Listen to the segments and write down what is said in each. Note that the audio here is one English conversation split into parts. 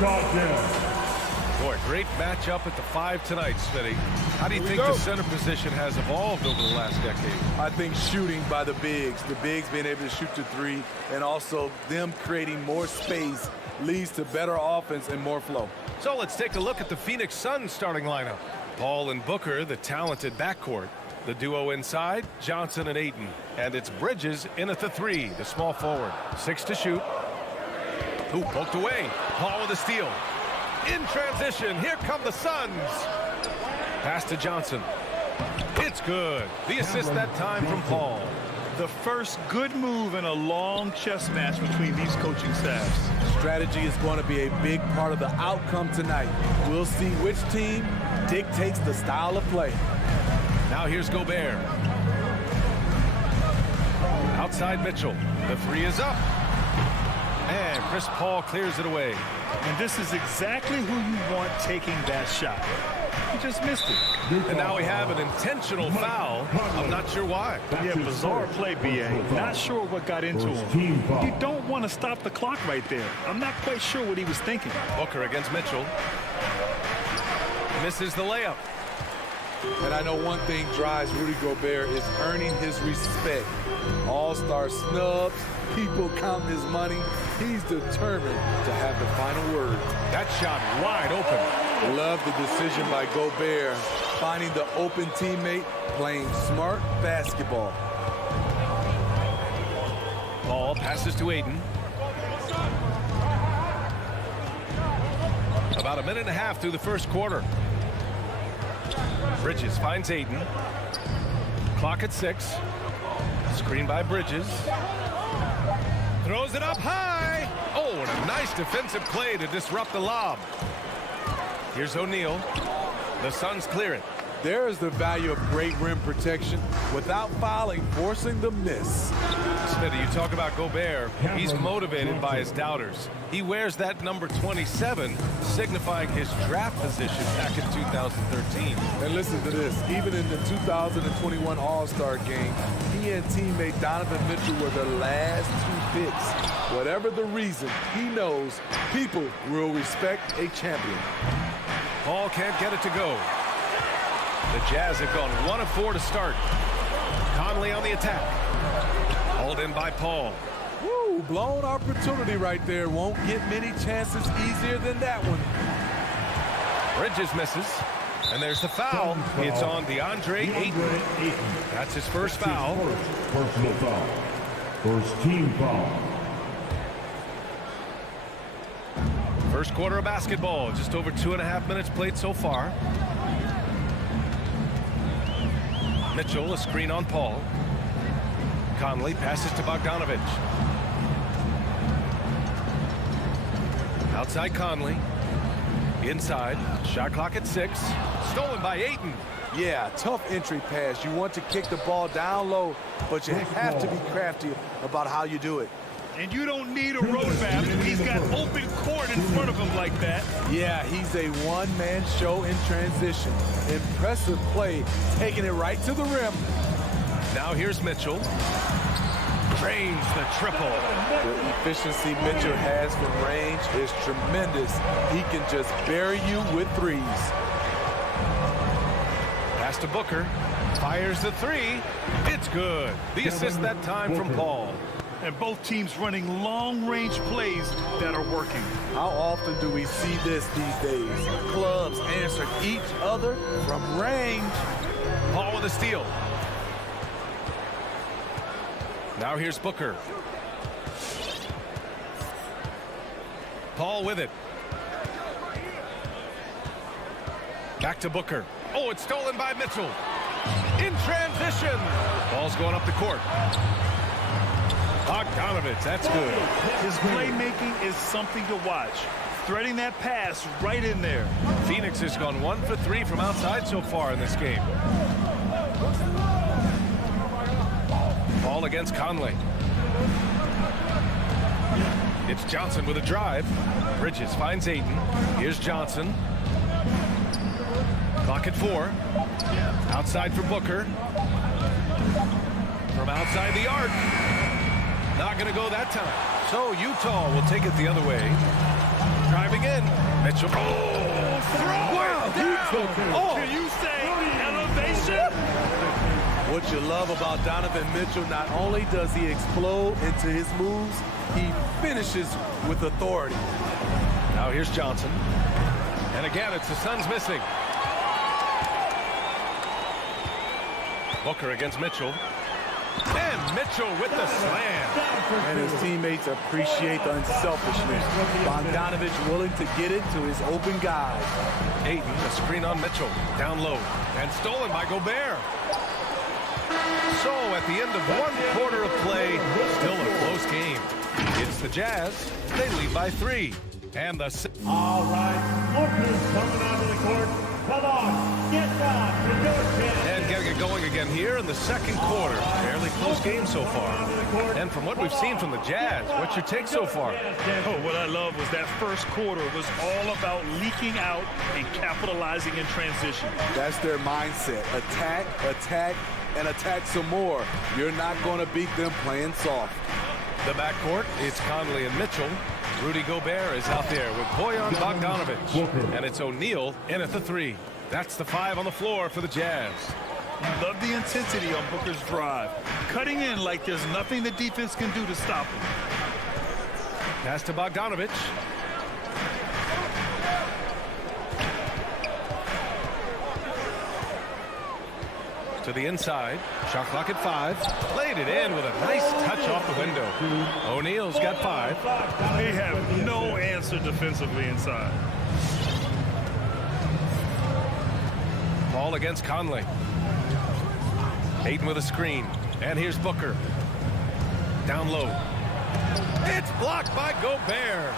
Boy, great matchup at the 5 tonight, Smitty. How do you think the center position has evolved over the last decade? I think shooting by the bigs being able to shoot the 3, and also them creating more space leads to better offense and more flow. So let's take a look at the Phoenix Suns starting lineup. Paul and Booker, the talented backcourt. The duo inside, Johnson and Ayton. And it's Bridges in at the 3, the small forward. 6 to shoot. Ooh, poked away. Paul with a steal. In transition, here come the Suns. Pass to Johnson. It's good. The assist that time from Paul. The first good move in a long chess match between these coaching staffs. Strategy is going to be a big part of the outcome tonight. We'll see which team dictates the style of play. Now here's Gobert. Outside Mitchell. The 3 is up. And Chris Paul clears it away. And this is exactly who you want taking that shot. He just missed it. And now we have an intentional foul. I'm not sure why. Yeah, bizarre play, B.A. Not sure what got into him. You don't want to stop the clock right there. I'm not quite sure what he was thinking. Booker against Mitchell. Misses the layup. And I know one thing drives Rudy Gobert is earning his respect. All-star snubs, people counting his money. He's determined to have the final word. That shot wide open. Love the decision by Gobert, finding the open teammate, playing smart basketball. Paul passes to Ayton. About a minute and a half through the first quarter. Bridges finds Ayton. Clock at 6. Screen by Bridges. Throws it up high. Oh, and a nice defensive play to disrupt the lob. Here's O'Neal. The Suns clear it. There is the value of great rim protection without fouling, forcing the miss. Smitty, you talk about Gobert. He's motivated by his doubters. He wears that number 27, signifying his draft position back in 2013. And listen to this. Even in the 2021 All-Star game, he and teammate Donovan Mitchell were the last 2 picks. Whatever the reason, he knows people will respect a champion. Paul can't get it to go. The Jazz have gone 1 of 4 to start. Conley on the attack. Hauled in by Paul. Woo, blown opportunity right there. Won't get many chances easier than that one. Bridges misses. And there's the foul. It's on DeAndre Ayton. That's his first foul. Personal foul. First team foul. First quarter of basketball. Just over 2.5 minutes played so far. Mitchell, a screen on Paul. Conley passes to Bogdanovic. Outside Conley. Inside. Shot clock at 6. Stolen by Ayton. Yeah, tough entry pass. You want to kick the ball down low, but you have to be crafty about how you do it. And you don't need a roadmap when he's got open court in front of him like that. Yeah, he's a one-man show in transition. Impressive play, taking it right to the rim. Now here's Mitchell. Drains the triple. The efficiency Mitchell has from range is tremendous. He can just bury you with threes. Pass to Booker. Fires the 3. It's good. The assist that time from Paul. And both teams running long-range plays that are working. How often do we see this these days? Clubs answer each other from range. Paul with a steal. Now here's Booker. Paul with it. Back to Booker. Oh, it's stolen by Mitchell. In transition. Ball's going up the court. Bogdanovic, that's good. His playmaking is something to watch. Threading that pass right in there. Phoenix has gone 1 for 3 from outside so far in this game. Ball against Conley. It's Johnson with a drive. Bridges finds Ayton. Here's Johnson. Clock at 4. Outside for Booker. From outside the arc. Not going to go that time. So Utah will take it the other way. Driving in. Mitchell. Oh, throw it down. Oh, can you say elevation? What you love about Donovan Mitchell, not only does he explode into his moves, he finishes with authority. Now here's Johnson. And again, it's the Suns missing. Booker against Mitchell. And Mitchell with the slam. And his teammates appreciate the unselfishness. Bogdanovic willing to get it to his open guys. Ayton, a screen on Mitchell. Down low. And stolen by Gobert. So at the end of one quarter of play, still a close game. It's the Jazz. They lead by 3. And the... All right, look who's coming onto the court. Come on, get down to your chest. And getting it going again here in the second quarter. Fairly close game so far. And from what we've seen from the Jazz, what's your take so far? Oh, what I love was that first quarter was all about leaking out and capitalizing in transition. That's their mindset. Attack, attack, and attack some more. You're not going to beat them playing soft. The backcourt, it's Conley and Mitchell. Rudy Gobert is out there with Bojan Bogdanovic. And it's O'Neal in at the 3. That's the 5 on the floor for the Jazz. Love the intensity on Booker's drive. Cutting in like there's nothing the defense can do to stop him. Pass to Bogdanovic. To the inside. Shot clock at 5. Laid it in with a nice touch off the window. O'Neal's got 5. They have no answer defensively inside. Ball against Conley. Ayton with a screen. And here's Booker. Down low. It's blocked by Gobert.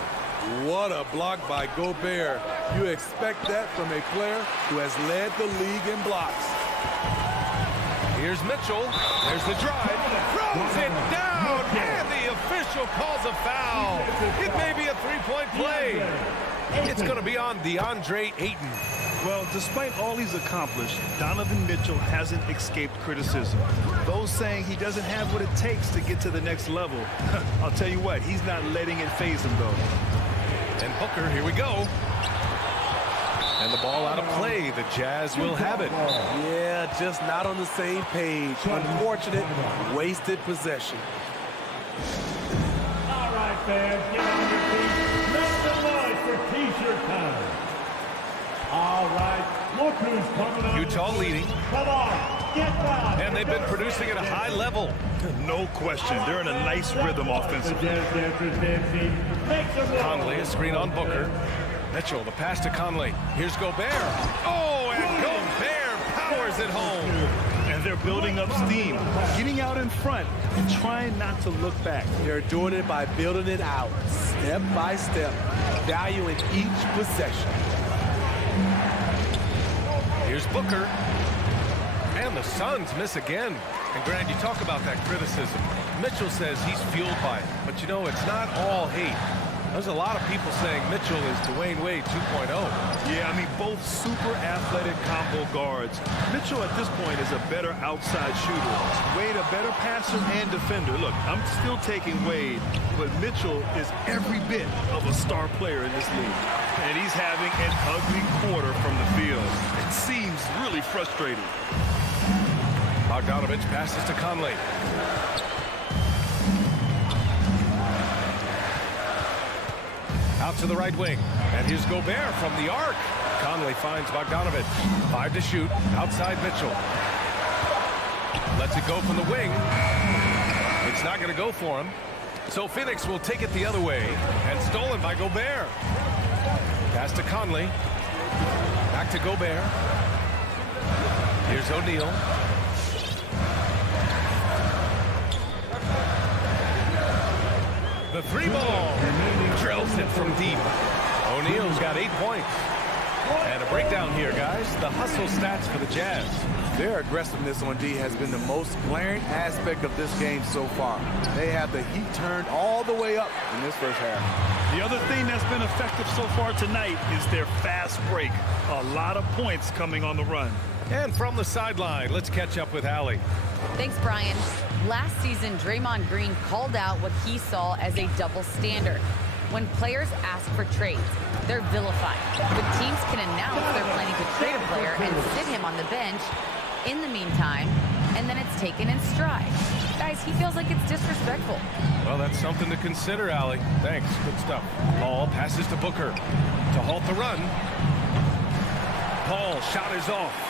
What a block by Gobert. You expect that from a player who has led the league in blocks. Here's Mitchell. There's the drive. Throws it down. And the official calls a foul. It may be a three-point play. It's going to be on DeAndre Ayton. Well, despite all he's accomplished, Donovan Mitchell hasn't escaped criticism. Those saying he doesn't have what it takes to get to the next level. I'll tell you what, he's not letting it faze him, though. And Booker, here we go. And the ball out of play. The Jazz will have it. Yeah, just not on the same page. Unfortunate, wasted possession. All right, fans, get on your feet. Make some noise for T-shirt time. All right, look who's coming on. Utah leading. Come on, get down. And they've been producing at a high level. No question. They're in a nice rhythm offensively. Conley, a screen on Booker. Mitchell, the pass to Conley. Here's Gobert. Oh, and Gobert powers it home. And they're building up steam, getting out in front and trying not to look back. They're doing it by building it out, step by step, valuing each possession. Here's Booker. And the Suns miss again. And Grant, you talk about that criticism. Mitchell says he's fueled by it. But you know, it's not all hate. There's a lot of people saying Mitchell is Dwayne Wade 2.0. Yeah, I mean, both super athletic combo guards. Mitchell at this point is a better outside shooter. Wade a better passer and defender. Look, I'm still taking Wade, but Mitchell is every bit of a star player in this league. And he's having an ugly quarter from the field. It seems really frustrating. Bogdanovic passes to Conley. Out to the right wing. And here's Gobert from the arc. Conley finds Bogdanovic. 5 to shoot. Outside Mitchell. Lets it go from the wing. It's not going to go for him. So Phoenix will take it the other way. And stolen by Gobert. Pass to Conley. Back to Gobert. Here's O'Neal. The 3 ball. Drills it from deep. O'Neal's got 8 points. And a breakdown here, guys. The hustle stats for the Jazz. Their aggressiveness on D has been the most glaring aspect of this game so far. They have the heat turned all the way up in this first half. The other thing that's been effective so far tonight is their fast break. A lot of points coming on the run. And from the sideline, let's catch up with Allie. Thanks, Brian. Last season, Draymond Green called out what he saw as a double standard. When players ask for trades, they're vilified. But teams can announce they're planning to trade a player and sit him on the bench in the meantime, and then it's taken in stride. Guys, he feels like it's disrespectful. Well, that's something to consider, Allie. Thanks. Good stuff. Paul passes to Booker to halt the run. Paul, shot is off.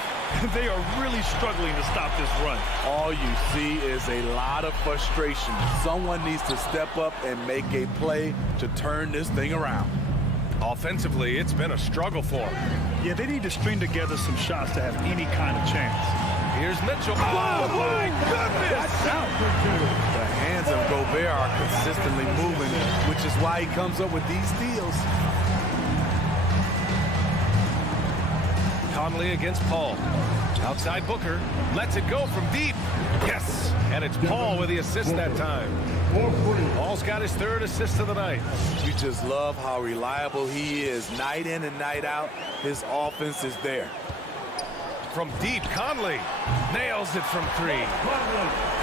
They are really struggling to stop this run. All you see is a lot of frustration. Someone needs to step up and make a play to turn this thing around. Offensively, it's been a struggle for him. Yeah, they need to string together some shots to have any kind of chance. Here's Mitchell. Oh, my goodness! The hands of Gobert are consistently moving, which is why he comes up with these steals. Conley against Paul. Outside Booker. Lets it go from deep. Yes! And it's Paul with the assist that time. Paul's got his third assist of the night. You just love how reliable he is. Night in and night out, his offense is there. From deep, Conley nails it from three.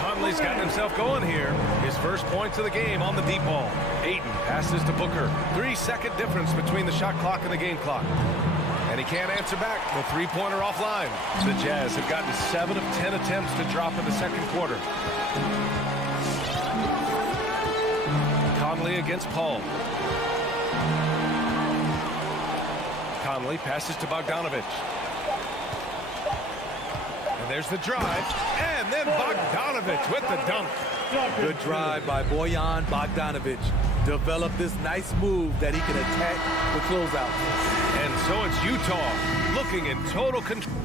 Conley's gotten himself going here. His first points of the game on the deep ball. Ayton passes to Booker. 3-second difference between the shot clock and the game clock. And he can't answer back. The three-pointer offline. The Jazz have gotten 7 of 10 attempts to drop in the second quarter. Conley against Paul. Conley passes to Bogdanovic. And there's the drive. And then Bogdanovic with the dunk. Good drive by Bojan Bogdanovic. Developed this nice move that he can attack the closeout. And so it's Utah looking in total control.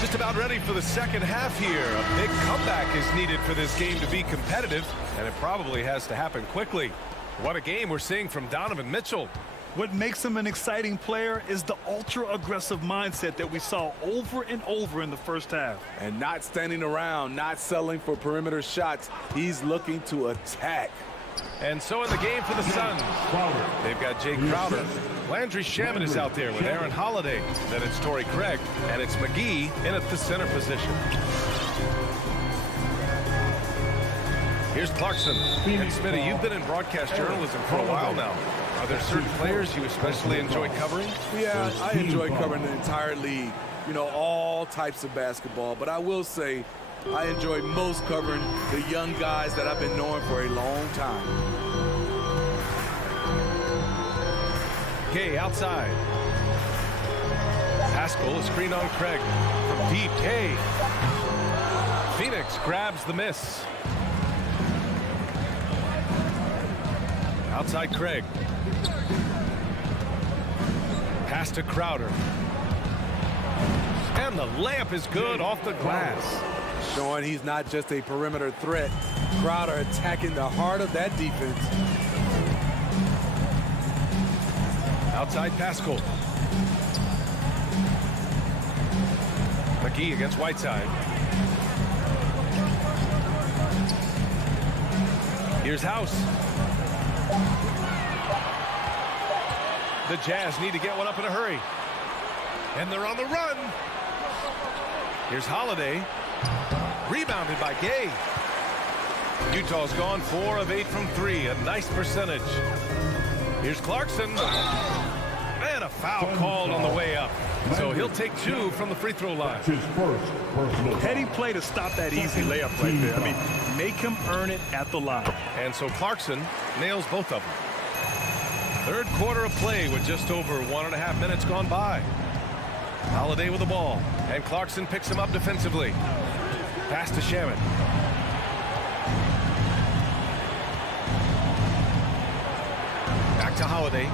Just about ready for the second half here. A big comeback is needed for this game to be competitive, and it probably has to happen quickly. What a game we're seeing from Donovan Mitchell. What makes him an exciting player is the ultra-aggressive mindset that we saw over and over in the first half. And not standing around, not settling for perimeter shots. He's looking to attack. And so in the game for the Suns, they've got Jay Crowder. Landry Shamet is out there with Aaron Holiday. Then it's Torrey Craig, and it's McGee in at the center position. Here's Clarkson. And Smitty, you've been in broadcast journalism for a while now. Are there certain players you especially enjoy covering? Yeah, I enjoy covering the entire league. You know, all types of basketball. But I will say, I enjoy most covering the young guys that I've been knowing for a long time. Gay outside. Haskell, a screen on Craig. From deep, Gay. Phoenix grabs the miss. Outside Craig. Pass to Crowder. And the layup is good off the glass. Showing he's not just a perimeter threat. Crowder attacking the heart of that defense. Outside Pascal. McGee against Whiteside. Here's House. The Jazz need to get one up in a hurry. And they're on the run. Here's Holiday. Rebounded by Gay. Utah's gone 4 of 8 from 3. A nice percentage. Here's Clarkson. And a foul called on the way up. So he'll take 2 from the free throw line. Heady play to stop that easy layup right there. I mean, make him earn it at the line. And so Clarkson nails both of them. Third quarter of play with just over 1.5 minutes gone by. Holiday with the ball. And Clarkson picks him up defensively. Pass to Shamet. Back to Holiday.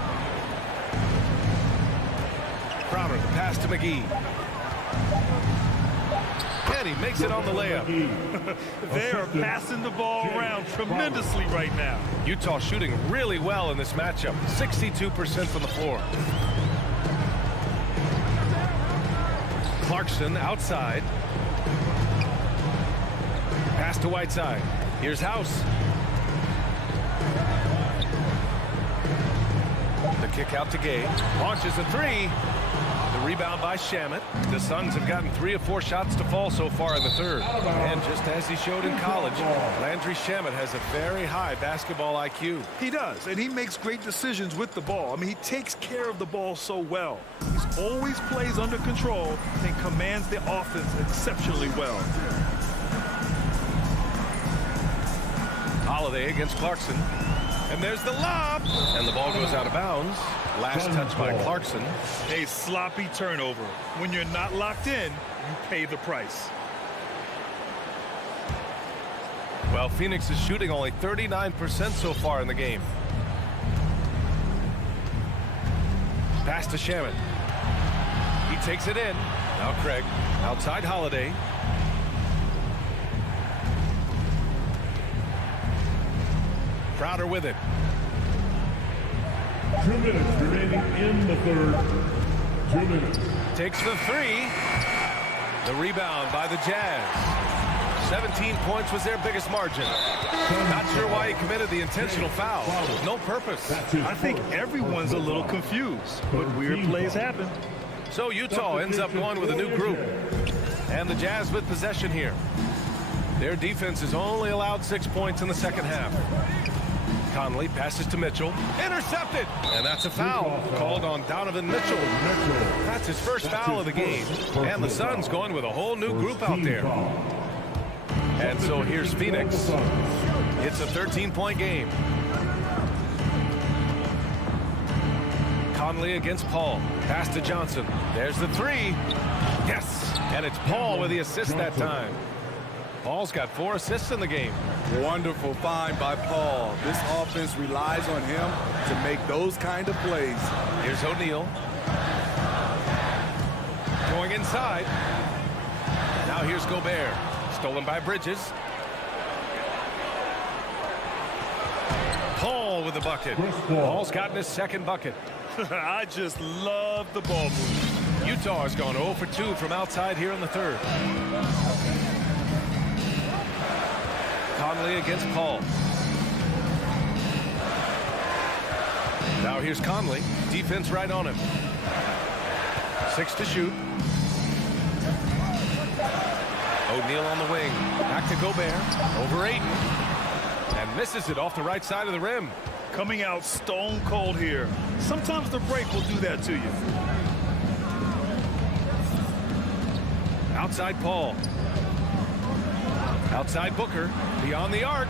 Crowder, the pass to McGee. And he makes it on the layup. They are passing the ball around tremendously right now. Utah shooting really well in this matchup. 62% from the floor. Clarkson outside. Pass to Whiteside. Here's House. The kick Kick out to Gay. Launches a three. The rebound by Shamet. The Suns have gotten 3 of 4 shots to fall so far in the third. And just as he showed in college, Landry Shamet has a very high basketball IQ. He does, and he makes great decisions with the ball. I mean, he takes care of the ball so well. He always plays under control and commands the offense exceptionally well. Holiday against Clarkson. And there's the lob. And the ball goes out of bounds. Last touch by Clarkson. A sloppy turnover. When you're not locked in, you pay the price. Well, Phoenix is shooting only 39% so far in the game. Pass to Shamet. He takes it in. Now Craig. Outside Holiday. Crowder with it. 2 minutes remaining in the third. 2 minutes. Takes the three. The rebound by the Jazz. 17 points was their biggest margin. Not sure why he committed the intentional foul. No purpose. I think everyone's a little confused, but weird plays happen. So Utah ends up going with a new group. And the Jazz with possession here. Their defense has only allowed 6 points in the second half. Conley passes to Mitchell. Intercepted! And that's a foul called on Donovan Mitchell. That's his first foul of the game. And the Suns going with a whole new group out there. And so here's Phoenix. It's a 13-point game. Conley against Paul. Pass to Johnson. There's the three. Yes! And it's Paul with the assist that time. Paul's got 4 assists in the game. Wonderful find by Paul. This offense relies on him to make those kind of plays. Here's O'Neal. Going inside. Now here's Gobert. Stolen by Bridges. Paul with the bucket. Paul's gotten his second bucket. I just love the ball move. Utah has gone 0 for 2 from outside here in the third. Conley against Paul. Now here's Conley. Defense right on him. 6 to shoot. O'Neal on the wing. Back to Gobert. Over 8. And misses it off the right side of the rim. Coming out stone cold here. Sometimes the break will do that to you. Outside Paul. Outside Booker. Beyond the arc.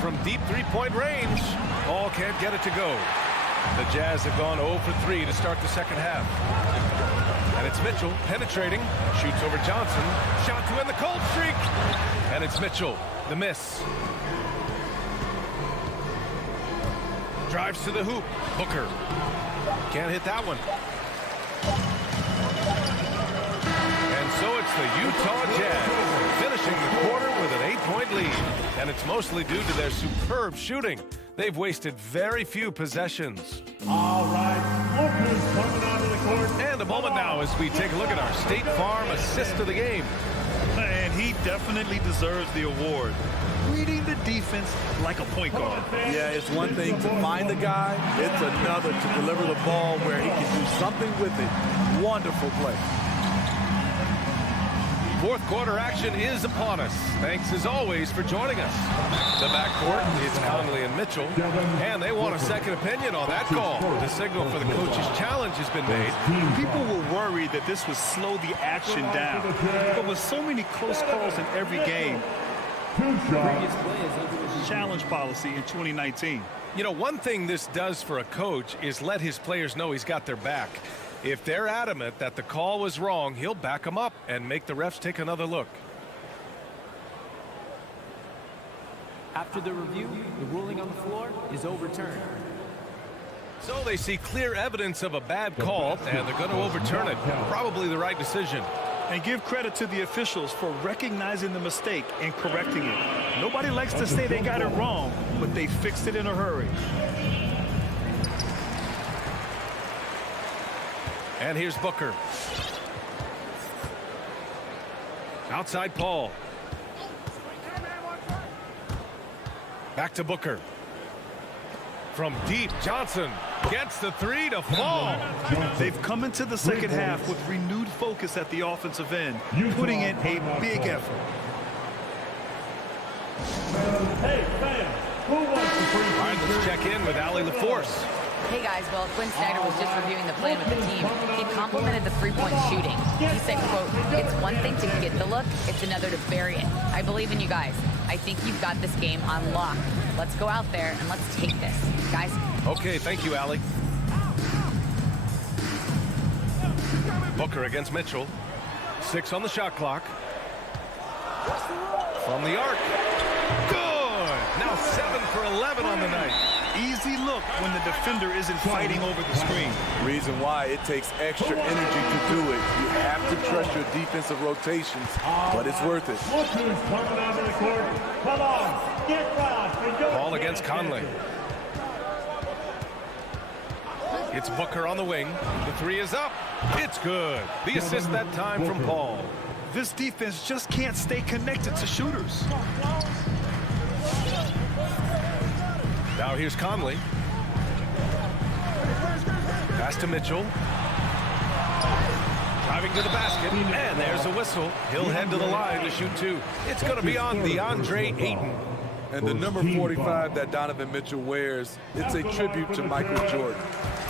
From deep three-point range. Paul can't get it to go. The Jazz have gone 0 for 3 to start the second half. And it's Mitchell penetrating. Shoots over Johnson. Shot to end the cold streak. And it's Mitchell. The miss. Drives to the hoop. Booker. Can't hit that one. And so it's the Utah Jazz finishing the quarter with an 8-point lead. And it's mostly due to their superb shooting. They've wasted very few possessions. All right, Booker's coming out of the court. And a moment now as we take a look at our State Farm assist of the game. And he definitely deserves the award. Reading the defense like a point guard. Yeah, it's one thing to find the guy. It's another to deliver the ball where he can do something with it. Wonderful play. Fourth quarter action is upon us. Thanks as always for joining us. The backcourt, it's Conley and Mitchell. And they want a second opinion on that call. The signal for the coach's challenge has been made. People were worried that this would slow the action down. But with so many close calls in every game, challenge policy in 2019. You know, one thing this does for a coach is let his players know he's got their back. If they're adamant that the call was wrong, he'll back them up and make the refs take another look. After the review, the ruling on the floor is overturned. So they see clear evidence of a bad call, and they're going to overturn it. Probably the right decision. And give credit to the officials for recognizing the mistake and correcting it. Nobody likes to say they got it wrong, but they fixed it in a hurry. And here's Booker. Outside Paul. Back to Booker. From deep, Johnson gets the three to fall. They've come into the second half with renewed focus at the offensive end, putting in a big effort. Hey, fans, who wants the free All right, let's check in with Allie LaForce. Hey guys, well, Quinn Snyder was just reviewing the plan with the team. He complimented the three-point shooting. He said, quote, "It's one thing to get the look, it's another to bury it. I believe in you guys. I think you've got this game on lock. Let's go out there and let's take this. Guys." Okay, thank you, Allie. Booker against Mitchell. 6 on the shot clock. From the arc. Good! Now 7 for 11 on the night. Easy look when the defender isn't fighting over the screen. Reason why it takes extra energy to do it. You have to trust your defensive rotations, but it's worth it. Look who's coming out of the court. Come on, get down. Ball against Conley. It's Booker on the wing. The three is up. It's good. The assist that time from Paul. This defense just can't stay connected to shooters. Now here's Conley. Pass to Mitchell. Driving to the basket, and there's a whistle. He'll head to the line to shoot 2. It's going to be on DeAndre Ayton. And the number 45 that Donovan Mitchell wears, it's a tribute to Michael Jordan.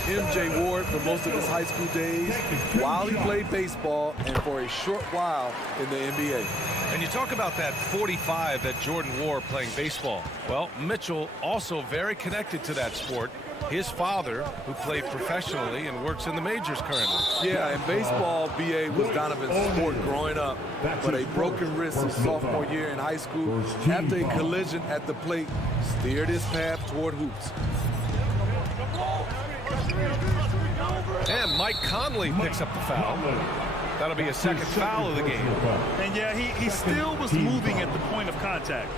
MJ wore it for most of his high school days while he played baseball and for a short while in the NBA. And you talk about that 45 that Jordan wore playing baseball. Well, Mitchell also very connected to that sport. His father, who played professionally and works in the majors currently. Yeah, in baseball, BA was Donovan's sport growing up, but a broken wrist his sophomore year in high school after a collision at the plate steered his path toward hoops. And Mike Conley picks up the foul. That'll be a second foul of the game. And yeah, he still was moving at the point of contact.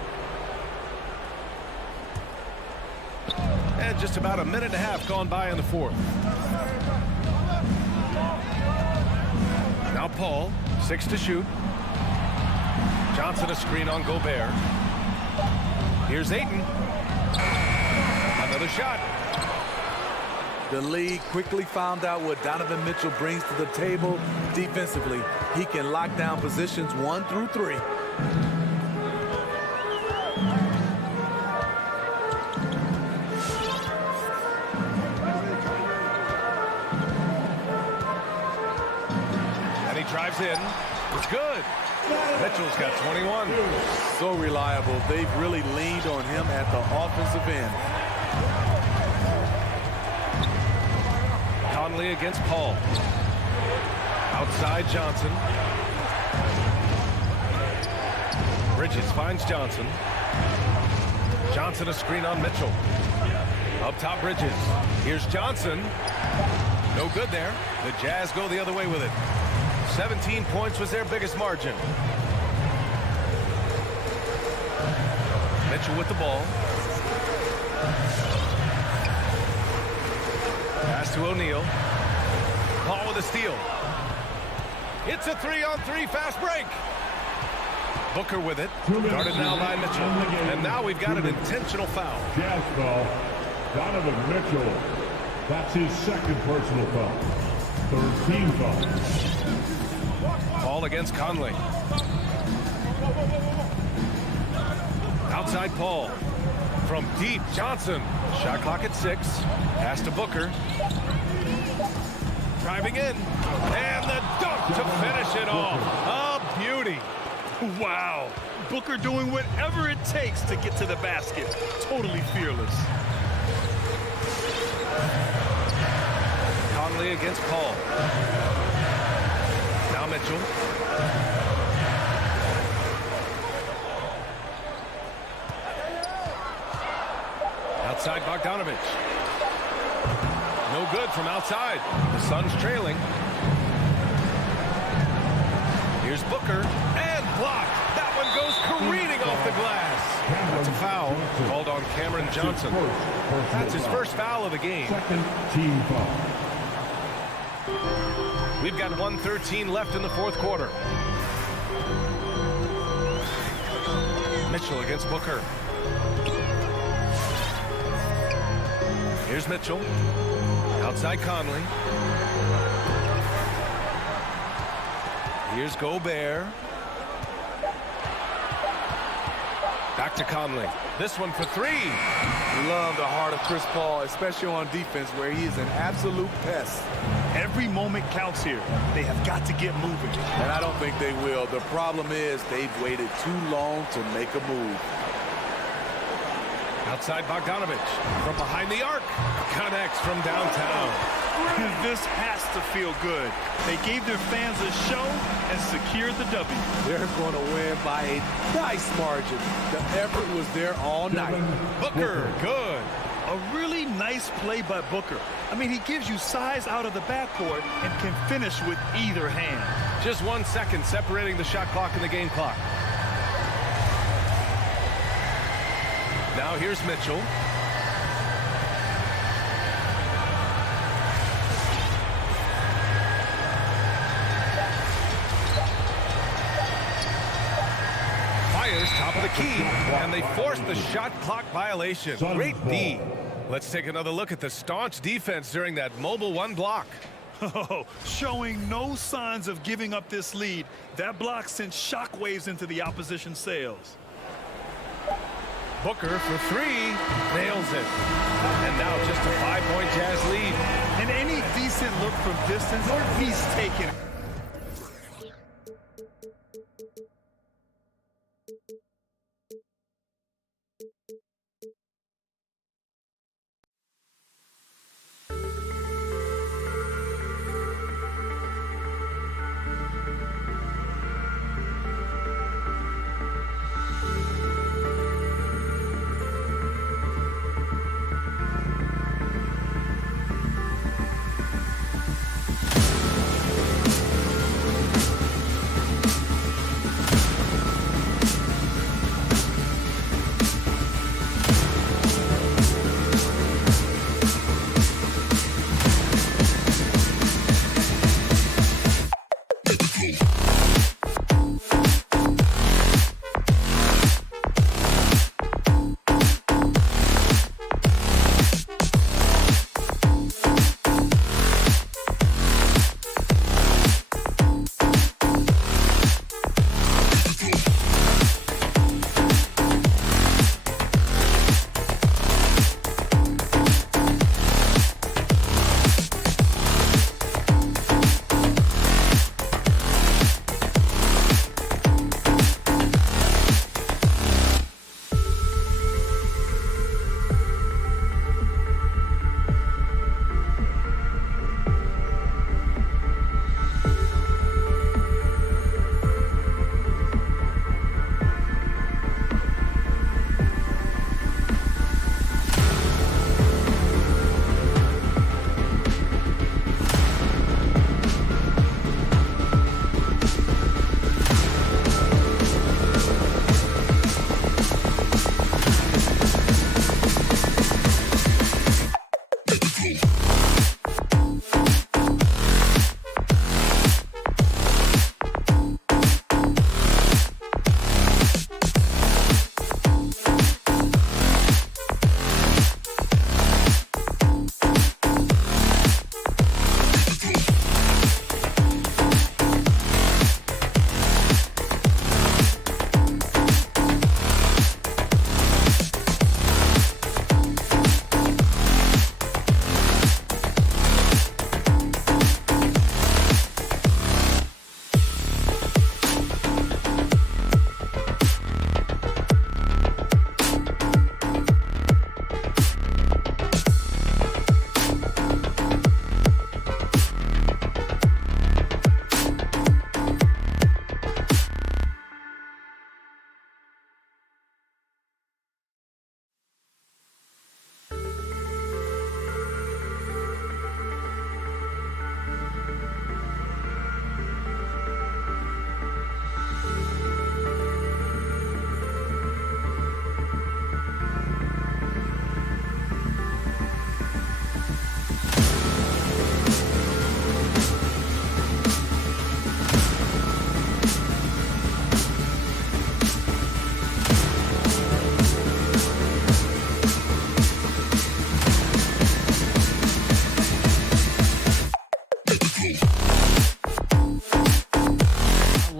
And just about a minute and a half gone by in the fourth. Now Paul, 6 to shoot. Johnson a screen on Gobert. Here's Ayton. Another shot. The league quickly found out what Donovan Mitchell brings to the table defensively. He can lock down positions 1 through 3. And he drives in. It's good. Mitchell's got 21. So reliable. They've really leaned on him at the offensive end. Conley against Paul. Outside Johnson. Bridges finds Johnson. Johnson a screen on Mitchell. Up top Bridges. Here's Johnson. No good there. The Jazz go the other way with it. 17 points was their biggest margin. Mitchell with the ball. Pass to O'Neal. Paul with a steal. It's a 3-on-3 fast break. Booker with it. Guarded now by Mitchell. And now we've got an intentional foul. Jazz foul. Donovan Mitchell. That's his second personal foul. Third team foul. Paul against Conley. Outside Paul. From deep, Johnson. Shot clock at 6. Pass to Booker. Driving in. And the dunk to finish it off. A beauty. Wow. Booker doing whatever it takes to get to the basket. Totally fearless. Conley against Paul. Now Mitchell. Outside Bogdanovic. No good from outside. The Suns trailing. Here's Booker. And blocked. That one goes careening off the glass. That's a foul called on Cameron Johnson. That's his first foul of the game. Second team foul. We've got 1:13 left in the fourth quarter. Mitchell against Booker. Here's Mitchell. Outside Conley. Here's Gobert. Back to Conley. This one for three. Love the heart of Chris Paul, especially on defense where he is an absolute pest. Every moment counts here. They have got to get moving. And I don't think they will. The problem is they've waited too long to make a move. Outside Bogdanovic. From behind the arc. Connects from downtown. This has to feel good. They gave their fans a show and secured the W. They're going to win by a nice margin. The effort was there all night. Booker, good. A really nice play by Booker. I mean, he gives you size out of the backcourt and can finish with either hand. Just 1 second separating the shot clock and the game clock. Now here's Mitchell. Fires top of the key, and they forced the shot clock violation. Great D. Let's take another look at the staunch defense during that mobile one block. Oh, showing no signs of giving up this lead. That block sent shockwaves into the opposition sails. Booker for three, nails it. And now just a 5-point Jazz lead. And any decent look from distance, he's taken it.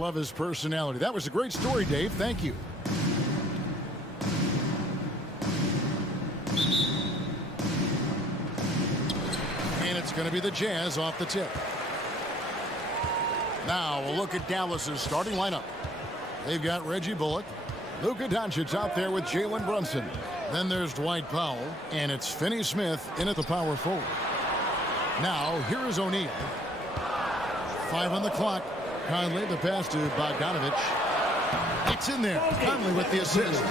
love his personality. That was a great story, Dave. Thank you. And it's going to be the Jazz off the tip. Now we'll look at Dallas's starting lineup. They've got Reggie Bullock, Luka Doncic out there with Jalen Brunson. Then there's Dwight Powell, and it's Finney-Smith in at the power forward. Now, here is O'Neal. 5 on the clock. Conley, the pass to Bogdanovic. It's in there. Conley with the assist.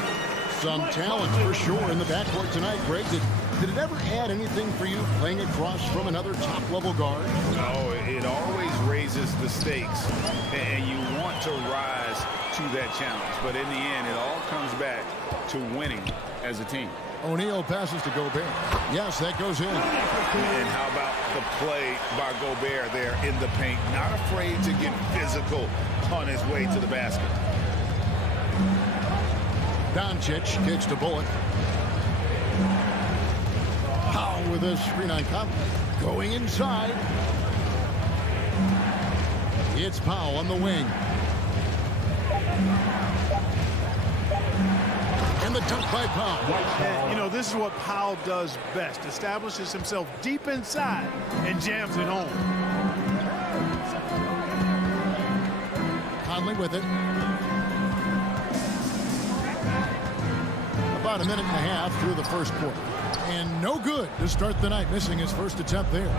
Some talent for sure in the backcourt tonight. Greg, did it ever add anything for you playing across from another top-level guard? No, it always raises the stakes, and you want to rise to that challenge. But in the end, it all comes back to winning as a team. O'Neal passes to Gobert. Yes, that goes in. And how about the play by Gobert there in the paint? Not afraid to get physical on his way to the basket. Doncic kicks to Bullock. Powell with a screen on Conley. Going inside. It's Powell on the wing. And the dunk by Powell. And, you know, this is what Powell does best. Establishes himself deep inside and jams it home. Conley with it. About a minute and a half through the first quarter. And no good to start the night, missing his first attempt there.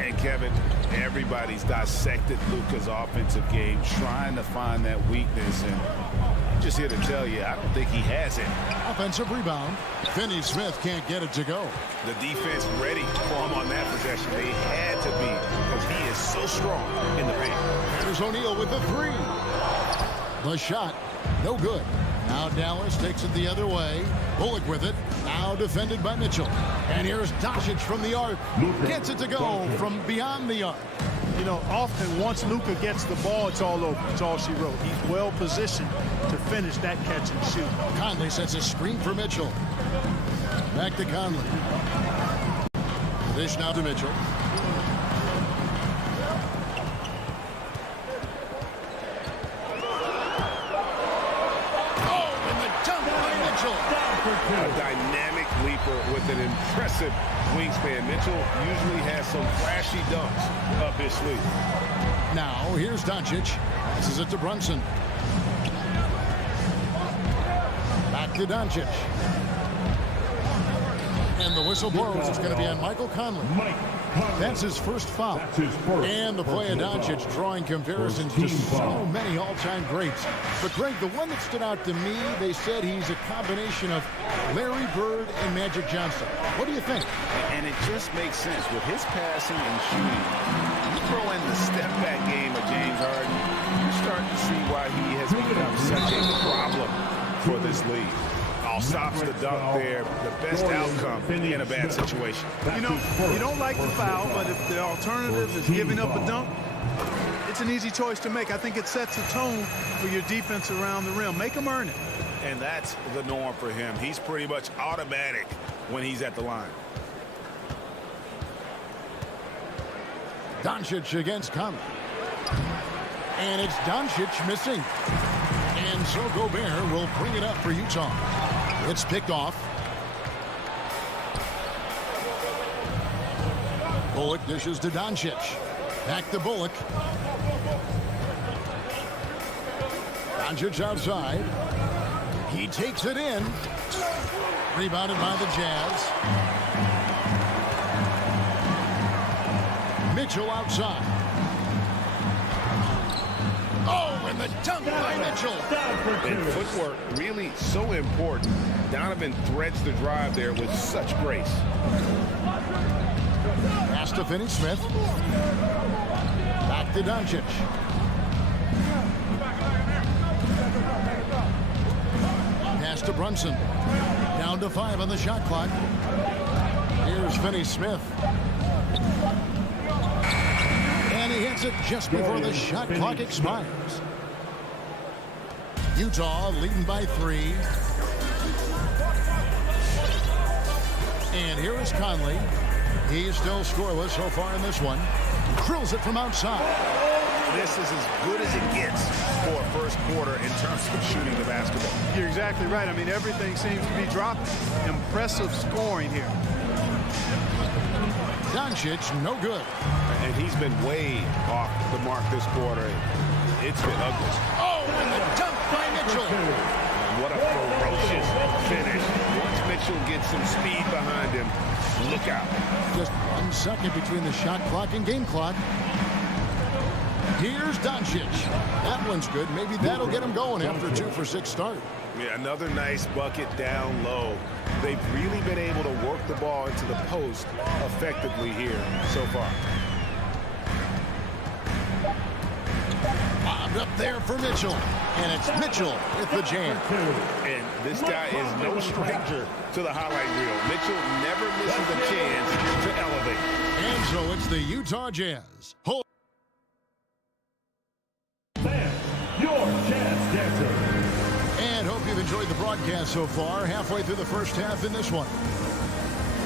And Kevin, everybody's dissected Luka's offensive game, trying to find that weakness. And I'm just here to tell you, I don't think he has it. Offensive rebound. Finney-Smith can't get it to go. The defense ready for him on that possession. They had to be, because he is so strong in the paint. There's O'Neal with the three. The shot, no good. Now Dallas takes it the other way. Bullock with it. Now defended by Mitchell. And here's Doncic from the arc. Gets it to go from beyond the arc. You know, often once Luka gets the ball, it's all over. It's all she wrote. He's well positioned to finish that catch and shoot. Conley sets a screen for Mitchell. Back to Conley. Dish now to Mitchell. A dynamic leaper with an impressive wingspan. Mitchell usually has some flashy dunks up his sleeve. Now, here's Doncic. This is it to Brunson. Back to Doncic. And the whistle blows. It's going to be on Michael Conley. That's his first foul. And the play of Doncic drawing comparisons to so many all-time greats. But, Greg, the one that stood out to me, they said he's a combination of Larry Bird and Magic Johnson. What do you think? And it just makes sense. With his passing and shooting, you throw in the step-back game of James Harden, you're starting to see why he has become such a problem for this league. All stops the dunk there, the best outcome in a bad situation. You know, you don't like the foul, but if the alternative is giving up a dunk, it's an easy choice to make. I think it sets a tone for your defense around the rim. Make them earn it. And that's the norm for him. He's pretty much automatic when he's at the line. Doncic against Conley. And it's Doncic missing. And so Gobert will bring it up for Utah. It's picked off. Bullock dishes to Doncic. Back to Bullock. Doncic outside. He takes it in. Rebounded by the Jazz. Mitchell outside. Oh, and the dunk by Mitchell. And footwork really so important. Donovan threads the drive there with such grace. Pass to Finney-Smith. Back to Doncic. Pass to Brunson. Down to 5 on the shot clock. Here's Finney-Smith. And he hits it just before the shot clock expires. Utah leading by 3. And here is Conley. He is still scoreless so far in this one. Drills it from outside. this is as good as it gets for a first quarter in terms of shooting the basketball. You're exactly right. I mean, everything seems to be dropping. Impressive scoring here. Doncic, no good. And he's been way off the mark this quarter. It's been ugly. Oh, and the dunk by Mitchell. What a ferocious finish. Once Mitchell gets some speed behind him, look out. Just 1 second between the shot clock and game clock. Here's Doncic. That one's good. Maybe that'll get him going after a 2 for 6 start. Yeah, another nice bucket down low. They've really been able to work the ball into the post effectively here so far. Bobbed up there for Mitchell. And it's Mitchell with the jam. And this guy is no stranger to the highlight reel. Mitchell never misses a chance to elevate. And so it's the Utah Jazz. Your chance dancer. And hope you've enjoyed the broadcast so far. Halfway through the first half in this one.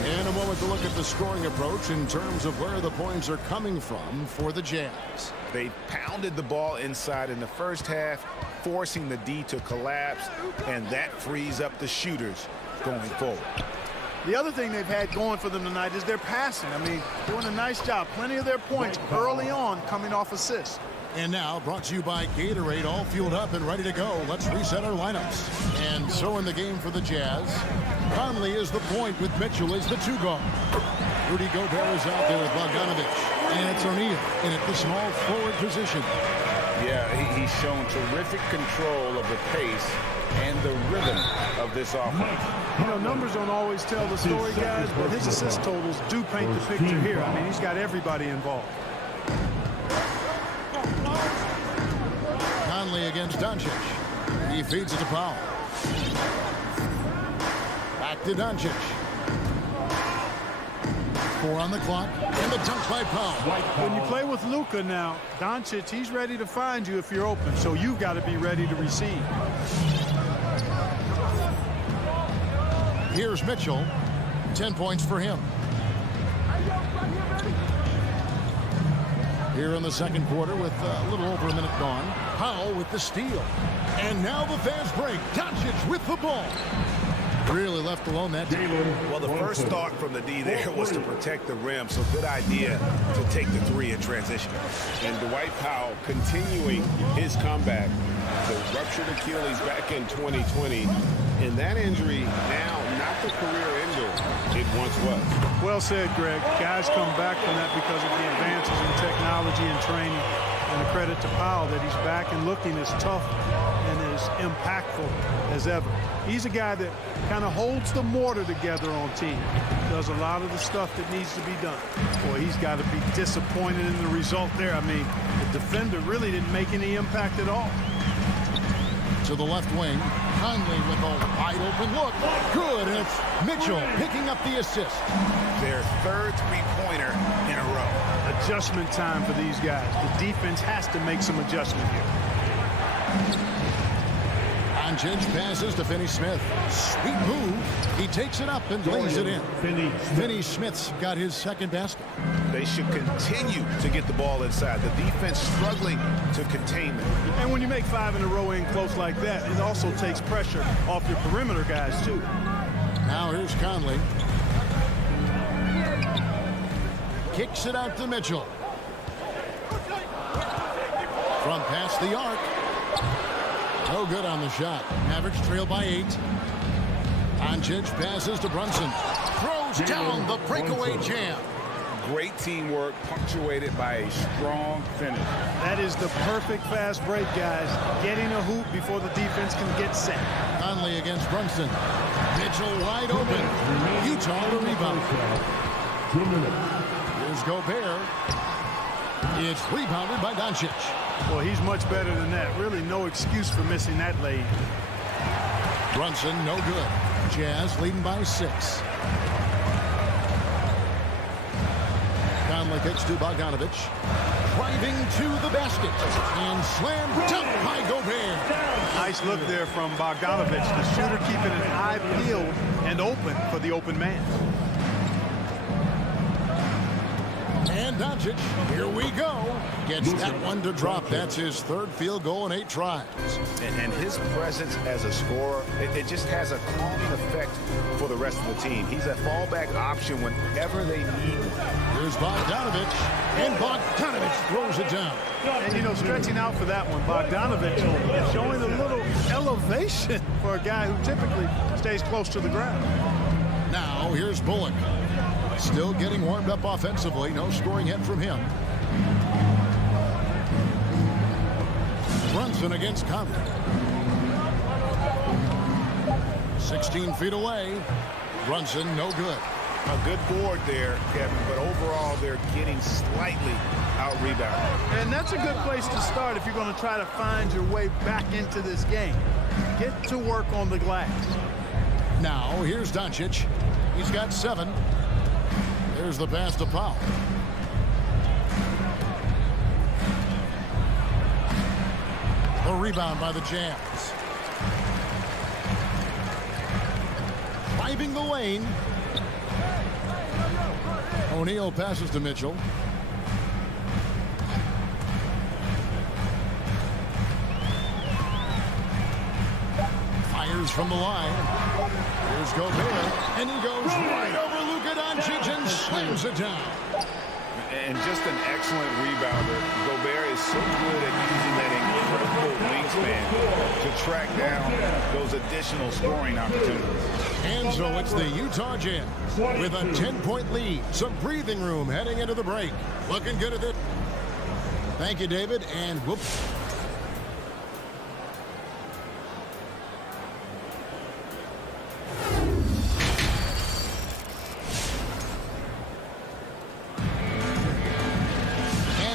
In a moment to look at the scoring approach in terms of where the points are coming from for the Jazz. They pounded the ball inside in the first half, forcing the D to collapse, and that frees up the shooters going forward. The other thing they've had going for them tonight is their passing. I mean, doing a nice job. Plenty of their points early on coming off assists. And now, brought to you by Gatorade, all fueled up and ready to go. Let's reset our lineups. And so in the game for the Jazz, Conley is the point with Mitchell as the 2 guard. Rudy Gobert is out there with Bogdanovic. And it's O'Neal in at the small forward position. Yeah, he's shown terrific control of the pace and the rhythm of this offense. You know, numbers don't always tell the story, guys, but his assist totals do paint the picture here. I mean, he's got everybody involved. Conley against Doncic. He feeds it to Powell. Back to Doncic. 4 on the clock, and the dunk by Powell. When you play with Luka now, Doncic, he's ready to find you if you're open, so you've got to be ready to receive. Here's Mitchell. 10 points for him. Here in the second quarter with a little over a minute gone. Powell with the steal. And now the fast break. Doncic with the ball. Really left alone that day. Well, the first thought from the D there was to protect the rim, so good idea to take the 3 in transition. And Dwight Powell continuing his comeback. The ruptured Achilles back in 2020. And that injury now not the career ender it once was. Well said, Greg. Guys come back from that because of the advances in technology and training. And a credit to Powell that he's back and looking as tough and as impactful as ever. He's a guy that kind of holds the mortar together on team. Does a lot of the stuff that needs to be done. Boy, he's got to be disappointed in the result there. I mean, the defender really didn't make any impact at all. To the left wing, Conley with a wide open look. Good, and it's Mitchell picking up the assist. Their third three-pointer in a row. Adjustment time for these guys. The defense has to make some adjustment here. Doncic passes to Finney-Smith. Sweet move. He takes it up and lays it in. Finney-Smith's got his second basket. They should continue to get the ball inside. The defense struggling to contain them. And when you make 5 in a row in close like that, it also takes pressure off your perimeter guys, too. Now here's Conley. Kicks it out to Mitchell. From past the arc. No good on the shot. Mavericks trail by 8. Doncic passes to Brunson. Throws down the breakaway jam. Great teamwork punctuated by a strong finish. That is the perfect fast break, guys. Getting a hoop before the defense can get set. Conley against Brunson. Mitchell wide open. Utah the rebound. 2 minutes. Here's Gobert. It's rebounded by Doncic. Well, he's much better than that. Really no excuse for missing that lead. Brunson, no good. Jazz leading by 6. Conley kicks to Bogdanovic. Driving to the basket. And slam dunk by Gobert. Nice look there from Bogdanovic. The shooter keeping an eye peeled and open for the open man. And Doncic, here we go. Gets that one to drop. That's his third field goal in 8 tries. And his presence as a scorer, it just has a calming effect for the rest of the team. He's a fallback option whenever they need him. Here's Bogdanovic, and Bogdanovic throws it down. And, you know, stretching out for that one, Bogdanovic showing a little elevation for a guy who typically stays close to the ground. Now, here's Bullock. Still getting warmed up offensively. No scoring hit from him. Brunson against Conley. 16 feet away. Brunson, no good. A good board there, Kevin, but overall they're getting slightly out-rebounded. And that's a good place to start if you're going to try to find your way back into this game. Get to work on the glass. Now, here's Doncic. He's got 7. There's the pass to Powell. The rebound by the Jazz. Driving the lane. O'Neal passes to Mitchell. Fires from the line. Here's Gobert, and he goes right over Luka Doncic and slams it down. And just an excellent rebounder. Gobert is so good at using that incredible wingspan to track down those additional scoring opportunities. And so it's the Utah Jazz with a 10-point lead. Some breathing room heading into the break. Looking good at it. Thank you, David, and whoops.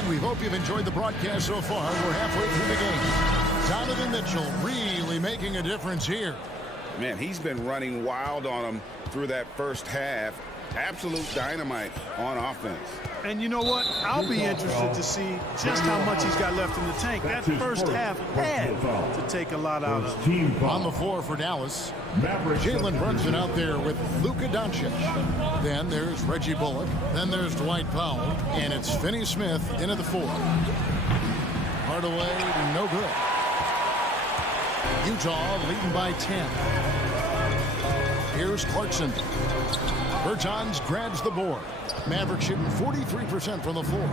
We hope you've enjoyed the broadcast so far. We're halfway through the game. Donovan Mitchell really making a difference here. Man, he's been running wild on them through that first half. Absolute dynamite on offense. And you know what? I'll be interested to see just how much he's got left in the tank. That first half had to take a lot out of him. On the floor for Dallas, Jalen Brunson out there with Luka Doncic. Then there's Reggie Bullock. Then there's Dwight Powell. And it's Finney-Smith into the 4. Hardaway, no good. Utah leading by 10. Here's Clarkson. Bertans grabs the board. Maverick shooting 43% from the floor.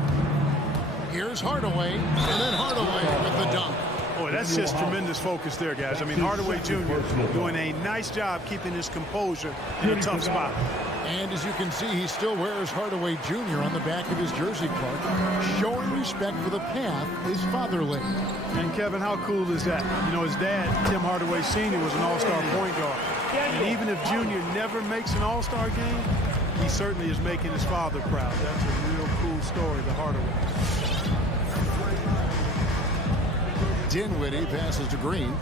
Here's Hardaway, and then Hardaway with the dunk. Boy, that's just tremendous focus there, guys. I mean, Hardaway Jr. doing a nice job keeping his composure in a tough spot. And as you can see, he still wears Hardaway Jr. on the back of his jersey, Clark, showing respect for the path his father laid. And Kevin, how cool is that? You know, his dad, Tim Hardaway Sr., was an all-star point guard. And even if Junior never makes an all-star game, he certainly is making his father proud. That's a real cool story, the Hardaway. Dinwiddie passes to Green.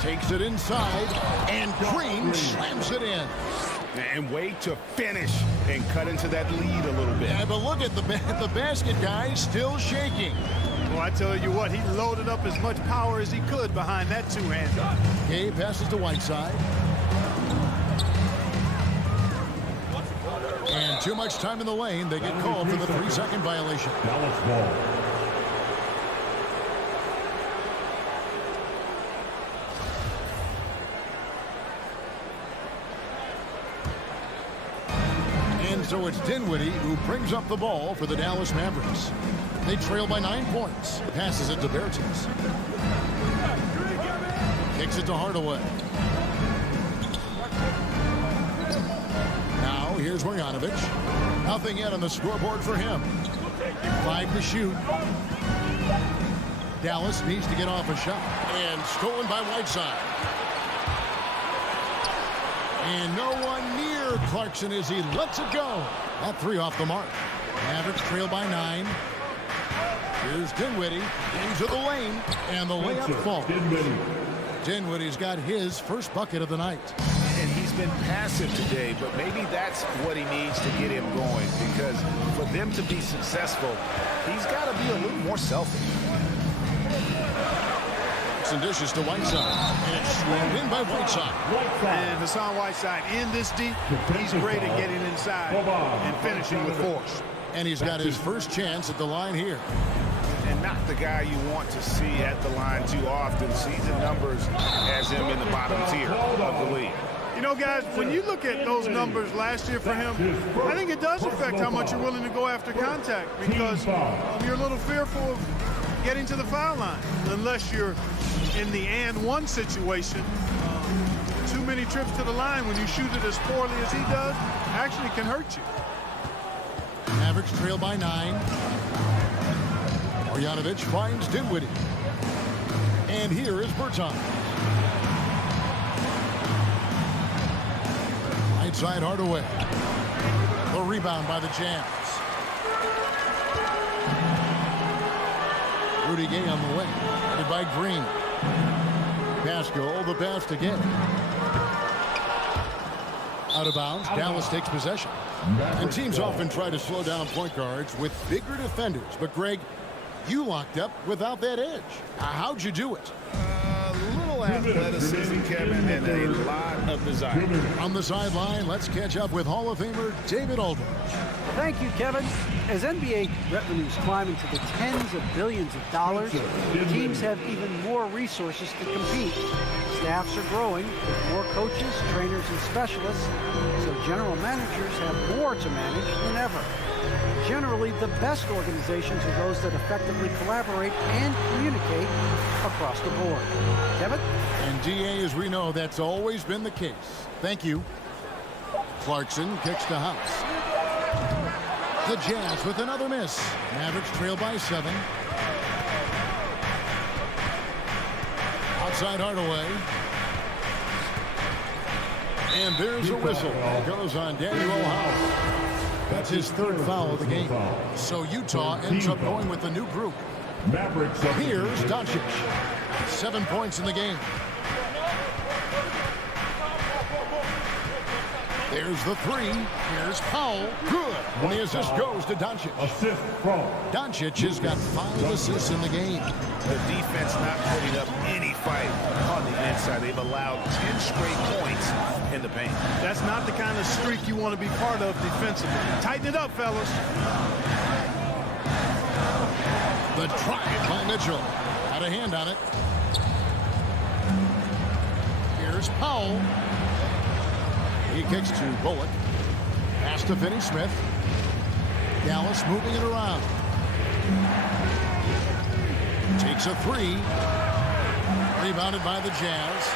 Takes it inside, and Green slams it in. And way to finish and cut into that lead a little bit. Yeah, but look at the basket, guys, still shaking. Well, I tell you what, he loaded up as much power as he could behind that two-hander. Gabe passes to Whiteside. And too much time in the lane. They get called for the 3-second violation. Dallas ball. So it's Dinwiddie who brings up the ball for the Dallas Mavericks. They trail by 9 points. Passes it to Bertans. Kicks it to Hardaway. Now here's Bogdanovic. Nothing yet on the scoreboard for him. 5 to shoot. Dallas needs to get off a shot. And stolen by Whiteside. And no one near Clarkson as he lets it go. That 3 off the mark. Mavericks trail by 9. Here's Dinwiddie into the lane, and the layup falls. Dinwiddie's got his first bucket of the night. And he's been passive today, but maybe that's what he needs to get him going, because for them to be successful, he's got to be a little more selfish. and dishes to Whiteside. And it's slammed in by Whiteside. And Hassan Whiteside in this deep. He's great at getting inside and finishing with force. And he's got his first chance at the line here. And not the guy you want to see at the line too often. Season numbers has him in the bottom tier of the league. You know, guys, when you look at those numbers last year for him, I think it does affect how much you're willing to go after contact, because you're a little fearful of getting to the foul line unless you're in the and one situation. Too many trips to the line when you shoot it as poorly as he does actually can hurt you. Mavericks trail by 9. Bogdanovic finds Dinwiddie. And here is Bertans. Right side Hardaway. The rebound by the Jazz. Rudy Gay on the way. Headed by Green. Pascal, the pass to Gay. Out of bounds. Dallas takes possession. And teams often try to slow down point guards with bigger defenders. But, Greg, you locked up without that edge. How'd you do it? Little athleticism, Kevin, and a lot of desire. On the sideline, let's catch up with Hall of Famer David Aldridge. Thank you, Kevin. As NBA revenues climb into the tens of billions of dollars, teams have even more resources to compete. Staffs are growing with more coaches, trainers, and specialists, so general managers have more to manage than ever. Generally, the best organizations are those that effectively collaborate and communicate across the board. Kevin? And DA, as we know, that's always been the case. Thank you. Clarkson kicks to House. The Jazz with another miss. Mavericks trail by 7. Outside Hardaway. And there's a whistle. It goes on Daniel House. That's his third foul of the game. So Utah ends up going with the new group. Here's Doncic. 7 points in the game. There's the 3. Here's Powell. Good. And the assist goes to Doncic. Assist from Doncic has got 5 assists in the game. The defense not putting up any fight on the inside. They've allowed 10 straight points in the paint. That's not the kind of streak you want to be part of defensively. Tighten it up, fellas. The try by Mitchell. Had a hand on it. Here's Powell. He kicks to Bullock. Pass to Finney-Smith. Dallas moving it around. Takes a 3. Rebounded by the Jazz.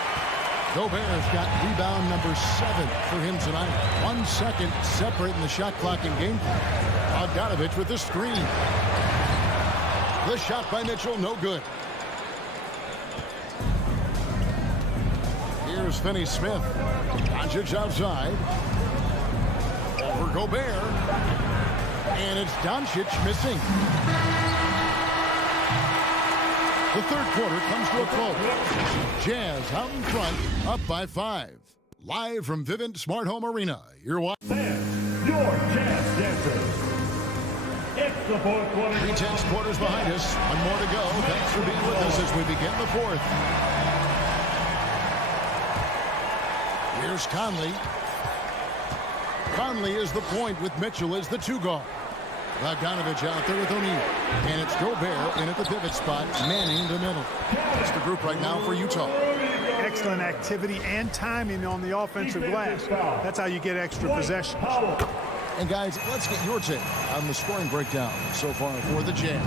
Gobert's got rebound number 7 for him tonight. 1 second separate in the shot clock and game clock. Bogdanovic with the screen. The shot by Mitchell, no good. Here's Finney-Smith. Doncic outside. Over Gobert. And it's Doncic missing. The third quarter comes to a close. Jazz out in front, up by 5. Live from Vivint Smart Home Arena. You're watching. your Jazz Dancers. It's the fourth quarter. 3/10 quarters behind us. One more to go. Thanks for being with us as we begin the fourth. Here's Conley. Conley is the point with Mitchell as the 2 guard. Bogdanovic out there with O'Neal. And it's Gobert in at the pivot spot, manning the middle. That's the group right now for Utah. Excellent activity and timing on the offensive glass. That's how you get extra possessions. And guys, let's get your take on the scoring breakdown so far for the Jazz.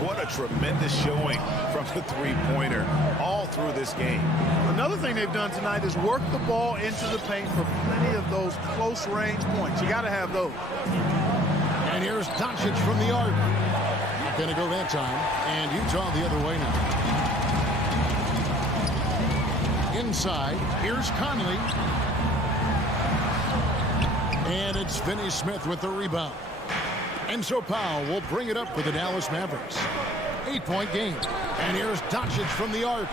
What a tremendous showing from the three-pointer all through this game. Another thing they've done tonight is work the ball into the paint for plenty of those close-range points. You got to have those. And here's Doncic from the arc. Not going to go that time. And Utah the other way now. Inside, here's Conley. And it's Finney-Smith with the rebound. And so Powell will bring it up for the Dallas Mavericks. 8-point game. And here's Doncic from the arc.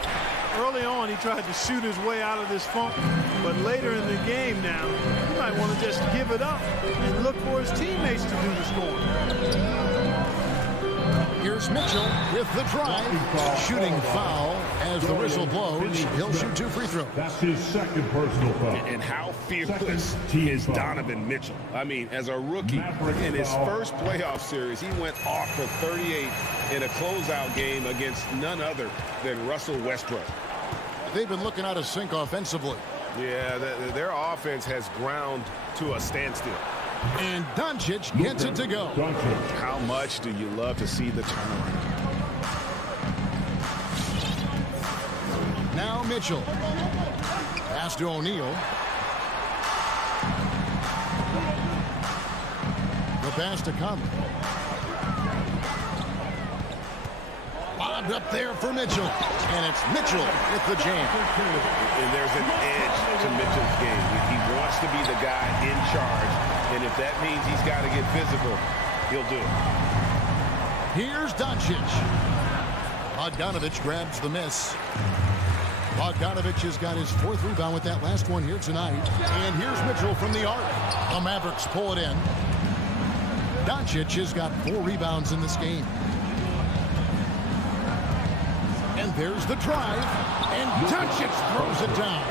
Early on, he tried to shoot his way out of this funk. But later in the game now, he might want to just give it up and look for his teammates to do the scoring. Here's Mitchell with the drive. Shooting foul As the whistle blows, he'll shoot 2 free throws. That's his second personal foul. And how fearless Second team is foul. Donovan Mitchell? I mean, as a rookie, Mavericks in his foul. first playoff series, he went off for 38 in a closeout game against none other than Russell Westbrook. They've been looking out of sync offensively. Yeah, their offense has ground to a standstill. And Doncic gets it to go. Doncic. How much do you love to see the turnaround? Now Mitchell. Pass to O'Neal. The pass to Conley. Lobbed up there for Mitchell. And it's Mitchell with the jam. And there's an edge to Mitchell's game. He wants to be the guy in charge. And if that means he's got to get physical, he'll do it. Here's Doncic. Bogdanovic grabs the miss. Bogdanovic has got his 4th rebound with that last one here tonight. And here's Mitchell from the arc. The Mavericks pull it in. Doncic has got 4 rebounds in this game. And there's the drive. And Doncic throws it down.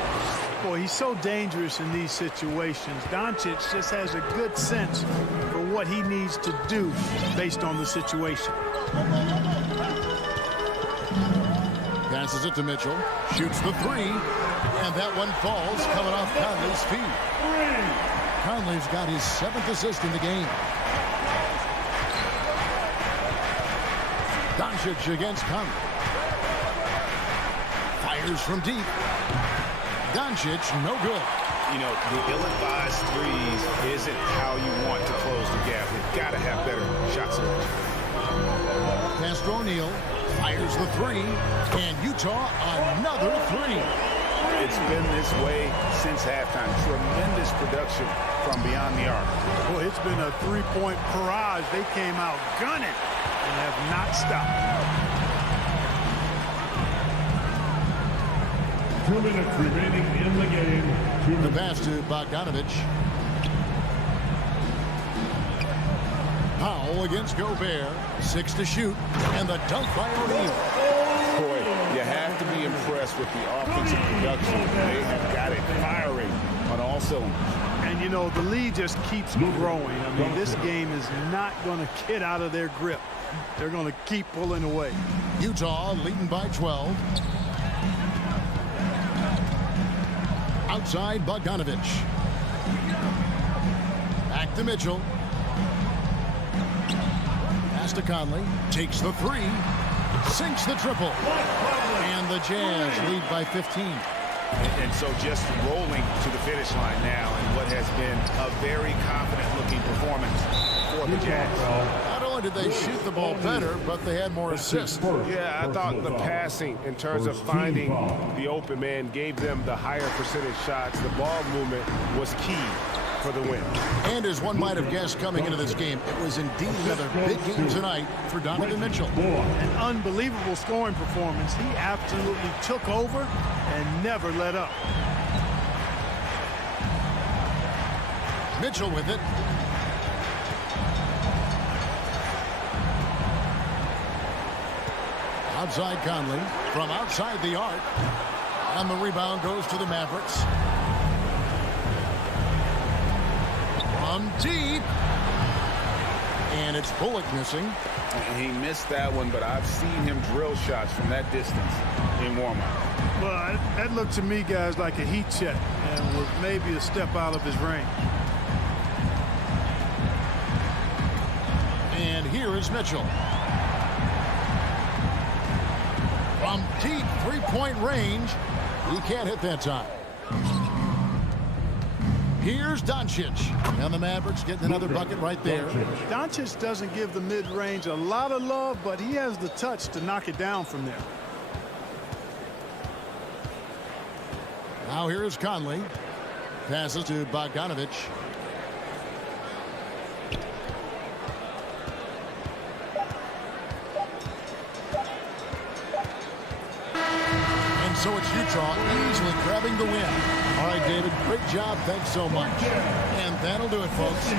Boy, he's so dangerous in these situations. Doncic just has a good sense for what he needs to do based on the situation. Passes it to Mitchell. Shoots the 3. And that one falls coming off Conley's feet. Conley's got his 7th assist in the game. Doncic against Conley. Fires from deep. Doncic, no good. You know, the ill-advised threes isn't how you want to close the gap. You've got to have better shot selection. Pass to O'Neal. Fires the 3. And Utah, another 3. It's been this way since halftime. Tremendous production from beyond the arc. Boy, it's been a 3-point barrage. They came out gunning and have not stopped. 2 minutes remaining in the game. The pass to Bogdanovic. Powell against Gobert. 6 to shoot. And the dunk by O'Neal. Boy, you have to be impressed with the offensive production. They have got it firing on all cylinders. And, you know, the lead just keeps growing. I mean, this game is not going to get out of their grip. They're going to keep pulling away. Utah leading by 12. Outside Bogdanovic. Back to Mitchell. Pass to Conley. Takes the 3. Sinks the triple. And the Jazz lead by 15. And so just rolling to the finish line now in what has been a very confident-looking performance for the Jazz. Not only did they shoot the ball better, but they had more assists. Yeah, I thought the passing in terms of finding the open man gave them the higher percentage shots. The ball movement was key for the win. And as one might have guessed coming into this game, it was indeed another big game tonight for Donovan Mitchell. An unbelievable scoring performance. He absolutely took over and never let up. Mitchell with it. Outside Conley from outside the arc. And the rebound goes to the Mavericks. From deep. And it's Bullock missing. He missed that one, but I've seen him drill shots from that distance in warm-up. Well, that looked to me, guys, like a heat check and was maybe a step out of his range. And here is Mitchell. From deep three-point range, he can't hit that time. Here's Doncic. And the Mavericks getting another bucket right there. Doncic doesn't give the mid-range a lot of love, but he has the touch to knock it down from there. Now here is Conley. Passes to Bogdanovic. And so it's Utah easily grabbing the win. All right, David, great job. Thanks so much. And that'll do it, folks.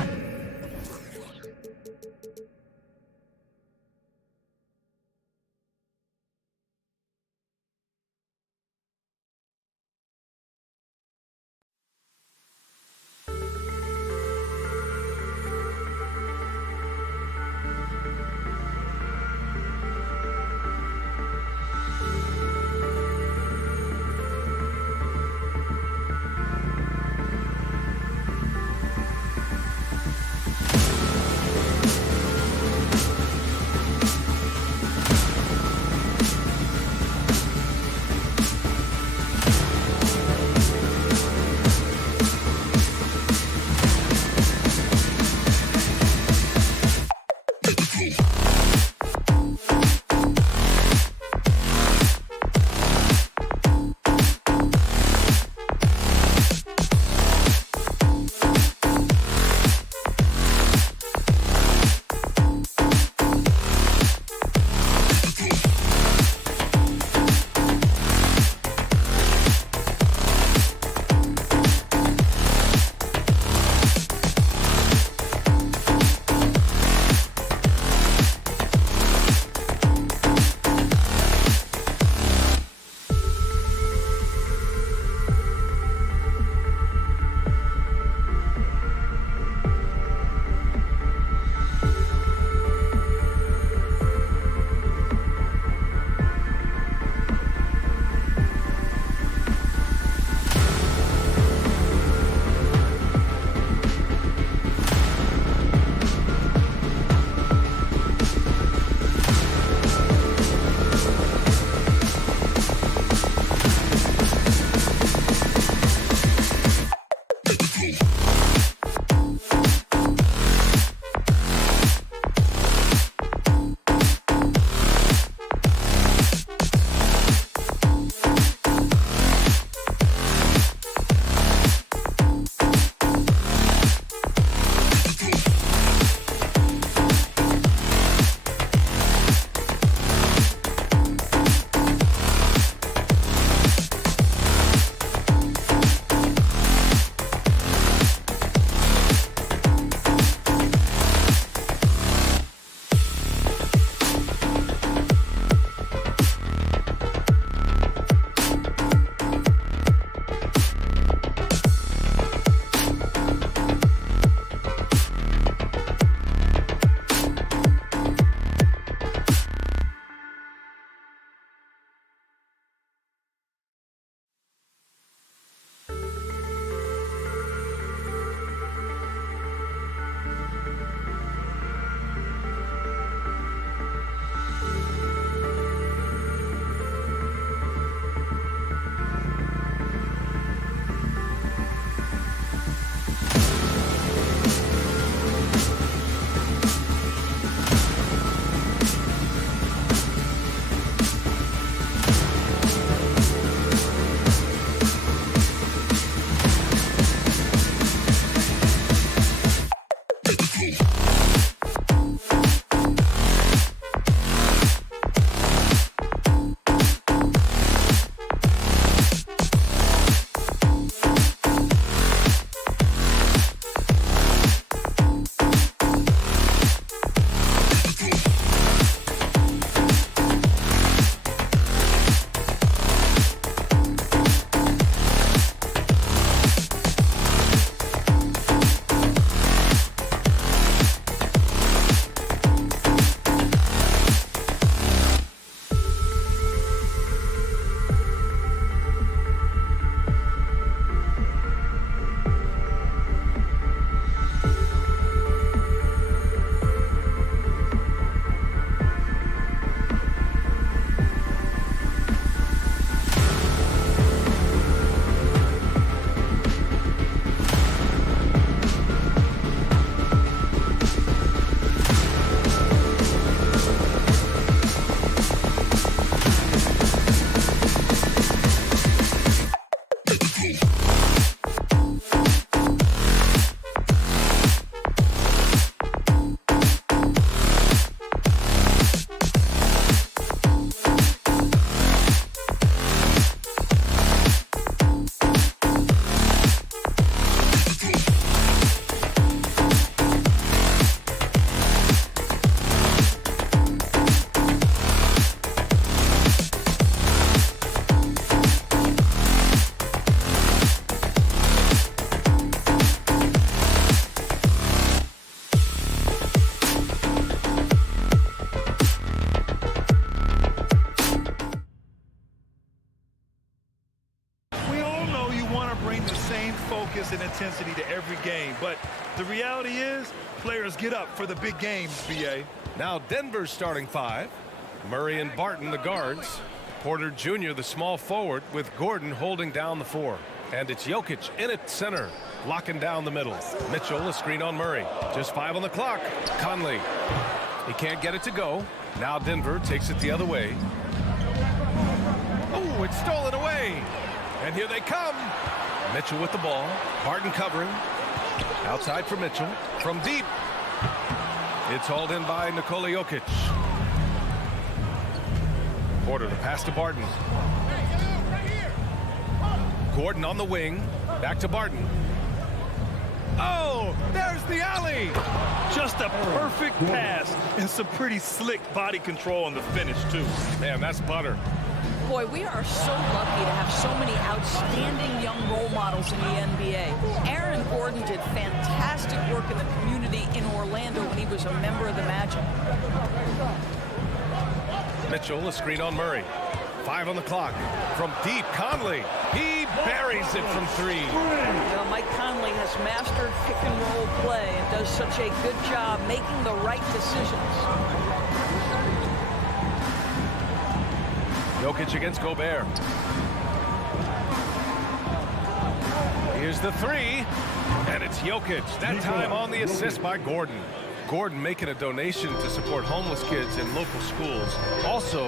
focus and intensity to every game. But the reality is, players get up for the big games, B.A. Now Denver's starting five. Murray and Barton, the guards. Porter Jr., the small forward, with Gordon holding down the four. And it's Jokic in at center, locking down the middle. Mitchell, a screen on Murray. Just 5 on the clock. Conley. He can't get it to go. Now Denver takes it the other way. Oh, it's stolen away. And here they come. Mitchell with the ball. Barton covering. Outside for Mitchell. From deep. It's hauled in by Nikola Jokic. Porter, the pass to Barton. Gordon on the wing. Back to Barton. Oh, there's the alley. Just a perfect pass and some pretty slick body control on the finish, too. Man, that's butter. Boy, we are so lucky to have so many outstanding young role models in the NBA. Aaron Gordon did fantastic work in the community in Orlando when he was a member of the Magic. Mitchell, a screen on Murray. 5 on the clock. From deep, Conley. He buries it from 3. You know, Mike Conley has mastered pick-and-roll play and does such a good job making the right decisions. Jokic against Gobert. Here's the three, and it's Jokic. That time on the assist by Gordon. Gordon making a donation to support homeless kids in local schools. Also,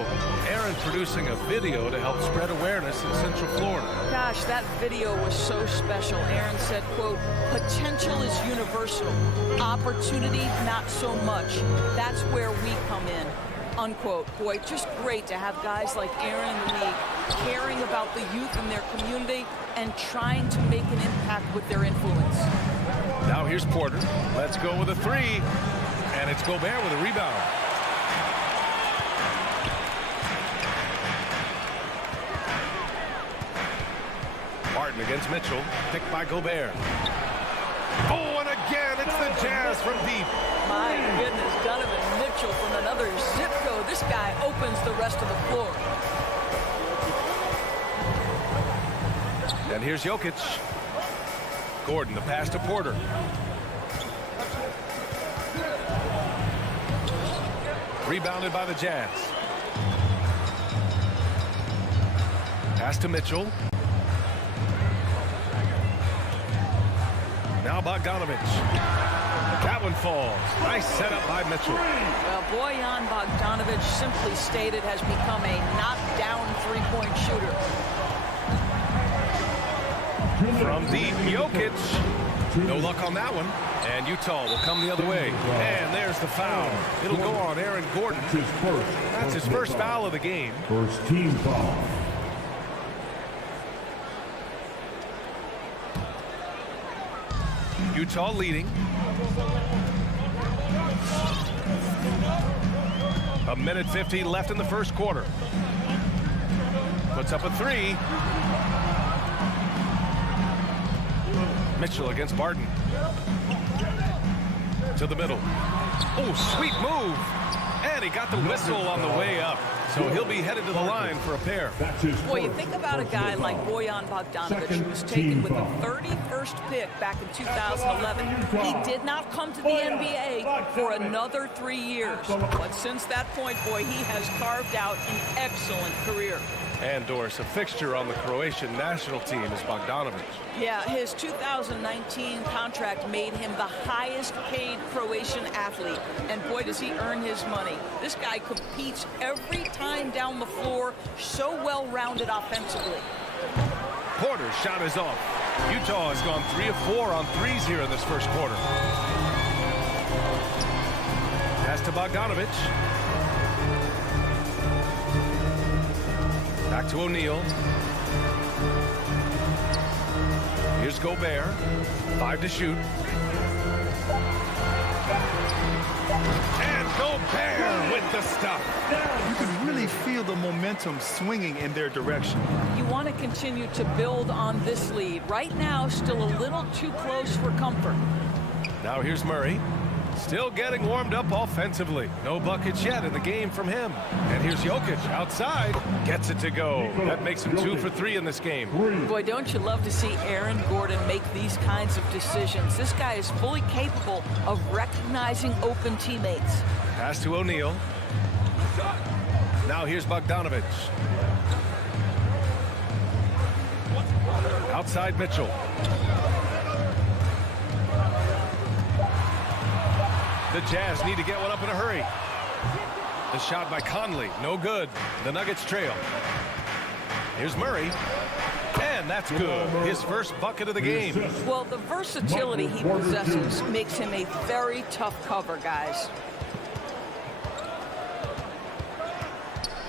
Aaron producing a video to help spread awareness in Central Florida. Gosh, that video was so special. Aaron said, quote, potential is universal. Opportunity, not so much. That's where we come in. Unquote. Boy, just great to have guys like Aaron in the league caring about the youth in their community and trying to make an impact with their influence. Now here's Porter. Let's go with a three. And it's Gobert with a rebound. Martin against Mitchell. Picked by Gobert. Oh, and again, it's the Jazz from deep. My goodness, Donovan Mitchell from another zip code. This guy opens the rest of the floor. And here's Jokic. Gordon, the pass to Porter. Rebounded by the Jazz. Pass to Mitchell. Now Bogdanovic. That one falls. Nice setup by Mitchell. Well, Bojan Bogdanovic, simply stated, has become a knockdown three-point shooter. From deep, Jokic. No luck on that one. And Utah will come the other way. And there's the foul. It'll go on Aaron Gordon. That's his first foul of the game. First team foul. Utah leading. A minute 50 left in the first quarter. Puts up a three. Mitchell against Barton. To the middle. Oh, sweet move. And he got the whistle on the way up. So he'll be headed to the line for a pair. Boy, you think about a guy like Bojan Bogdanovic, who was taken with the 31st pick back in 2011. He did not come to the NBA for another 3 years. But since that point, boy, he has carved out an excellent career. And Doris, a fixture on the Croatian national team is Bogdanovic. Yeah, his 2019 contract made him the highest paid Croatian athlete. And boy, does he earn his money. This guy competes every time down the floor, so well-rounded offensively. Porter's shot is off. Utah has gone 3 of 4 on threes here in this first quarter. Pass to Bogdanovic. Back to O'Neal. Here's Gobert. 5 to shoot. And Gobert with the stuff. You can really feel the momentum swinging in their direction. You want to continue to build on this lead. Right now, still a little too close for comfort. Now here's Murray. Still getting warmed up offensively. No buckets yet in the game from him. And here's Jokic outside. Gets it to go. That makes him 2 for 3 in this game. Boy, don't you love to see Aaron Gordon make these kinds of decisions. This guy is fully capable of recognizing open teammates. Pass to O'Neal. Now here's Bogdanovic. Outside Mitchell. The Jazz need to get one up in a hurry. The shot by Conley, no good. The Nuggets trail. Here's Murray. And that's good. His first bucket of the game. Well, the versatility he possesses makes him a very tough cover, guys.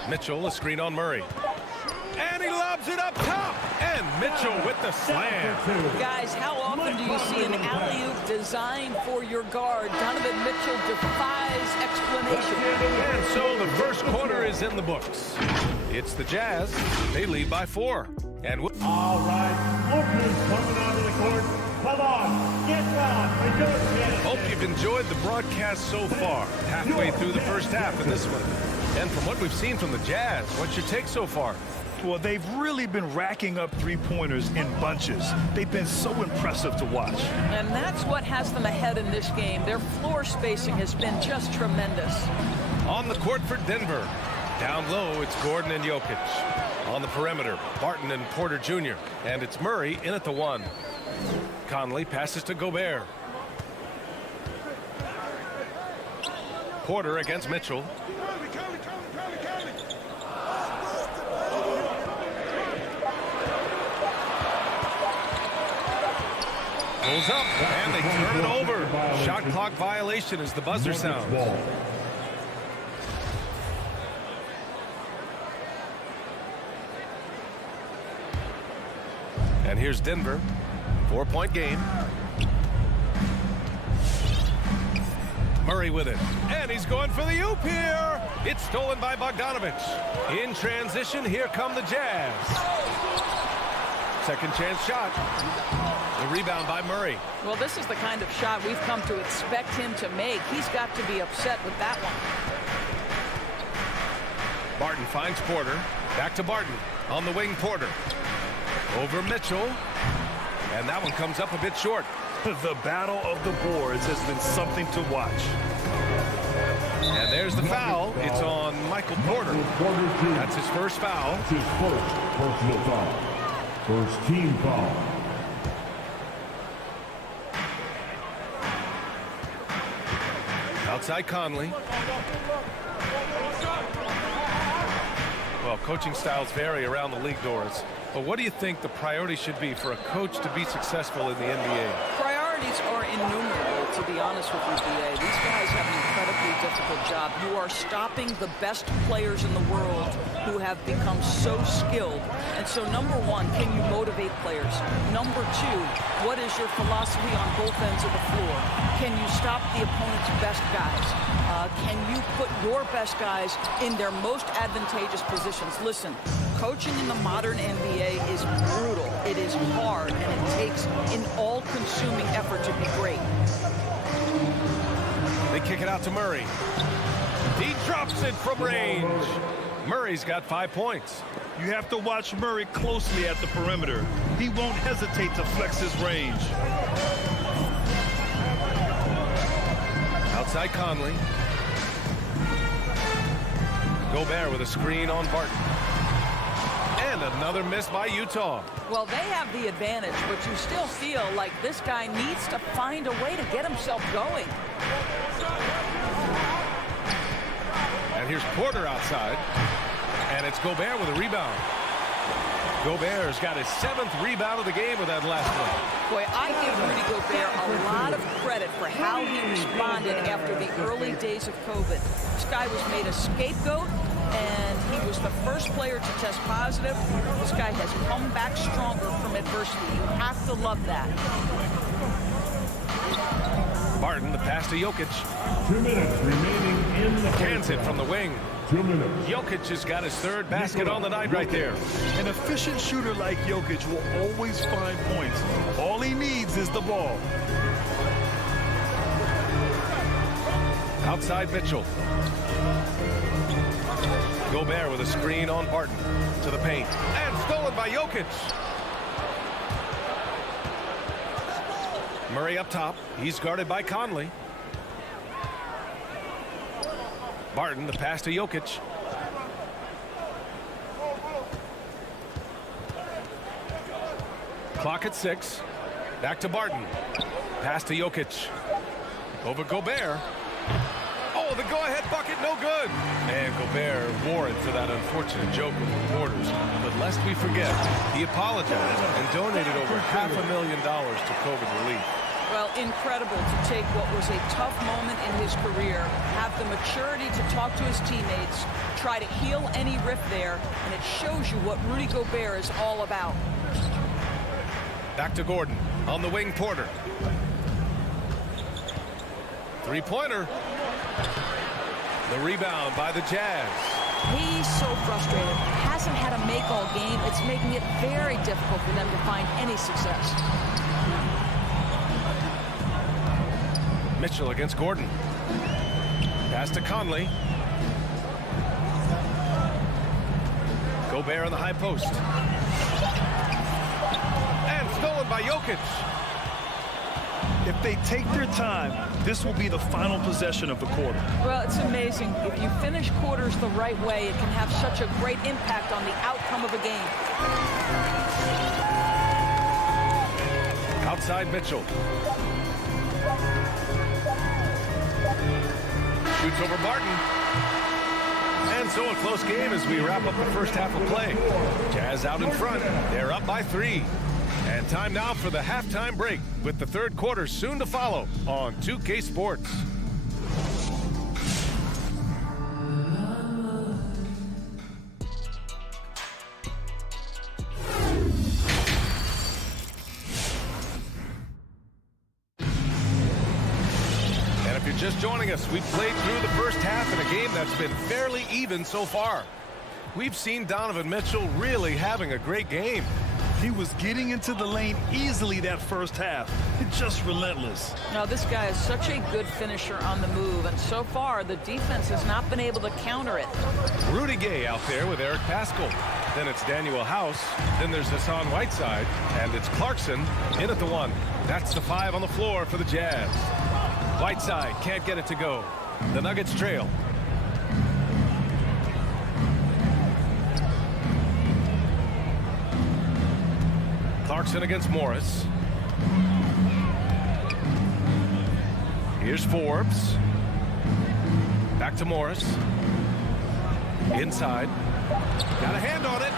Mitchell, a screen on Murray. And he lobs it up top. And Mitchell with the slam. Guys, how often do you see an alley-oop designed for your guard? Donovan Mitchell defies explanation. And so the first quarter is in the books. It's the Jazz. They lead by 4. And all right, lookers coming onto the court. Come on, get down. Hope you've enjoyed the broadcast so far. Halfway through the first half in this one. And from what we've seen from the Jazz, what's your take so far? Well, they've really been racking up three-pointers in bunches. They've been so impressive to watch. And that's what has them ahead in this game. Their floor spacing has been just tremendous. On the court for Denver. Down low, it's Gordon and Jokic. On the perimeter, Barton and Porter Jr. And it's Murray in at the 1. Conley passes to Gobert. Porter against Mitchell. Goes up, and they turn it over. Shot clock violation as the buzzer sounds. And here's Denver. 4-point game. Murray with it. And he's going for the oop here. It's stolen by Bogdanovic. In transition, here come the Jazz. Second chance shot. The rebound by Murray. Well, this is the kind of shot we've come to expect him to make. He's got to be upset with that one. Barton finds Porter. Back to Barton. On the wing, Porter. Over Mitchell. And that one comes up a bit short. The battle of the boards has been something to watch. And there's the foul. It's on Michael Porter. That's his first foul. That's his first personal foul. First team foul. Outside Conley. Well, coaching styles vary around the league, Doris. But what do you think the priority should be for a coach to be successful in the NBA? Priorities are innumerable, to be honest with you, BA. These guys have an incredibly difficult job. You are stopping the best players in the world who have become so skilled. And so, number one, can you motivate players? Number two, what is your philosophy on both ends of the floor? Can you stop the opponent's best guys? Can you put your best guys in their most advantageous positions? Listen, coaching in the modern NBA is brutal. It is hard, and it takes an all-consuming effort to be great. They kick it out to Murray. He drops it from range. Murray's got 5 points. You have to watch Murray closely at the perimeter. He won't hesitate to flex his range. Outside Conley. Gobert with a screen on Barton. And another miss by Utah. Well, they have the advantage, but you still feel like this guy needs to find a way to get himself going. And here's Porter outside. And it's Gobert with a rebound. Gobert's got his 7th rebound of the game with that last one. Boy, I give Rudy Gobert a lot of credit for how he responded after the early days of COVID. This guy was made a scapegoat, and he was the first player to test positive. This guy has come back stronger from adversity. You have to love that. Barton, the pass to Jokic. 2 minutes remaining in the Cans it from the wing. 2 minutes. Jokic has got his 3rd basket on the night right there. An efficient shooter like Jokic will always find points. All he needs is the ball. Outside Mitchell. Gobert with a screen on Barton. To the paint. And stolen by Jokic. Murray up top. He's guarded by Conley. Barton, the pass to Jokic. Clock at 6. Back to Barton. Pass to Jokic. Over Gobert. Oh, the go-ahead bucket, no good. And Gobert wore it for that unfortunate joke with reporters. But lest we forget, he apologized and donated over $500,000 to COVID relief. Well, incredible to take what was a tough moment in his career, have the maturity to talk to his teammates, try to heal any rift there, and it shows you what Rudy Gobert is all about. Back to Gordon. On the wing, Porter. Three-pointer. The rebound by the Jazz. He's so frustrated. Hasn't had a make all game. It's making it very difficult for them to find any success. Mitchell against Gordon. Pass to Conley. Gobert on the high post. And stolen by Jokic. If they take their time, this will be the final possession of the quarter. Well, it's amazing. If you finish quarters the right way, it can have such a great impact on the outcome of a game. Outside Mitchell. Shoots over Barton. And so a close game as we wrap up the first half of play. Jazz out in front. They're up by 3. And time now for the halftime break with the third quarter soon to follow on 2K Sports. If you're just joining us, we've played through the first half in a game that's been fairly even so far. We've seen Donovan Mitchell really having a great game. He was getting into the lane easily that first half. It's just relentless. Now, this guy is such a good finisher on the move, and so far the defense has not been able to counter it. Rudy Gay out there with Eric Paschall. Then it's Daniel House. Then there's Hassan Whiteside. And it's Clarkson in at the 1. That's the 5 on the floor for the Jazz. Whiteside can't get it to go. The Nuggets trail. Clarkson against Morris. Here's Forbes. Back to Morris. Inside. Got a hand on it.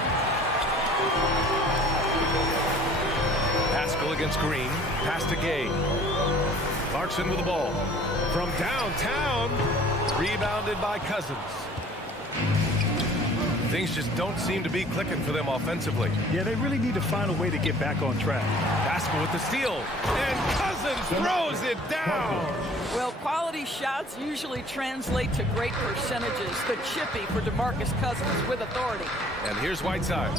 Paschall against Green. Pass to Gay. Clarkson with the ball. From downtown. Rebounded by Cousins. Things just don't seem to be clicking for them offensively. Yeah, they really need to find a way to get back on track. Paschall with the steal. And Cousins throws it down. Well, quality shots usually translate to great percentages. The chippy for DeMarcus Cousins with authority. And here's Whiteside.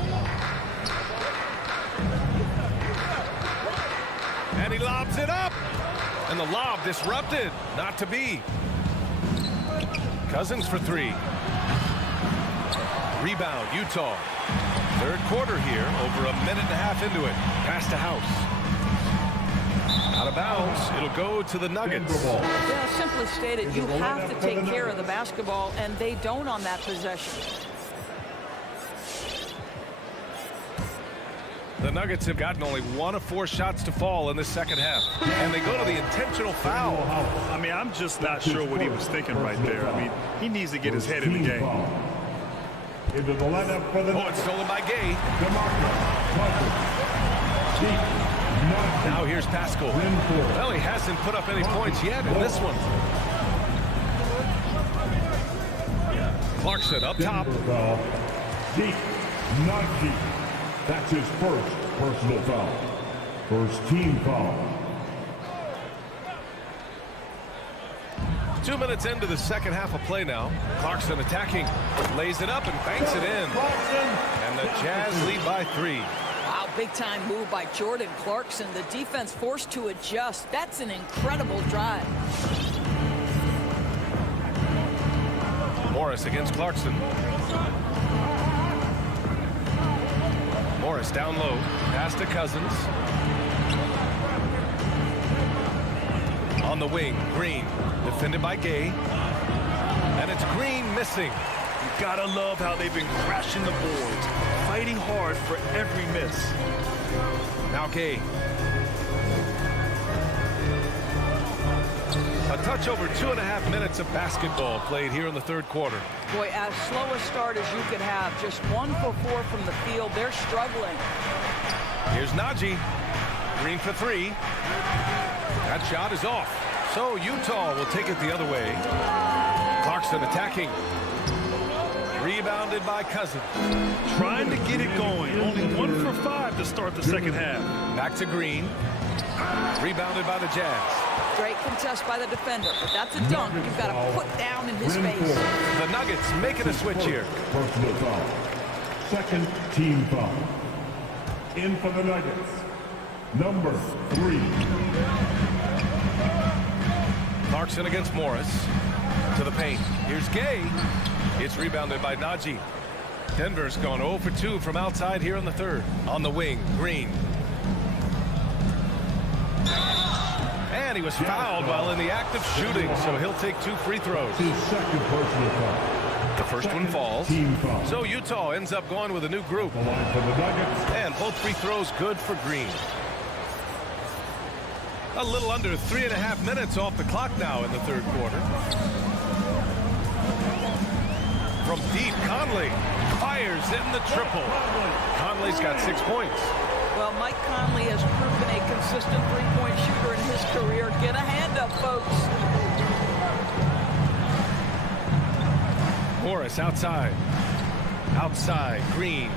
And he lobs it up. And the lob disrupted. Not to be. Cousins for 3. Rebound, Utah. Third quarter here, over a minute and a half into it. Pass to House. Out of bounds, it'll go to the Nuggets. Yeah, simply stated, you have to take care of the basketball, and they don't on that possession. The Nuggets have gotten only 1 of 4 shots to fall in the second half. And they go to the intentional foul. I mean, I'm just not sure what he was thinking right there. I mean, he needs to get his head in the game. Into the lineup for the it's stolen by Gay. Deep. Now here's Paschall. Well, he hasn't put up any points yet in this one. Clarkson up top. Deep, not deep. That's his first personal foul. First team foul. 2 minutes into the second half of play now. Clarkson attacking. Lays it up and banks it in. And the Jazz lead by 3. Wow, big-time move by Jordan Clarkson. The defense forced to adjust. That's an incredible drive. Morris against Clarkson. Morris down low. Pass to Cousins. On the wing, Green. Defended by Gay. And it's Green missing. You gotta love how they've been crashing the boards, fighting hard for every miss. Now Gay. A touch over 2.5 minutes of basketball played here in the third quarter. Boy, as slow a start as you could have. Just 1 for 4 from the field. They're struggling. Here's Najee. Green for 3. That shot is off. So Utah will take it the other way. Clarkson attacking. Rebounded by Cousins. Trying to get it going. Only 1 for 5 to start the second half. Back to Green. Rebounded by the Jazz. Great contest by the defender, but that's a dunk you've got to put down in his face. The Nuggets making a switch here. Personal foul. Second team foul. In for the Nuggets. Number 3. Clarkson against Morris. To the paint. Here's Gay. It's rebounded by Najee. Denver's gone 0 for 2 from outside here in the third. On the wing, Green. And he was fouled while in the act of shooting, so he'll take 2 free throws. His second personal foul. The first one falls. Team foul. So Utah ends up going with a new group. The line for the Nuggets. And both free throws good for Green. A little under 3.5 minutes off the clock now in the third quarter. From deep, Conley fires in the triple. Conley's got 6 points. Well, Mike Conley has proven a consistent three-point shooter in his career. Get a hand up, folks. Morris outside. Outside, Green.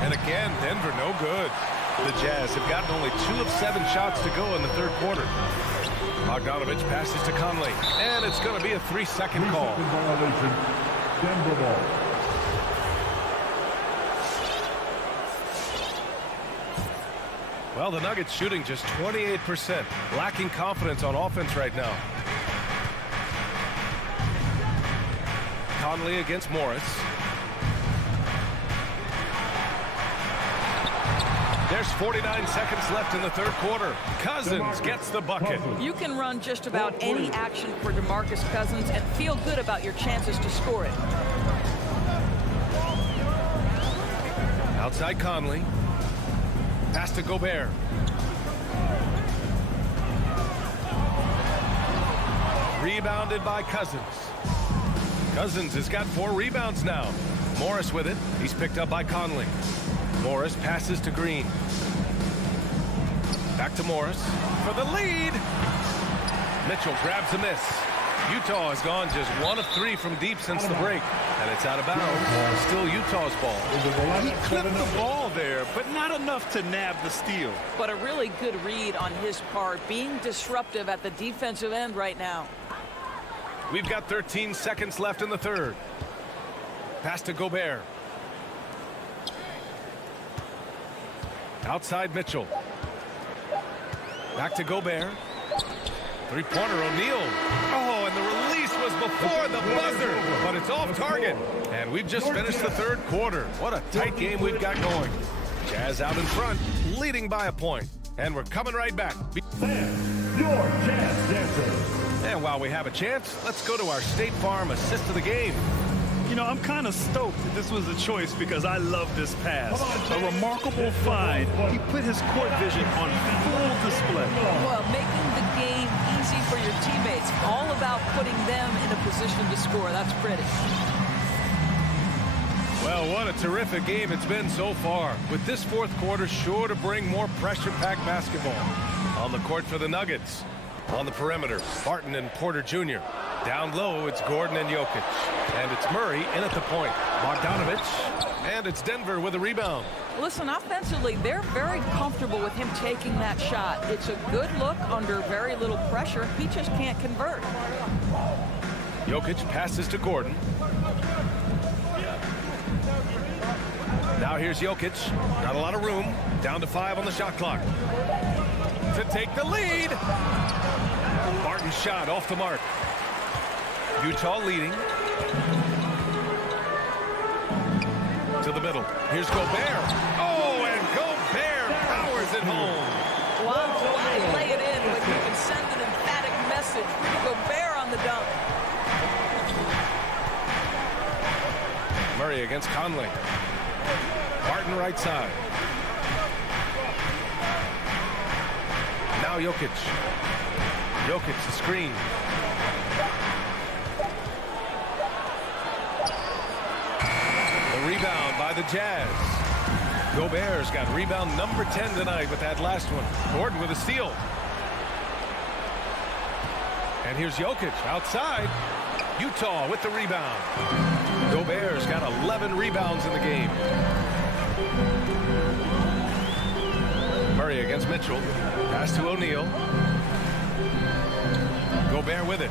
And again, Denver no good. The Jazz have gotten only 2 of 7 shots to go in the third quarter. Bogdanovic passes to Conley. And it's going to be a 3-second call. Violation. Denver ball. Well, the Nuggets shooting just 28%. Lacking confidence on offense right now. Conley against Morris. There's 49 seconds left in the third quarter. Cousins gets the bucket. You can run just about any action for DeMarcus Cousins and feel good about your chances to score it. Outside Conley. Pass to Gobert. Rebounded by Cousins. Cousins has got 4 rebounds now. Morris with it. He's picked up by Conley. Morris passes to Green. Back to Morris for the lead. Mitchell grabs a miss. Utah has gone just 1 of 3 from deep since the break. And it's out of bounds. Still Utah's ball. He clipped the ball there, but not enough to nab the steal. But a really good read on his part, being disruptive at the defensive end right now. We've got 13 seconds left in the third. Pass to Gobert. Outside Mitchell. Back to Gobert. Three-pointer O'Neal. Oh, and the release was before the buzzer, but it's off target. And we've just finished the third quarter. What a tight game we've got going. Jazz out in front, leading by a point. And we're coming right back. And your Jazz Dancers. And while we have a chance, let's go to our State Farm assist of the game. You know, I'm kind of stoked that this was a choice because I love this pass. A remarkable find. He put his court vision on full display. Well, making the game easy for your teammates. All about putting them in a position to score. That's pretty. Well, what a terrific game it's been so far. With this fourth quarter sure to bring more pressure-packed basketball. On the court for the Nuggets. On the perimeter, Barton and Porter Jr. Down low, it's Gordon and Jokic. And it's Murray in at the point. Bogdanovic. And it's Denver with a rebound. Listen, offensively, they're very comfortable with him taking that shot. It's a good look under very little pressure. He just can't convert. Jokic passes to Gordon. Now here's Jokic. Not a lot of room. Down to 5 on the shot clock. To take the lead. Barton's shot off the mark. Utah leading. To the middle. Here's Gobert. Oh, and Gobert powers it home. Wow, why lay it in when you can send an emphatic message? Gobert on the dunk. Murray against Conley. Barton right side. Now Jokic. Jokic the screen. The rebound by the Jazz. Gobert's got rebound number 10 tonight with that last one. Gordon with a steal. And here's Jokic outside. Utah with the rebound. Gobert's got 11 rebounds in the game. Murray against Mitchell. Pass to O'Neal. Gobert with it.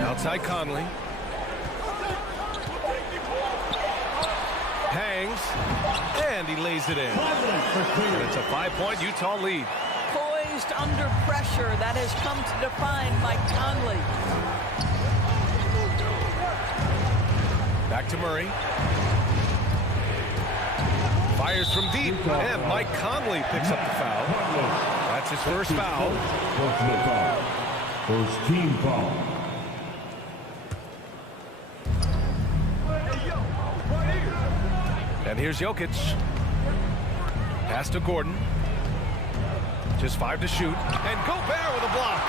Outside Conley. Hangs. And he lays it in. And it's a 5-point Utah lead. Poised under pressure. That has come to define Mike Conley. Back to Murray. Fires from deep, and Mike Conley picks up the foul. That's his first foul. Personal foul. First team foul. And here's Jokic. Pass to Gordon. Just 5 to shoot. And Gobert with a block.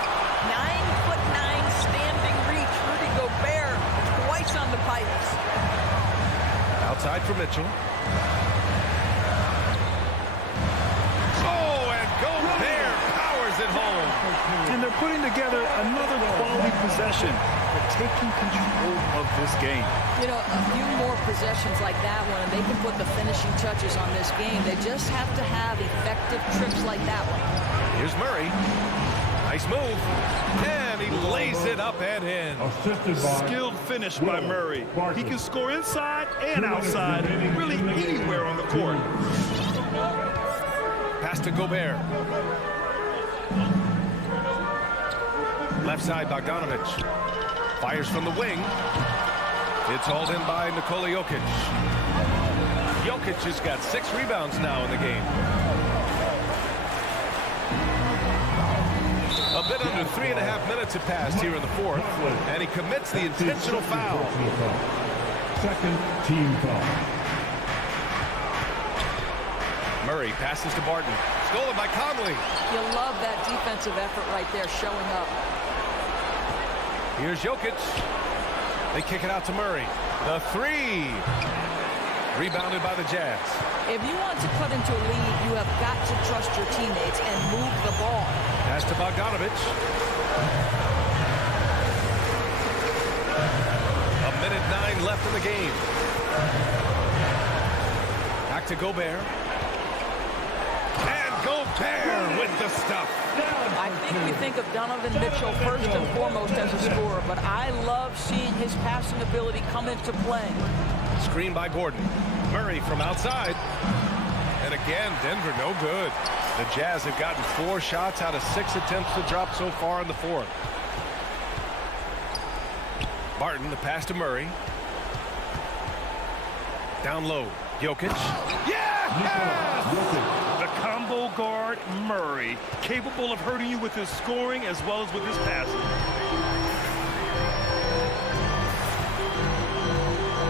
9'9" standing reach. Rudy Gobert twice on the pipes. Outside for Mitchell. Oh, and Gobert powers it home. And they're putting together another quality possession. They're taking control of this game. You know, a few more possessions like that one, and they can put the finishing touches on this game. They just have to have effective trips like that one. Here's Murray. Nice move. And he lays it up and in. Skilled finish by Murray. He can score inside and outside, really anywhere on the court. Pass to Gobert. Left side, Bogdanovic. Fires from the wing. It's hauled in by Nikola Jokic. Jokic has got 6 rebounds now in the game. A bit under 3.5 minutes have passed here in the fourth, and he commits the intentional foul. Second team foul. Murray passes to Barton. Stolen by Conley. You love that defensive effort right there showing up. Here's Jokic. They kick it out to Murray. The 3. Rebounded by the Jazz. If you want to cut into a lead, you have got to trust your teammates and move the ball. Pass to Bogdanovic. 1:09 left in the game. Back to Gobert. And Gobert with the stuff. I think we think of Donovan Mitchell first and foremost as a scorer, but I love seeing his passing ability come into play. Screen by Gordon. Murray from outside. And again, Denver no good. The Jazz have gotten 4 shots out of 6 attempts to drop so far in the fourth. Barton, the pass to Murray. Down low. Jokic. Yeah! The combo guard, Murray, capable of hurting you with his scoring as well as with his passing.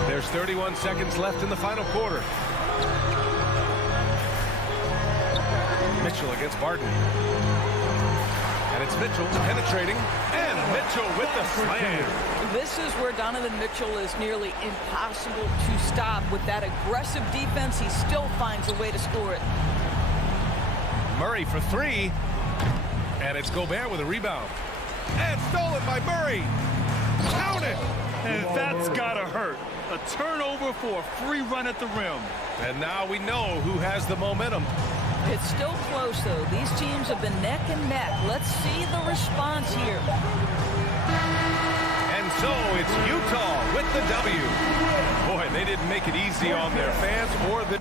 There's 31 seconds left in the final quarter. Mitchell against Barton. And it's Mitchell penetrating. And Mitchell with the slam. This is where Donovan Mitchell is nearly impossible to stop. With that aggressive defense, he still finds a way to score it. Murray for 3. And it's Gobert with a rebound. And stolen by Murray. Count it. And that's gotta hurt. A turnover for a free run at the rim. And now we know who has the momentum. It's still close, though. These teams have been neck and neck. Let's see the response here. And so it's Utah with the W. Boy, they didn't make it easy on their fans or the...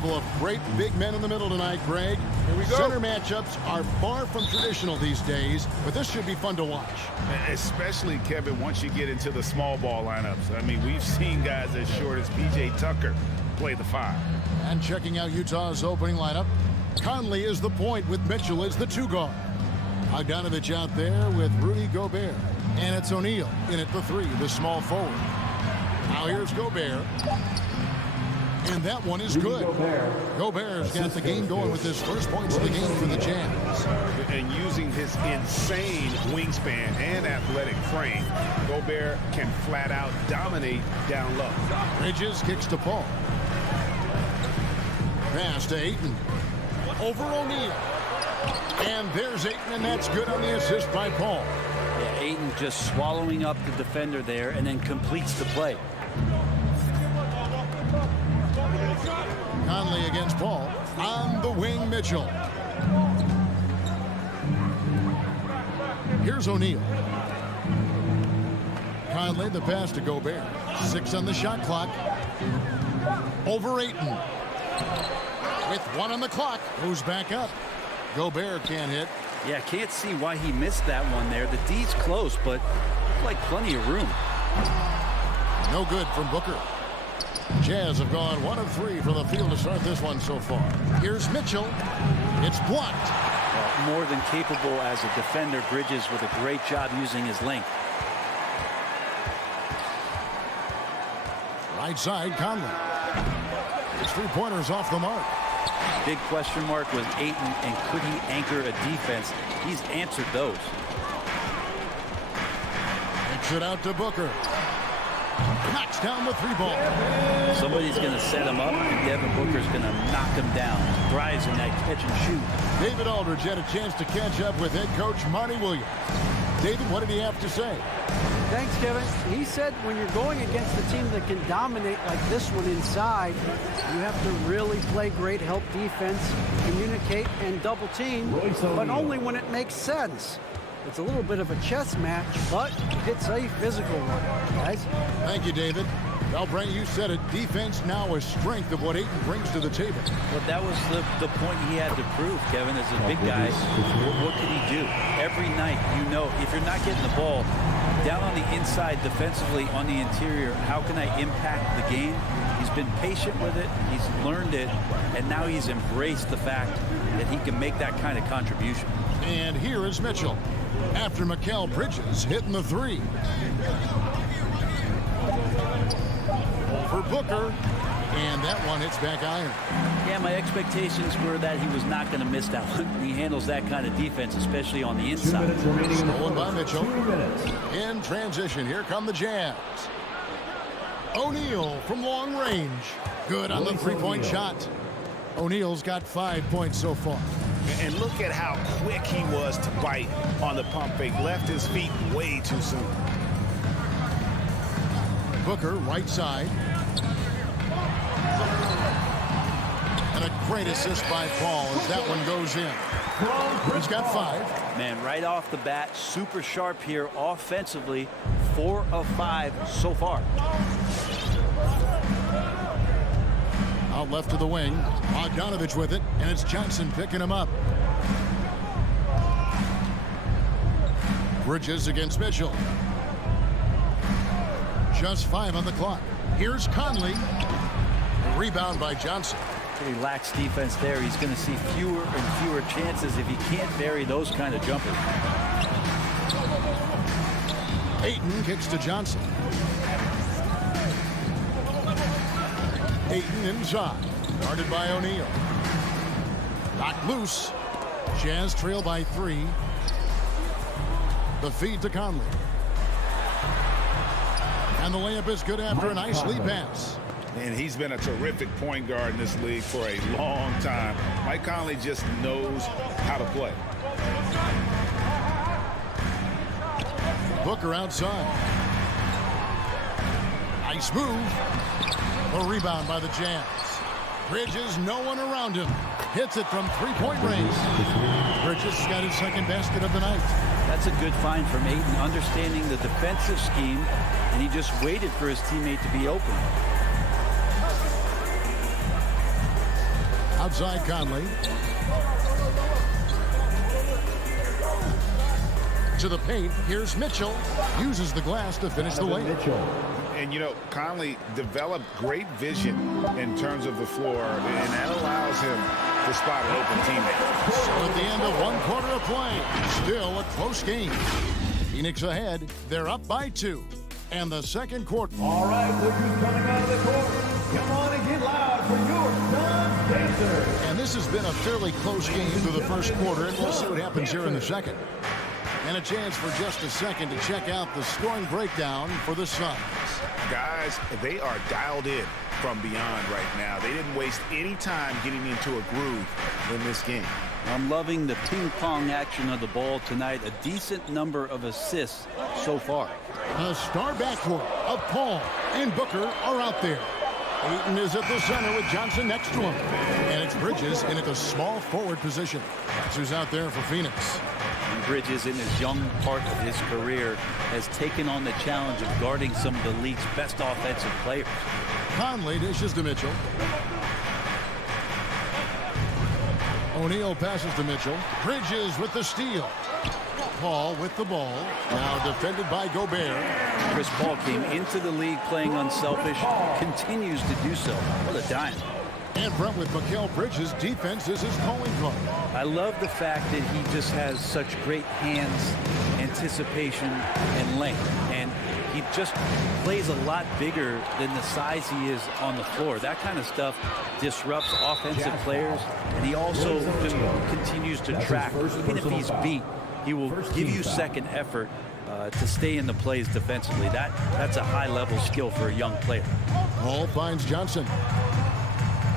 couple of great big men in the middle tonight, Greg. Here we go. Center matchups are far from traditional these days, but this should be fun to watch. Especially, Kevin, once you get into the small ball lineups. I mean, we've seen guys as short as P.J. Tucker play the 5. And checking out Utah's opening lineup, Conley is the point with Mitchell as the 2 guard. Bogdanovic out there with Rudy Gobert. And it's O'Neal in at the 3, the small forward. Now here's Gobert. And that one is good. Gobert's got the game going with his first points of the game for the Jazz. And using his insane wingspan and athletic frame, Gobert can flat out dominate down low. Bridges kicks to Paul. Pass to Ayton. Over O'Neal. And there's Ayton, and that's good on the assist by Paul. Yeah, Ayton just swallowing up the defender there and then completes the play. Conley against Paul. On the wing, Mitchell. Here's O'Neal. Conley, the pass to Gobert. 6 on the shot clock. Over Ayton. With 1 on the clock. Goes back up. Gobert can't hit. Yeah, can't see why he missed that one there. The D's close, but like plenty of room. No good from Booker. Jazz have gone 1 of 3 from the field to start this one so far. Here's Mitchell. It's blocked. More than capable as a defender. Bridges with a great job using his length. Right side, Conley. His 3-pointers off the mark. Big question mark was Ayton, and could he anchor a defense? He's answered those. Kicks it out to Booker. Knocks down the 3-ball. Somebody's going to set him up, and Devin Booker's going to knock him down. Thrives in that catch and shoot. David Aldridge had a chance to catch up with head coach Monty Williams. David, what did he have to say? Thanks, Kevin. He said when you're going against a team that can dominate like this one inside, you have to really play great help defense, communicate, and double team, but only when it makes sense. It's a little bit of a chess match, but it's a physical one, guys. Thank you, David. Well, Brent, you said it. Defense now a strength of what Ayton brings to the table. Well, that was the point he had to prove, Kevin, as a big guy. What could he do? Every night, you know, if you're not getting the ball down on the inside defensively on the interior, how can I impact the game? He's been patient with it. He's learned it. And now he's embraced the fact that he can make that kind of contribution. And here is Mitchell after Mikal Bridges hitting the 3. For Booker, and that one hits back iron. Yeah, my expectations were that he was not going to miss that one. He handles that kind of defense, especially on the inside. Stolen by Mitchell. In transition, here come the Jazz. O'Neal from long range. Good on the 3-point shot. O'Neal's got 5 points so far. And look at how quick he was to bite on the pump fake. Left his feet way too soon. Booker, right side. And a great assist by Paul as that one goes in. He's got 5. Man, right off the bat, super sharp here offensively. 4 of 5 so far. Out left to the wing. Bogdanovic with it, and it's Johnson picking him up. Bridges against Mitchell. Just 5 on the clock. Here's Conley. A rebound by Johnson. Pretty lax defense there. He's going to see fewer and fewer chances if he can't bury those kind of jumpers. Ayton kicks to Johnson. Ayton inside. Guarded by O'Neal. Knocked loose. Jazz trail by 3. The feed to Conley. And the layup is good after a nice lead pass. And he's been a terrific point guard in this league for a long time. Mike Conley just knows how to play. Booker outside. Nice move. A rebound by the Jazz. Bridges, no one around him. Hits it from 3-point range. Bridges got his second basket of the night. That's a good find from Ayton, understanding the defensive scheme, and he just waited for his teammate to be open. Outside Conley. To the paint. Here's Mitchell. Uses the glass to finish the layup. And, you know, Conley developed great vision in terms of the floor, and that allows him to spot an open teammate. So at the end of one quarter of play, still a close game. Phoenix ahead. They're up by 2. And the second quarter. All right, look who's coming out of the court. Come on and get loud for your Sun Dancer. And this has been a fairly close game through the first quarter, and we'll see what happens here in the second. And a chance for just a second to check out the scoring breakdown for the Suns. Guys, they are dialed in from beyond right now. They didn't waste any time getting into a groove in this game. I'm loving the ping-pong action of the ball tonight. A decent number of assists so far. A star backcourt of Paul and Booker are out there. Ayton is at the center with Johnson next to him. And it's Bridges in at the small forward position. Who's out there for Phoenix. Bridges, in his young part of his career, has taken on the challenge of guarding some of the league's best offensive players. Conley dishes to Mitchell. O'Neal passes to Mitchell. Bridges with the steal. Paul with the ball. Now defended by Gobert. Chris Paul came into the league playing unselfish, continues to do so. What a dime. And Brent with Mikal Bridges' defense is his calling card. I love the fact that he just has such great hands, anticipation, and length. And he just plays a lot bigger than the size he is on the floor. That kind of stuff disrupts offensive players. And he also just continues to track. Even if he's beat, he will give you second effort to stay in the plays defensively. That's a high-level skill for a young player. Hall finds Johnson.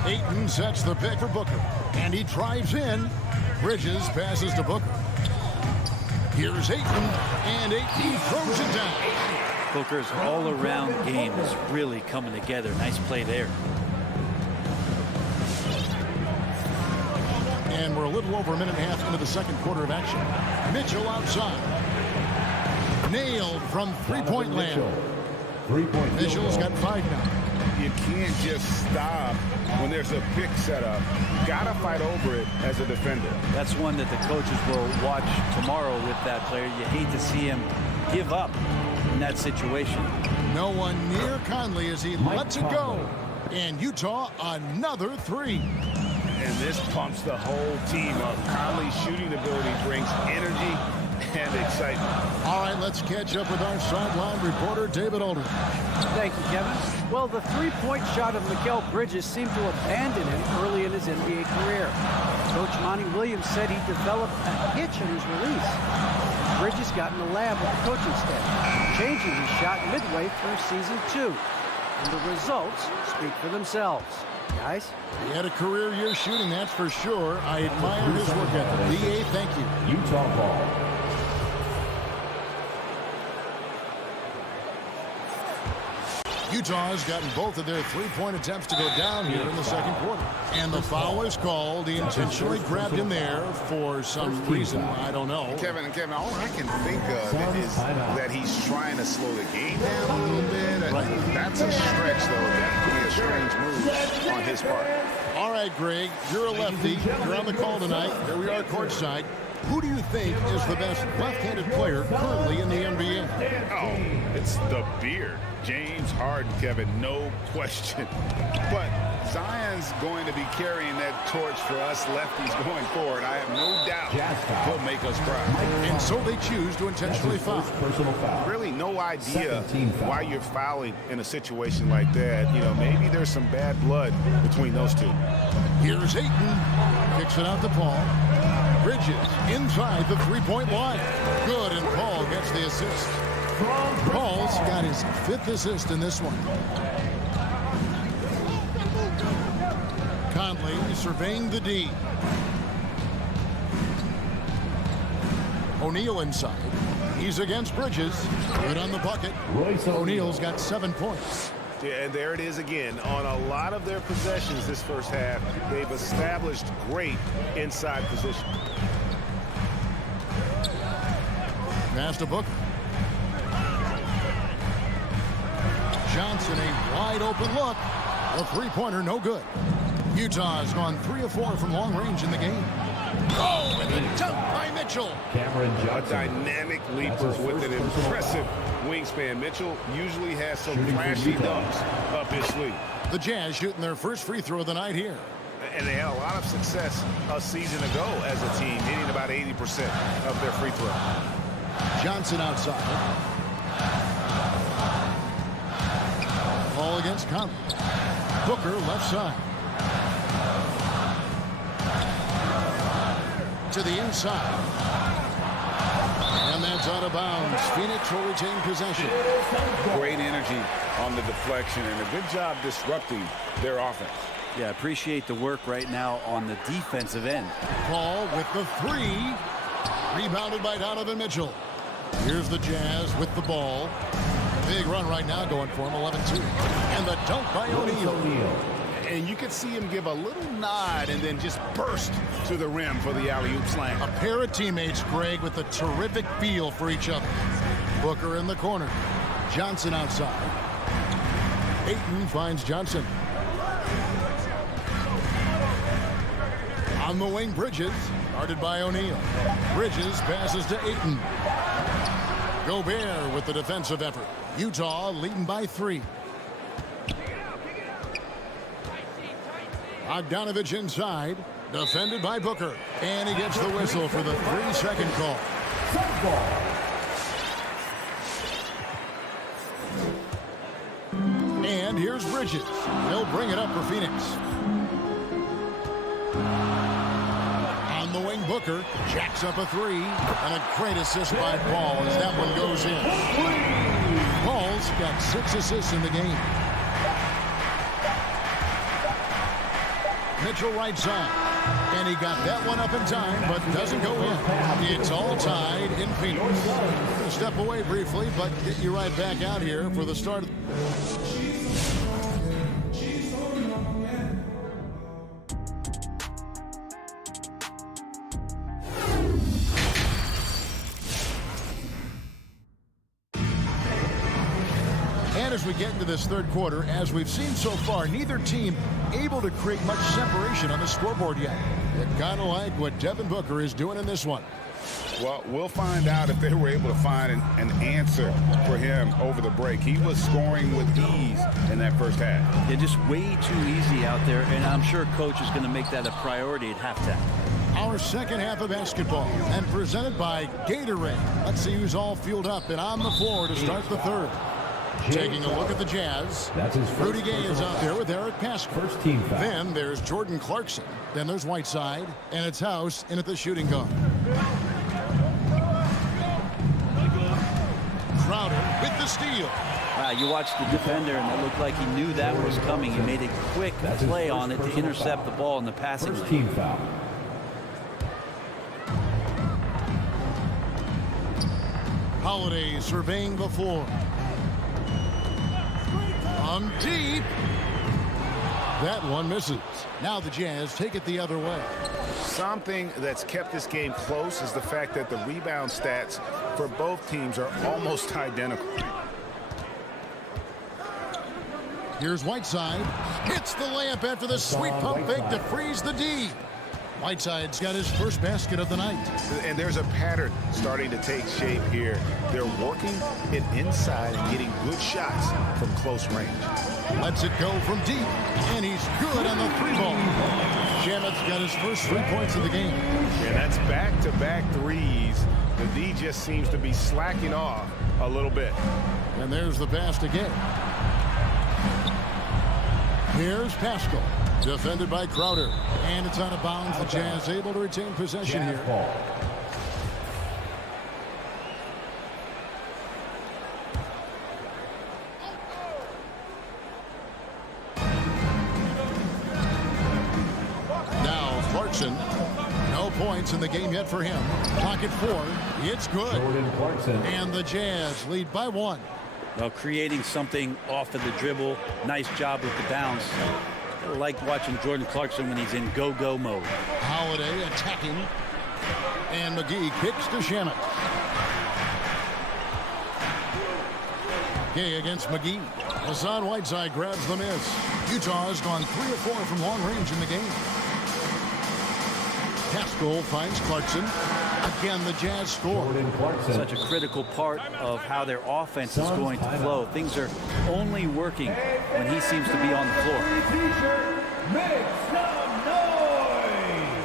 Ayton sets the pick for Booker. And he drives in. Bridges passes to Booker. Here's Ayton. And Ayton throws it down. Booker's all-around game is really coming together. Nice play there. And we're a little over a minute and a half into the second quarter of action. Mitchell outside. Nailed from three-point land. Mitchell's got 5 now. You can't just stop when there's a pick set up. You gotta fight over it as a defender. That's one that the coaches will watch tomorrow with that player. You hate to see him give up in that situation. No one near Conley as he lets it go. And Utah, another 3. And this pumps the whole team up. Conley's shooting ability brings energy and excitement. All right, let's catch up with our sideline reporter, David Aldridge. Thank you, Kevin. Well, the three-point shot of Mikal Bridges seemed to abandon him early in his NBA career. Coach Monty Williams said he developed a hitch in his release. Bridges got in the lab with the coaching staff, changing his shot midway through season 2. And the results speak for themselves. Guys? He had a career year shooting, that's for sure. I admire his work ethic. DA, thank you. Utah ball. Utah has gotten both of their three-point attempts to go down here in the second quarter. And the foul is called. He intentionally grabbed him there for some reason. I don't know. Kevin, all I can think of is that he's trying to slow the game down a little bit. That's a stretch, though. Definitely a strange move on his part. All right, Greg, you're a lefty. You're on the call tonight. Here we are courtside. Who do you think is the best left-handed player currently in the NBA? Oh, it's the beard. James Harden, Kevin, no question. But Zion's going to be carrying that torch for us lefties going forward. I have no doubt he'll make us proud. And so they choose to intentionally foul. Really no idea why you're fouling in a situation like that. You know, maybe there's some bad blood between those two. Here's Ayton. Kicks it out to Paul. Bridges inside the three-point line. Good, and Paul gets the assist. Paul's got his 5th assist in this one. Conley surveying the D. O'Neal inside. He's against Bridges. Good on the bucket. O'Neal's got 7 points. Yeah, and there it is again. On a lot of their possessions this first half, they've established great inside position. Pass to Booker. Johnson, a wide open look. A three-pointer, no good. Utah has gone 3 of 4 from long range in the game. Oh, and the dunk by Mitchell. A dynamic leaper with an impressive wingspan. Mitchell usually has some flashy dunks up his sleeve. The Jazz shooting their first free throw of the night here. And they had a lot of success a season ago as a team, hitting about 80% of their free throw. Johnson outside. Ball against Conley. Booker left side. To the inside. And that's out of bounds. Phoenix will retain possession. Great energy on the deflection and a good job disrupting their offense. Yeah, appreciate the work right now on the defensive end. Paul with the 3. Rebounded by Donovan Mitchell. Here's the Jazz with the ball. Big run right now going for him, 11-2. And the dunk by O'Neal. And you could see him give a little nod and then just burst to the rim for the alley-oop slam. A pair of teammates, Greg, with a terrific feel for each other. Booker in the corner. Johnson outside. Ayton finds Johnson. On the wing, Bridges. Guarded by O'Neal. Bridges passes to Ayton. Gobert with the defensive effort. Utah leading by 3. Bogdanovic inside. Defended by Booker. And he gets the whistle for the 3-second call. And here's Bridges. He'll bring it up for Phoenix. On the wing, Booker jacks up a 3. And a great assist by Paul as that one goes in. Paul's got 6 assists in the game. Mitchell right side. And he got that one up in time, but doesn't go in. It's all tied in Phoenix. Step away briefly, but get you right back out here for the start. As we get into this third quarter, as we've seen so far, neither team able to create much separation on the scoreboard yet. You kind of like what Devin Booker is doing in this one. Well, we'll find out if they were able to find an answer for him over the break. He was scoring with ease in that first half. Yeah, just way too easy out there, and I'm sure coach is going to make that a priority at halftime. Our second half of basketball, and presented by Gatorade. Let's see who's all fueled up and on the floor to start the third. Taking a look at the Jazz. Rudy Gay is out there with Eric Pascal. First team foul. Then there's Jordan Clarkson. Then there's Whiteside. And it's House in at the shooting guard. Crowder with the steal. Wow, you watched the defender, and it looked like he knew that was coming. He made a quick play on it to intercept the ball in the passing First lane. team foul. Holiday surveying the floor. From deep. That one misses. Now the Jazz take it the other way. Something that's kept this game close is the fact that the rebound stats for both teams are almost identical. Here's Whiteside. Hits the layup after the sweet pump fake to freeze the D. Whiteside's got his first basket of the night. And there's a pattern starting to take shape here. They're working it inside and getting good shots from close range. Lets it go from deep, and he's good on the 3-ball. Shamet's got his first 3 points of the game. And that's back-to-back threes. The D just seems to be slacking off a little bit. And there's the pass to Gay. Here's Pascal. Defended by Crowder. And it's out of bounds. The Jazz able to retain possession here. Ball. Now Clarkson. No points in the game yet for him. Clock at 4. It's good. Jordan Clarkson. And the Jazz lead by 1. Well, creating something off of the dribble. Nice job with the bounce. I like watching Jordan Clarkson when he's in go-go mode. Holiday attacking. And McGee kicks to Shamet. Gay against McGee. Hassan Whiteside grabs the miss. Utah has gone 3 of 4 from long range in the game. Haskell finds Clarkson. Again, the Jazz score. Such a critical part of how their offense is going to flow. Things are only working when he seems to be on the floor. Make some noise!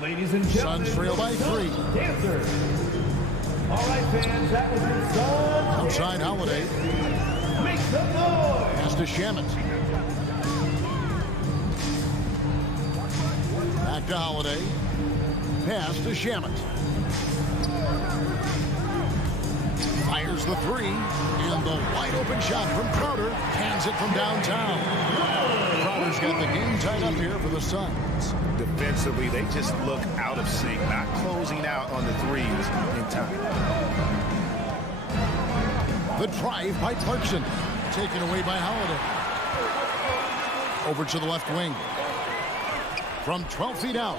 Ladies and gentlemen, Suns trail by 3. Dancers. All right, fans, that was your Suns. Outside Holiday. Make some noise! Pass to Shamet. Back to Holiday. Pass to Shamet. Fires the 3. And the wide open shot from Crowder. Hands it from downtown. Crowder's got the game tied up here for the Suns. Defensively, they just look out of sync, not closing out on the threes in time. The drive by Clarkson. Taken away by Holiday. Over to the left wing. From 12 feet out.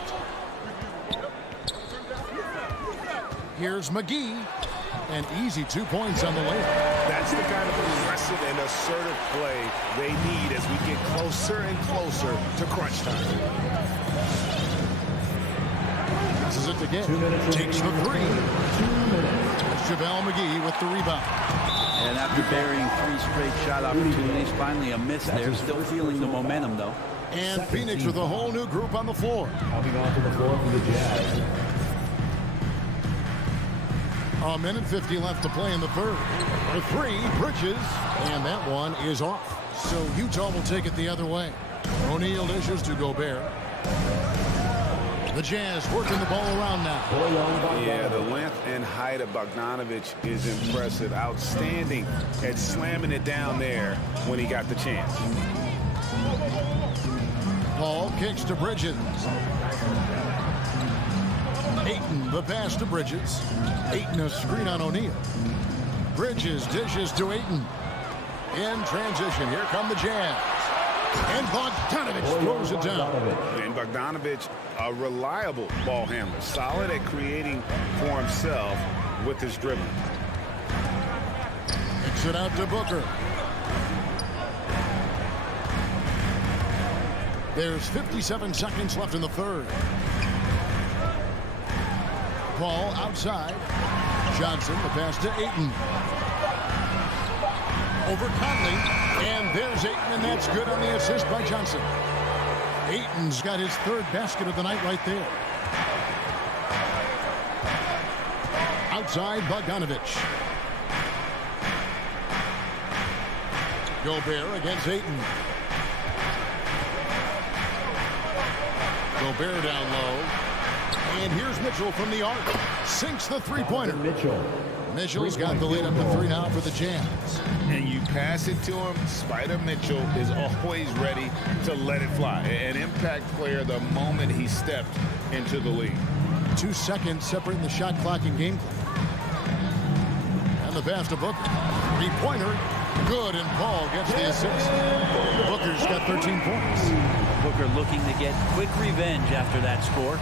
Here's McGee. An easy 2 points on the layup. That's the kind of aggressive and assertive play they need as we get closer and closer to crunch time. Passes it to Gay. Takes the 3. JaVale McGee with the rebound. And after burying 3 straight shot opportunities, finally a miss there. Still feeling the momentum, though. And Phoenix with a whole new group on the floor. Coming onto the floor for the Jazz. A minute 50 left to play in the third. The 3, Bridges, and that one is off. So Utah will take it the other way. O'Neal dishes to Gobert. The Jazz working the ball around now. Yeah, the length and height of Bogdanovic is impressive. Outstanding at slamming it down there when he got the chance. Paul kicks to Bridges. Ayton, the pass to Bridges. Ayton a screen on O'Neal. Bridges dishes to Ayton. In transition, here come the Jazz. And Bogdanovic throws it down. And Bogdanovic, a reliable ball handler. Solid at creating for himself with his dribbling. Kicks it out to Booker. There's 57 seconds left in the third. Paul outside. Johnson, the pass to Ayton. Over Conley. And there's Ayton, and that's good on the assist by Johnson. Ayton's got his 3rd basket of the night right there. Outside, Bogdanovic. Gobert against Ayton. Gobert down low. And here's Mitchell from the arc. Sinks the 3-pointer. Mitchell's got the lead up to 3 now for the Jazz. And you pass it to him, Spider Mitchell is always ready to let it fly. An impact player the moment he stepped into the league. 2 seconds separating the shot clock and game clock. And the pass to Booker. 3-pointer. Good, and Paul gets the assist. Booker's got 13 points. Booker looking to get quick revenge after that score.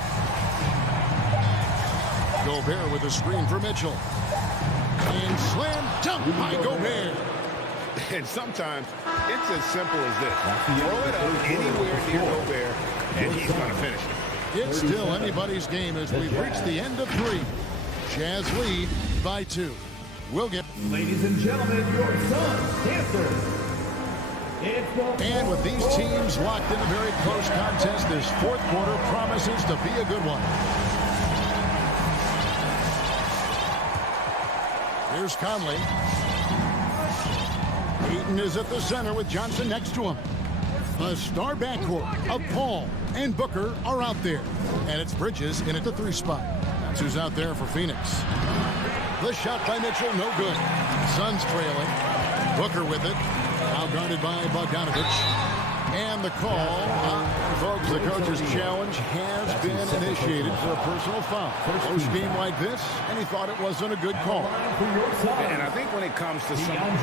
Gobert with a screen for Mitchell. And slam dunk by Gobert. And sometimes it's as simple as this. Throw it up anywhere near Gobert, and he's going to finish it. It's still anybody's game as we've reached the end of 3. Jazz lead by 2. We'll get... Ladies and gentlemen, your Suns dancers. And with these teams locked in a very close contest, this 4th quarter promises to be a good one. Here's Conley. Ayton is at the center with Johnson next to him. The star backcourt of Paul and Booker are out there. And it's Bridges in at the 3 spot. That's who's out there for Phoenix. The shot by Mitchell, no good. Suns trailing. Booker with it. Now guarded by Bogdanovic. And the call, folks, the coach's challenge has been initiated for a personal foul. Close game like this, and he thought it wasn't a good call. And I think when it comes to some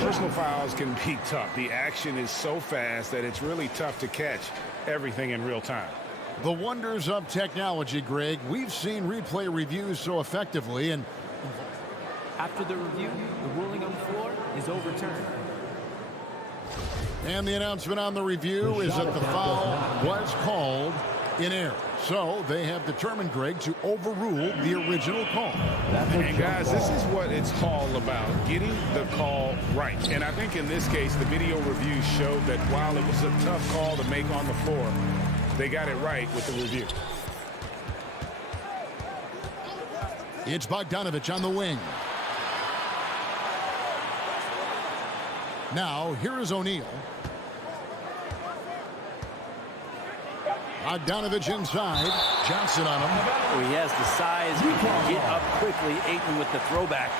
personal fouls can be tough. The action is so fast that it's really tough to catch everything in real time. The wonders of technology, Greg. We've seen replay reviews so effectively, and after the review, the ruling on the floor is overturned. And the announcement on the review is that the foul was called in error. So they have determined, Greg, to overrule the original call. And guys, this is what it's all about, getting the call right. And I think in this case, the video review showed that while it was a tough call to make on the floor, they got it right with the review. It's Bogdanovic on the wing. Now, here is O'Neal. Bogdanovic inside. Johnson on him. He has the size. He can get up quickly. Ayton with the throwback.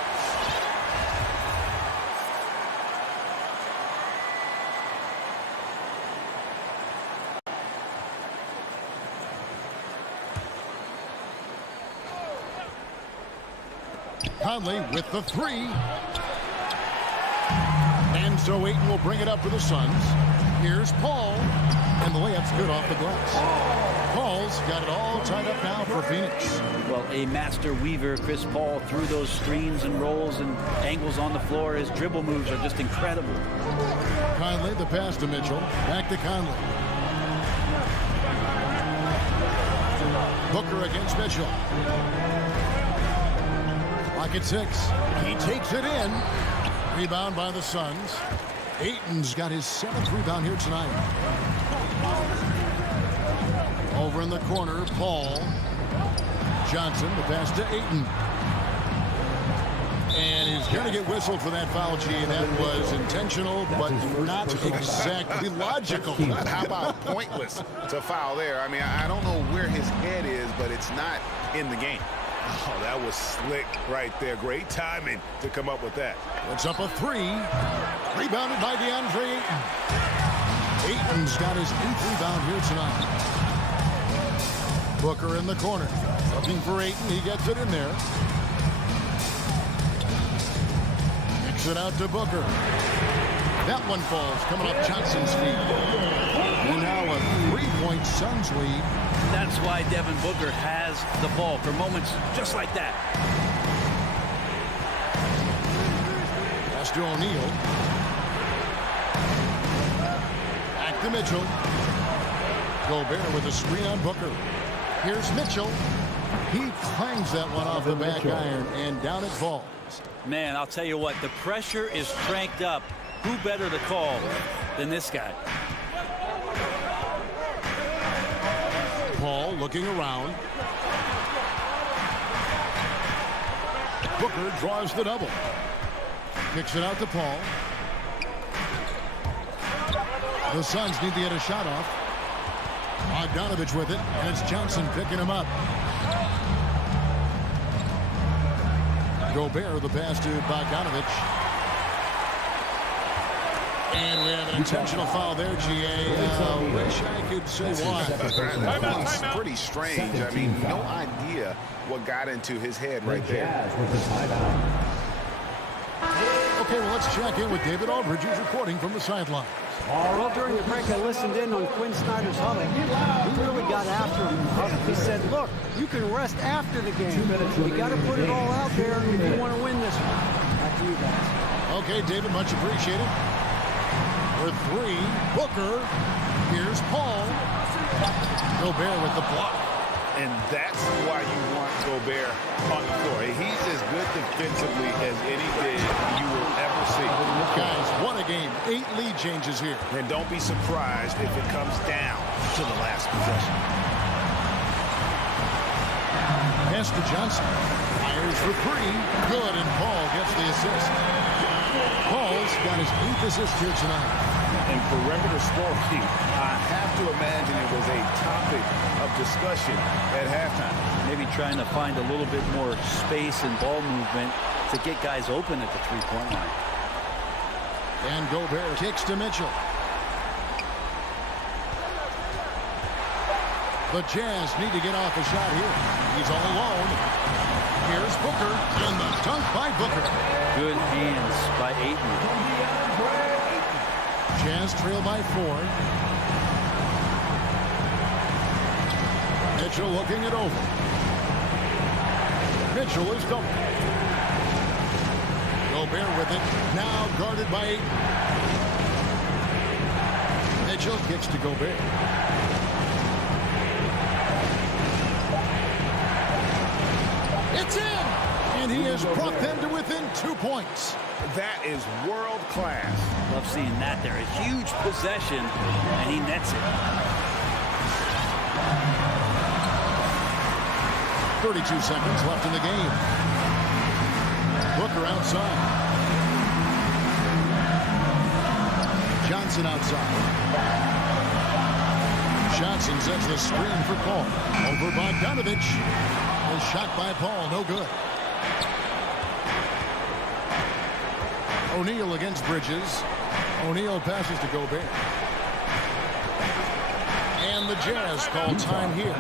Conley with the three. And so Ayton will bring it up for the Suns. Here's Paul. And the layup's good off the glass. Paul's got it all tied up now for Phoenix. Well, a master weaver, Chris Paul, through those screens and rolls and angles on the floor. His dribble moves are just incredible. Conley, the pass to Mitchell. Back to Conley. Booker against Mitchell. Clock at 6. He takes it in. Rebound by the Suns. Ayton's got his 7th rebound here tonight. Over in the corner, Paul. Johnson, the pass to Ayton. And he's going to get whistled for that foul, G. That was intentional, but not exactly logical. How about pointless to foul there? I mean, I don't know where his head is, but it's not in the game. Oh, that was slick right there. Great timing to come up with that. Puts up a 3. Rebounded by DeAndre Ayton. Ayton's got his 8th rebound here tonight. Booker in the corner. Looking for Ayton. He gets it in there. Kicks it out to Booker. That one falls. Coming up Johnson's feet. And now a 3-point Suns lead. That's why Devin Booker has the ball for moments just like that. Pass to O'Neal. Back to Mitchell. Gobert with a screen on Booker. Here's Mitchell. He clangs that one off the back iron, and down it falls. Man, I'll tell you what, the pressure is cranked up. Who better to call than this guy? Paul looking around. Booker draws the double. Kicks it out to Paul. The Suns need to get a shot off. Bogdanovic with it, and it's Johnson picking him up. Gobert, the pass to Bogdanovic. And we have an intentional foul there, GA. Wish I could say why. That was pretty strange. I mean, no idea what got into his head right there. Okay, well, let's check in with David Aldridge, who's reporting from the sideline. Well, during the break, I listened in on Quinn Snyder's huddle. He really got after him. He said, look, you can rest after the game. You got to put it all out there if you want to win this one. Back to you guys. Okay, David, much appreciated. For 3, Booker. Here's Paul. Gobert with the block. And that's why you want Gobert on the floor. He's as good defensively as any big you will ever see. Guys, what a game. 8 lead changes here. And don't be surprised if it comes down to the last possession. Pass to Johnson. Fires for 3. Good, and Paul gets the assist. Paul's got his 8th assist here tonight. And perimeter scoring, I have to imagine it was a topic of discussion at halftime. Maybe trying to find a little bit more space and ball movement to get guys open at the three-point line. And Gobert kicks to Mitchell. The Jazz need to get off a shot here. He's all alone. Here's Booker, and the dunk by Booker. Good hands by Ayton. Jazz trail by 4. Mitchell looking it over. Mitchell is doubled. Gobert with it. Now guarded by Ayton. Mitchell kicks to Gobert. It's in! And he has brought them to within 2 points. That is world class. Love seeing that there. A huge possession, and he nets it. 32 seconds left in the game. Booker outside. Johnson outside. Johnson sets the screen for Paul. Over Bogdanovic. A shot by Paul, no good. O'Neal against Bridges. O'Neal passes to Gobert. And the Jazz call time here.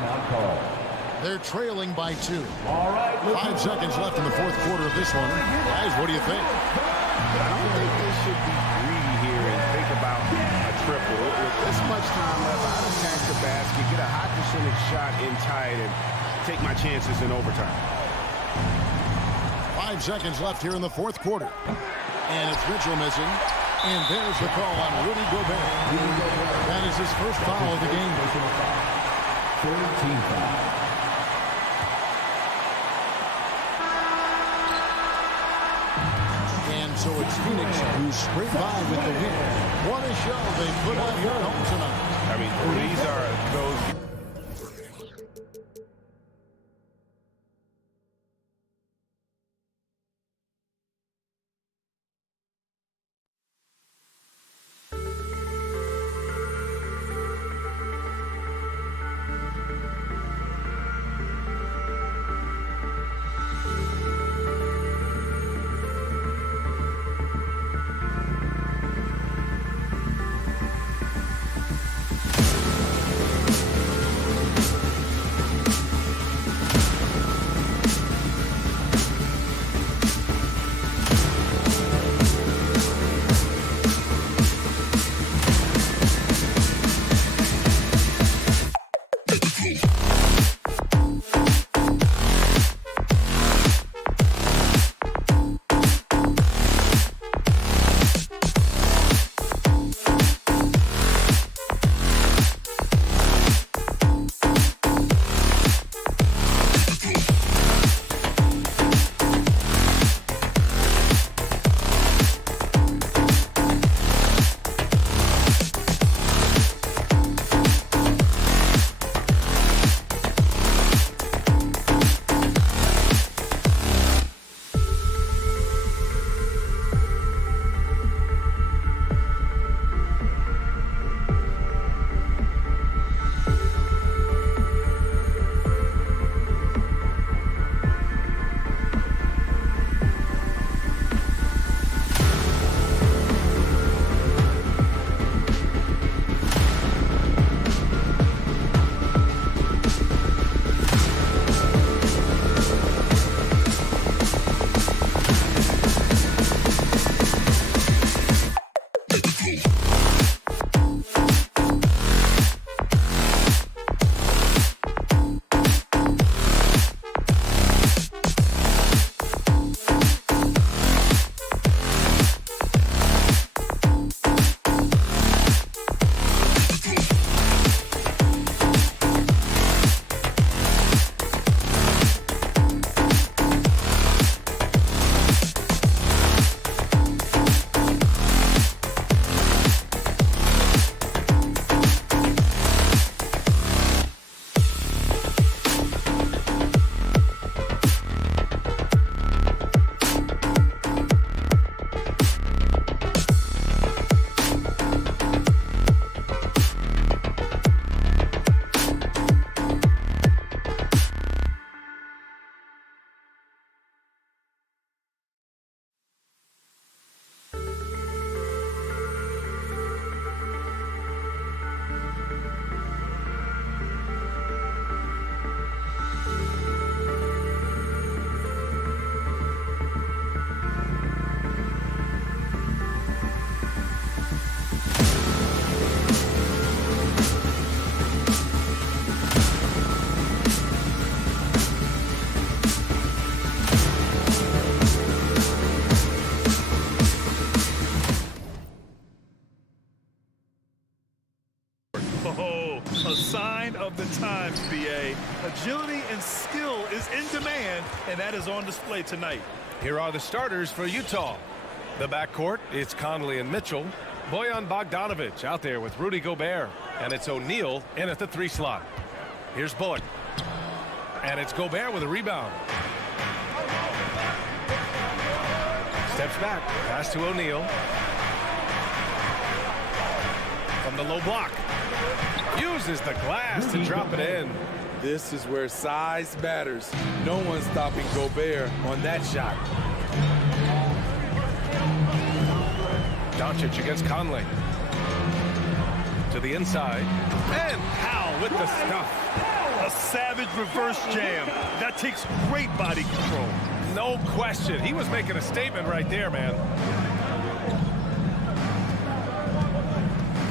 They're trailing by 2. 5 seconds left in the fourth quarter of this one. Guys, what do you think? I don't think they should be greedy here and think about a triple. With this much time left, I'd attack the basket, get a high percentage shot in tight, and take my chances in overtime. 5 seconds left here in the fourth quarter. And it's Mitchell missing. And there's the call on Rudy Gobert. That is his first foul of the game. 13 foul. And so it's Phoenix who scraped by with the win. What a show they put on here at home tonight. I mean, these are those... a sign of the times, BA. Agility and skill is in demand, and that is on display tonight. Here are the starters for Utah. The backcourt, it's Conley and Mitchell. Bojan Bogdanovic out there with Rudy Gobert. And it's O'Neal in at the 3 slot. Here's Bullock. And it's Gobert with a rebound. Steps back. Pass to O'Neal. From the low block. Uses the glass to drop it in. This is where size matters. No one's stopping Gobert on that shot. Doncic against Conley. To the inside. And Powell with the stuff. A savage reverse jam. That takes great body control. No question. He was making a statement right there, man.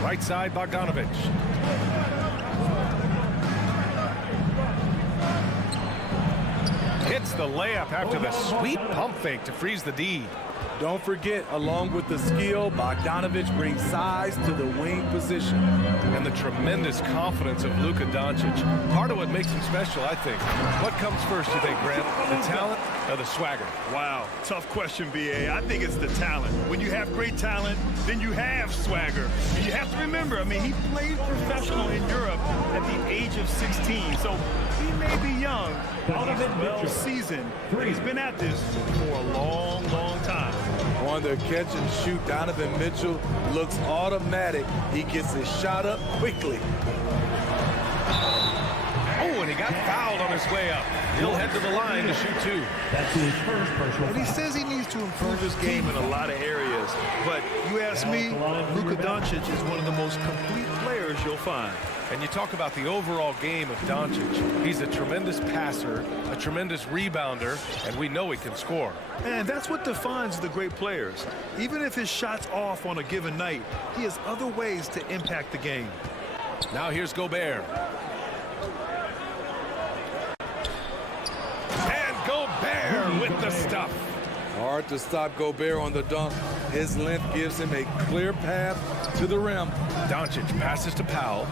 Right side, Bogdanovic. Hits the layup after the sweet pump fake to freeze the D. Don't forget, along with the skill, Bogdanovic brings size to the wing position. And the tremendous confidence of Luka Doncic. Part of what makes him special, I think. What comes first, you think, Grant? The talent or the swagger? Wow, tough question, BA. I think it's the talent. When you have great talent, then you have swagger. And you have to remember, I mean, he played professional in Europe at the age of 16. So he may be young, but he's well seasoned. And he's been at this for a long, long time. On their catch and shoot, Donovan Mitchell looks automatic. He gets his shot up quickly. Oh, and he got fouled on his way up. He'll head to the line to shoot 2. That's his first personal And he says he needs to improve his game in a lot of areas. But you ask me, Luka Doncic is one of the most complete players you'll find. And you talk about the overall game of Doncic. He's a tremendous passer, a tremendous rebounder, and we know he can score. And that's what defines the great players. Even if his shot's off on a given night, he has other ways to impact the game. Now here's Gobert. And Gobert with the stuff. Hard to stop Gobert on the dunk. His length gives him a clear path to the rim. Doncic passes to Powell.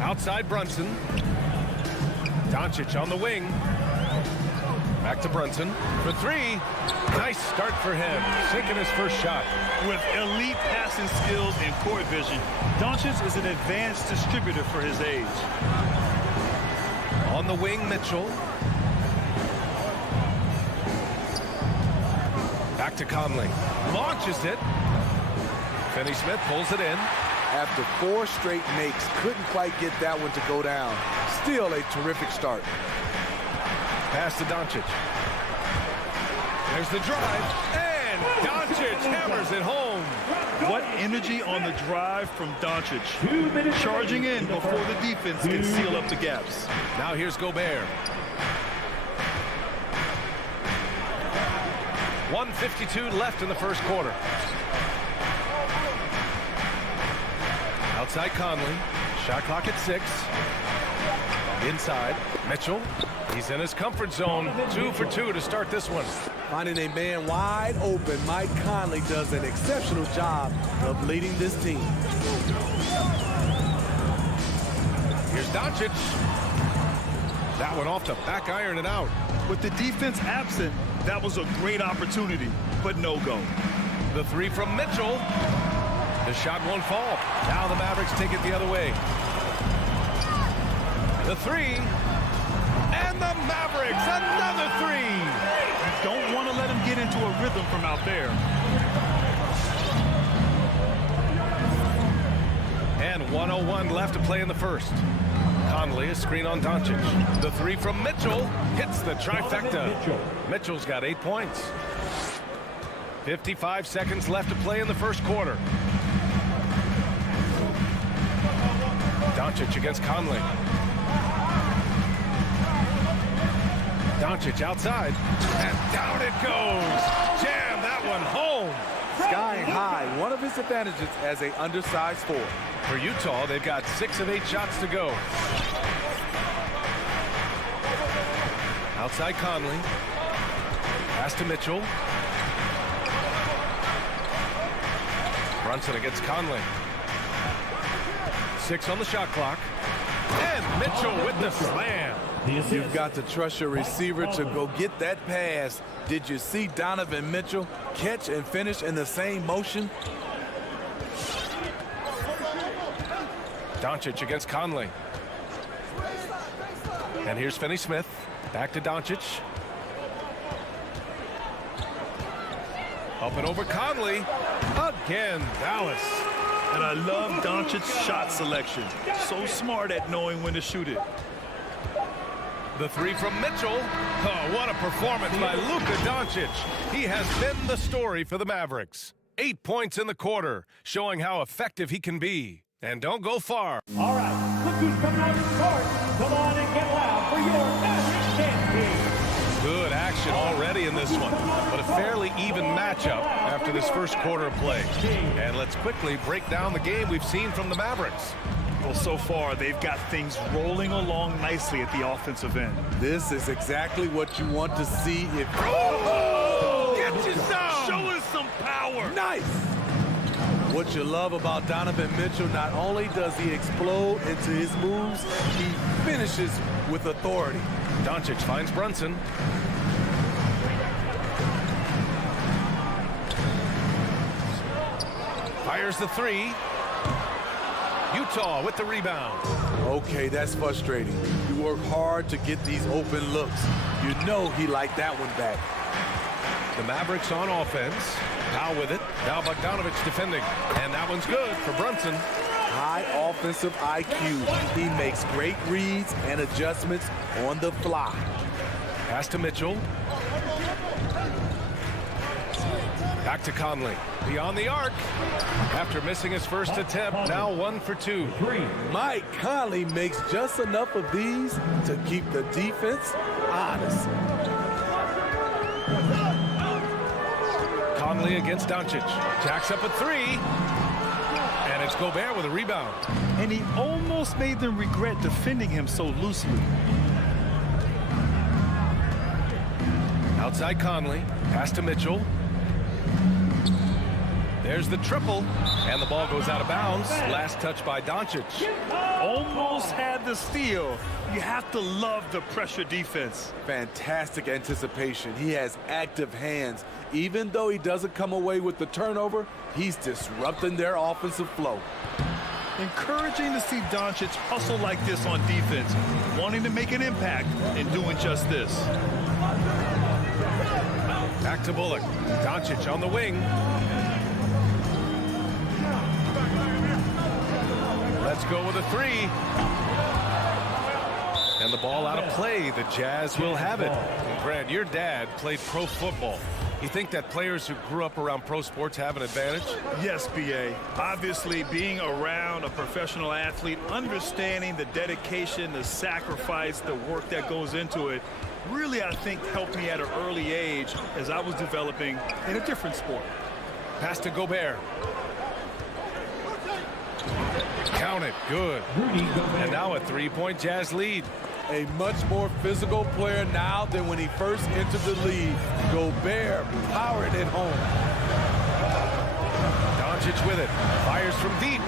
Outside Brunson. Doncic on the wing. Back to Brunson for 3. Nice start for him. Sinking his first shot. With elite passing skills and court vision, Doncic is an advanced distributor for his age. On the wing, Mitchell. Back to Conley. Launches it. Finney-Smith pulls it in. After 4 straight makes, couldn't quite get that one to go down. Still a terrific start. Pass to Doncic. There's the drive. And Doncic hammers it home. What energy on the drive from Doncic. Charging in before the defense can seal up the gaps. Now here's Gobert. 1:52 left in the first quarter. Outside Conley. Shot clock at 6. Inside. Mitchell. He's in his comfort zone. 2 for 2 to start this one. Finding a man wide open, Mike Conley does an exceptional job of leading this team. Here's Doncic. That one off the back iron and out. With the defense absent, that was a great opportunity, but no go. The 3 from Mitchell. The shot won't fall. Now the Mavericks take it the other way. The 3. And the Mavericks, another 3. You don't want to let him get into a rhythm from out there. And 1:01 left to play in the first. Conley, a screen on Doncic. The 3 from Mitchell hits the trifecta. Mitchell's got 8 points. 55 seconds left to play in the first quarter. Doncic against Conley. Doncic outside. And down it goes. Jam that one home. Sky high, one of his advantages as an undersized forward. For Utah, they've got 6 of 8 shots to go. Outside Conley. Pass to Mitchell. Brunson against Conley. 6 on the shot clock. And Mitchell with the slam. You've got to trust your receiver to go get that pass. Did you see Donovan Mitchell catch and finish in the same motion? Doncic against Conley. And here's Finney-Smith. Back to Doncic. Up and over Conley. Again, Dallas. And I love Doncic's shot selection. So smart at knowing when to shoot it. The 3 from Mitchell. Oh, what a performance by Luka Doncic. He has been the story for the Mavericks. 8 points in the quarter, showing how effective he can be. And don't go far. All right, look who's coming on your court. Come on and get loud for your Mavericks champion. Good action already in this one, but a fairly even matchup after this first quarter of play. And let's quickly break down the game we've seen from the Mavericks. Well, so far, they've got things rolling along nicely at the offensive end. This is exactly what you want to see if... Oh! Get you some! Show us some power! Nice! What you love about Donovan Mitchell, not only does he explode into his moves, he finishes with authority. Doncic finds Brunson. Fires the 3. Utah with the rebound. Okay, that's frustrating. You work hard to get these open looks. You know he liked that one back. The Mavericks on offense. Now with it. Now Bogdanovic defending. And that one's good for Brunson. High offensive IQ. He makes great reads and adjustments on the fly. Pass to Mitchell. Back to Conley. Beyond the arc. After missing his first attempt, now 1 for 2. Mike Conley makes just enough of these to keep the defense honest. Conley against Doncic. Jacks up a 3. And it's Gobert with a rebound. And he almost made them regret defending him so loosely. Outside Conley. Pass to Mitchell. There's the triple, and the ball goes out of bounds. Last touch by Doncic. Almost had the steal. You have to love the pressure defense. Fantastic anticipation. He has active hands. Even though he doesn't come away with the turnover, he's disrupting their offensive flow. Encouraging to see Doncic hustle like this on defense, wanting to make an impact and doing just this. Back to Bullock. Doncic on the wing. Let's go with a 3. And the ball out of play. The Jazz will have it. And Brad, your dad played pro football. You think that players who grew up around pro sports have an advantage? Yes, B.A. Obviously, being around a professional athlete, understanding the dedication, the sacrifice, the work that goes into it, really, I think, helped me at an early age as I was developing in a different sport. Pass to Gobert. Count it. Good. And now a 3-point Jazz lead. A much more physical player now than when he first entered the league. Gobert powered it home. Doncic with it. Fires from deep.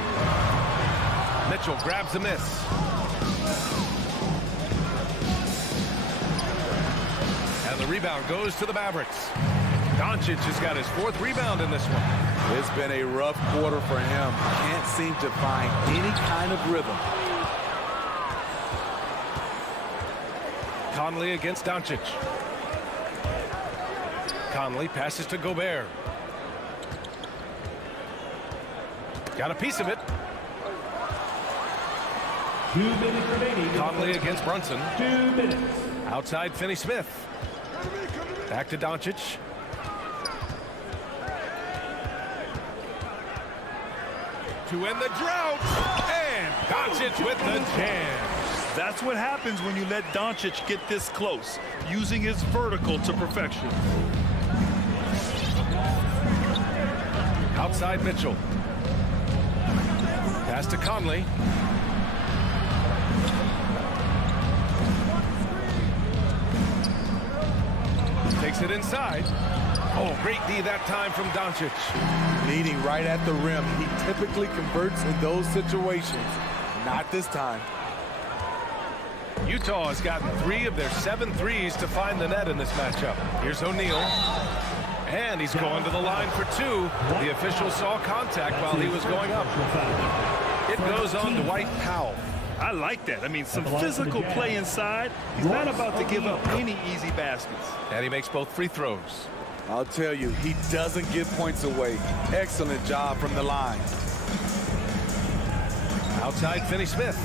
Mitchell grabs the miss. And the rebound goes to the Mavericks. Doncic has got his 4th rebound in this one. It's been a rough quarter for him. Can't seem to find any kind of rhythm. Conley against Doncic. Conley passes to Gobert. Got a piece of it. 2 minutes remaining. Conley against Brunson. 2 minutes. Outside Finney-Smith. Back to Doncic. To end the drought. And Doncic with the jam. That's what happens when you let Doncic get this close, using his vertical to perfection. Outside Mitchell. Pass to Conley. Takes it inside. Oh, great D that time from Doncic. Leading right at the rim. He typically converts in those situations. Not this time. Utah has gotten 3 of their 7 threes to find the net in this matchup. Here's O'Neal. And he's going to the line for 2. The official saw contact while he was going up. It goes on Dwight Powell. I like that. I mean, some physical play inside. He's not about to give up any easy baskets. And he makes both free throws. I'll tell you, he doesn't give points away. Excellent job from the line. Outside Finney-Smith.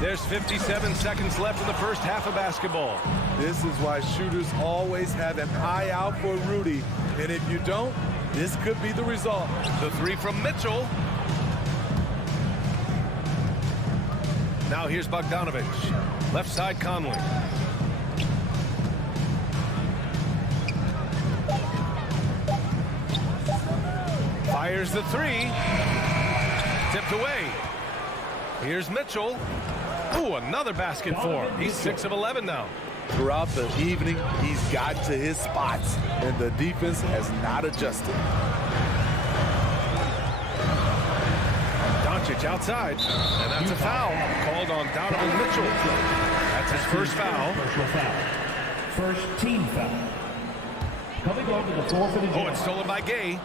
There's 57 seconds left in the first half of basketball. This is why shooters always have an eye out for Rudy. And if you don't, this could be the result. The 3 from Mitchell. Now here's Bogdanovic. Left side Conley. Fires the 3. Tipped away. Here's Mitchell. Ooh, another basket for him. He's 6 of 11 now. Throughout the evening, he's gotten to his spots, and the defense has not adjusted. Doncic outside, and that's a foul called on Donovan Mitchell. That's his first foul. First team foul. Coming over the floor for the Oh, it's stolen by Gay.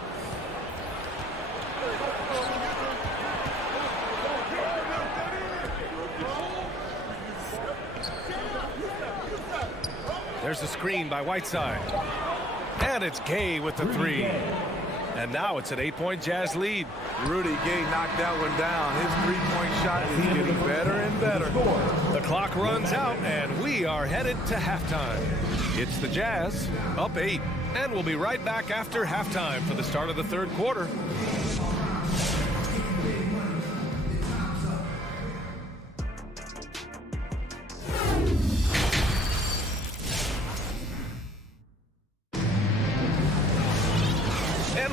There's the screen by Whiteside. And it's Gay with the 3. And now it's an 8-point Jazz lead. Rudy Gay knocked that one down. His three-point shot is getting better and better. The clock runs out, and we are headed to halftime. It's the Jazz, up 8. And we'll be right back after halftime for the start of the third quarter.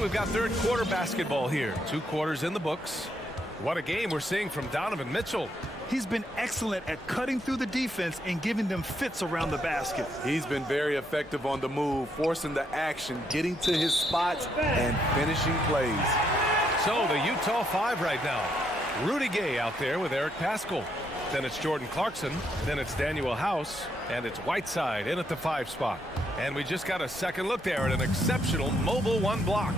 We've got third quarter basketball here. 2 quarters in the books. What a game we're seeing from Donovan Mitchell. He's been excellent at cutting through the defense and giving them fits around the basket. He's been very effective on the move, forcing the action, getting to his spots, and finishing plays. So the Utah 5 right now. Rudy Gay out there with Eric Paschall. Then it's Jordan Clarkson. Then it's Daniel House. And it's Whiteside in at the 5 spot. And we just got a second look there at an exceptional mobile 1 block.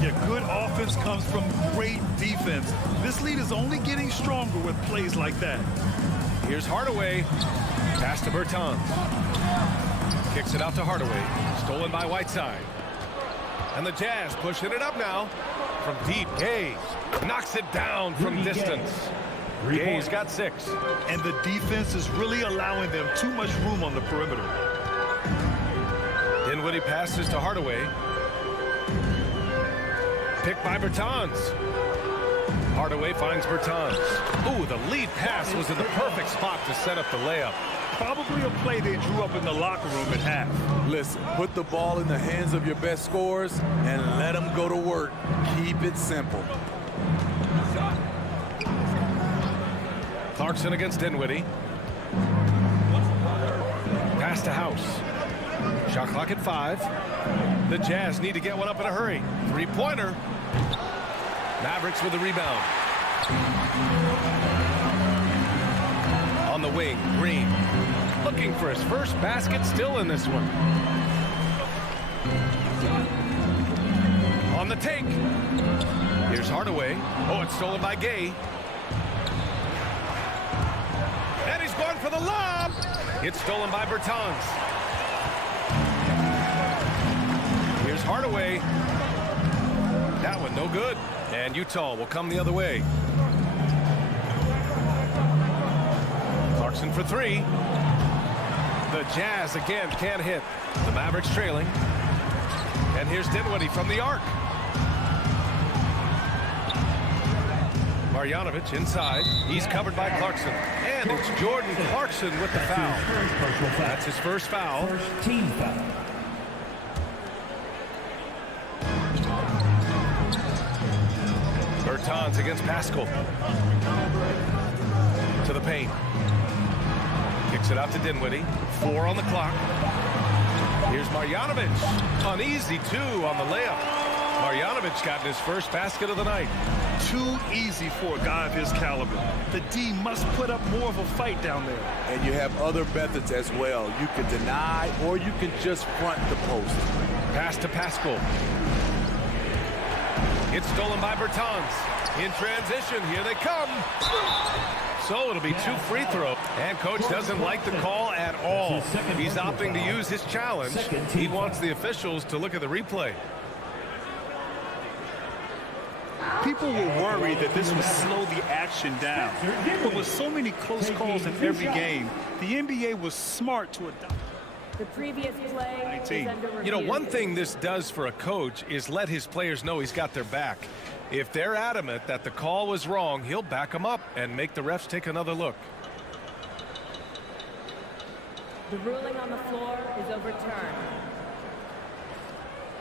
Yeah, good offense comes from great defense. This lead is only getting stronger with plays like that. Here's Hardaway. Pass to Bertans. Kicks it out to Hardaway. Stolen by Whiteside. And the Jazz pushing it up now. From deep, Gay knocks it down from distance. Gay's got 6. And the defense is really allowing them too much room on the perimeter. Dinwiddie passes to Hardaway. Picked by Bertans. Hardaway finds Bertans. Ooh, the lead pass was in the perfect spot to set up the layup. Probably a play they drew up in the locker room at half. Listen, put the ball in the hands of your best scorers and let them go to work. Keep it simple. Clarkson against Dinwiddie. Pass to House. Shot clock at 5. The Jazz need to get one up in a hurry. 3-pointer. Mavericks with the rebound. On the wing, Green. Looking for his first basket, still in this one. On the take. Here's Hardaway. Oh, it's stolen by Gay. And he's going for the lob. It's stolen by Bertans. Here's Hardaway. That one no good. And Utah will come the other way. Clarkson for 3. The Jazz again can't hit. The Mavericks trailing. And here's Dinwiddie from the arc. Bogdanovic inside. He's covered by Clarkson. And it's Jordan Clarkson with the foul. That's his first foul. First team foul. Bertans against Paschall. To the paint. Kick Kicks it out to Dinwiddie. 4 on the clock. Here's Marjanovic. Uneasy, 2 on the layup. Marjanovic got his first basket of the night. Too easy for a guy of his caliber. The D must put up more of a fight down there. And you have other methods as well. You can deny or you can just front the post. Pass to Pascal. It's stolen by Bertans. In transition, here they come. So it'll be 2 free throws. And coach doesn't like the call at all. He's opting to use his challenge. He wants the officials to look at the replay. People were worried that this would slow the action down. But with so many close calls in every game, the NBA was smart to adopt. The previous play is under review. You know, one thing this does for a coach is let his players know he's got their back. If they're adamant that the call was wrong, he'll back them up and make the refs take another look. The ruling on the floor is overturned.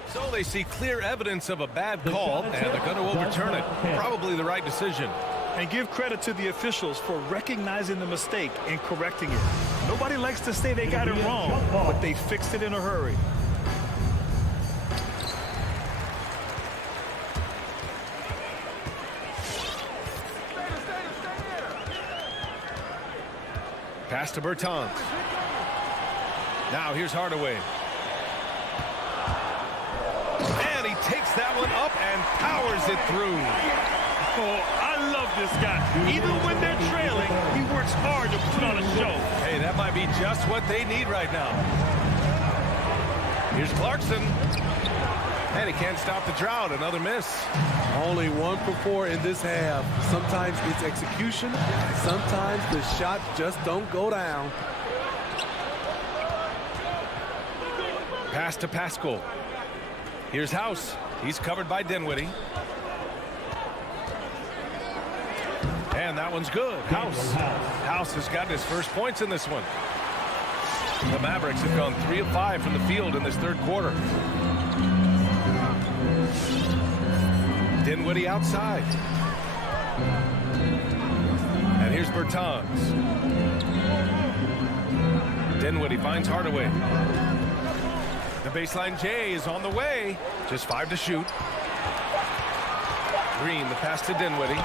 So they see clear evidence of a bad call, and they're going to overturn it. Probably the right decision. And give credit to the officials for recognizing the mistake and correcting it. Nobody likes to say they got it wrong, but they fixed it in a hurry. Pass to Bertans. Now here's Hardaway. And he takes that one up and powers it through. Oh, I love this guy. Even when they're trailing, he works hard to put on a show. Hey, that might be just what they need right now. Here's Clarkson. And he can't stop the drought. Another miss. Only 1 for 4 in this half. Sometimes it's execution. Sometimes the shots just don't go down. Pass to Pascal. Here's House. He's covered by Dinwiddie. And that one's good. House has gotten his first points in this one. The Mavericks have gone 3 of 5 from the field in this third quarter. Dinwiddie outside. And here's Bertans. Dinwiddie finds Hardaway. The baseline J is on the way. Just 5 to shoot. Green, the pass to Dinwiddie.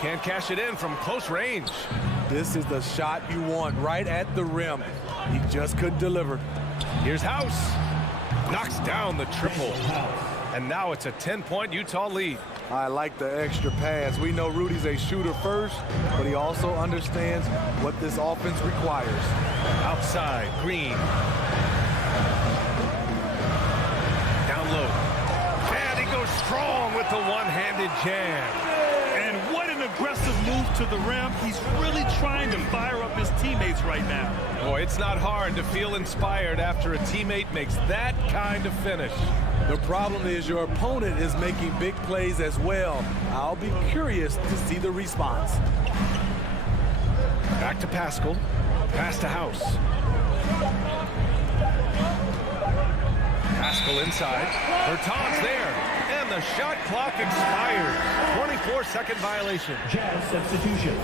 Can't cash it in from close range. This is the shot you want right at the rim. He just couldn't deliver. Here's House. Knocks down the triple. And now it's a 10-point Utah lead. I like the extra pass. We know Rudy's a shooter first, but he also understands what this offense requires. Outside, Green. Down low. And he goes strong with the one-handed jam. And what an aggressive move to the rim. He's really trying to fire up his teammates right now. Boy, it's not hard to feel inspired after a teammate makes that kind of finish. The problem is your opponent is making big plays as well. I'll be curious to see the response. Back to Pascal. Pass to House. Pascal inside. Bertans there. And the shot clock expires. 24-second violation. Jazz substitution.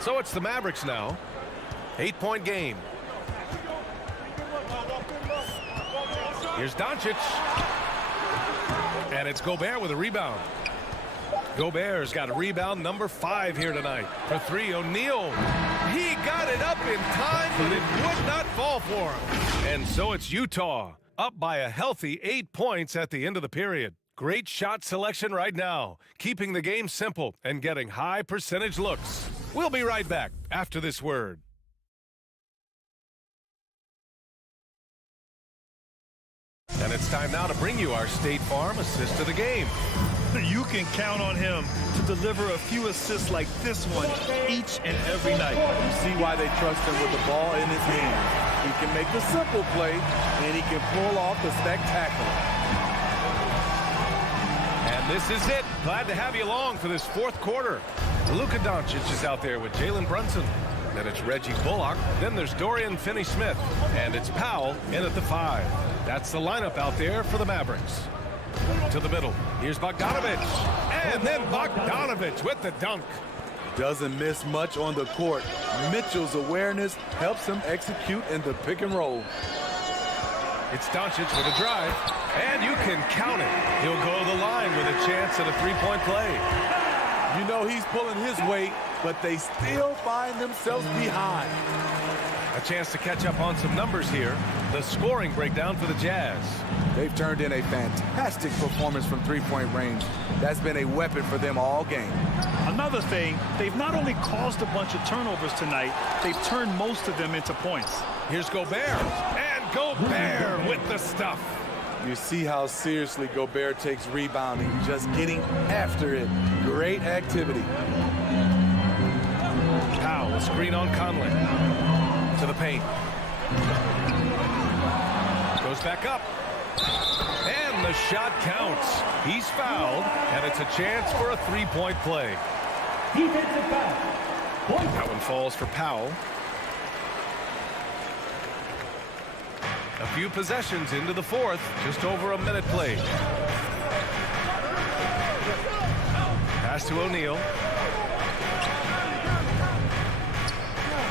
So it's the Mavericks now. 8-point game. Here's Doncic. And it's Gobert with a rebound. Gobert's got a rebound number 5 here tonight. For 3, O'Neal. He got it up in time, but it would not fall for him. And so it's Utah, up by a healthy 8 points at the end of the period. Great shot selection right now, keeping the game simple and getting high percentage looks. We'll be right back after this word. And it's time now to bring you our State Farm assist of the game. You can count on him to deliver a few assists like this one each and every night. You see why they trust him with the ball in his hands. He can make the simple play, and he can pull off the spectacular. And this is it. Glad to have you along for this fourth quarter. Luka Doncic is out there with Jalen Brunson. Then it's Reggie Bullock. Then there's Dorian Finney-Smith. And it's Powell in at the 5. That's the lineup out there for the Mavericks. To the middle. Here's Bogdanovic. And then Bogdanovic with the dunk. Doesn't miss much on the court. Mitchell's awareness helps him execute in the pick and roll. It's Doncic with a drive, and you can count it. He'll go to the line with a chance at a three-point play. You know he's pulling his weight, but they still find themselves behind. A chance to catch up on some numbers here. The scoring breakdown for the Jazz. They've turned in a fantastic performance from three-point range. That's been a weapon for them all game. Another thing, they've not only caused a bunch of turnovers tonight, they've turned most of them into points. Here's Gobert, and Gobert with the stuff. You see how seriously Gobert takes rebounding, just getting after it. Great activity. Powell, a screen on Conley. To the paint. Goes back up. And the shot counts. He's fouled, and it's a chance for a three-point play. Defensive foul. That one falls for Powell. A few possessions into the fourth. Just over a minute played. Pass to O'Neal.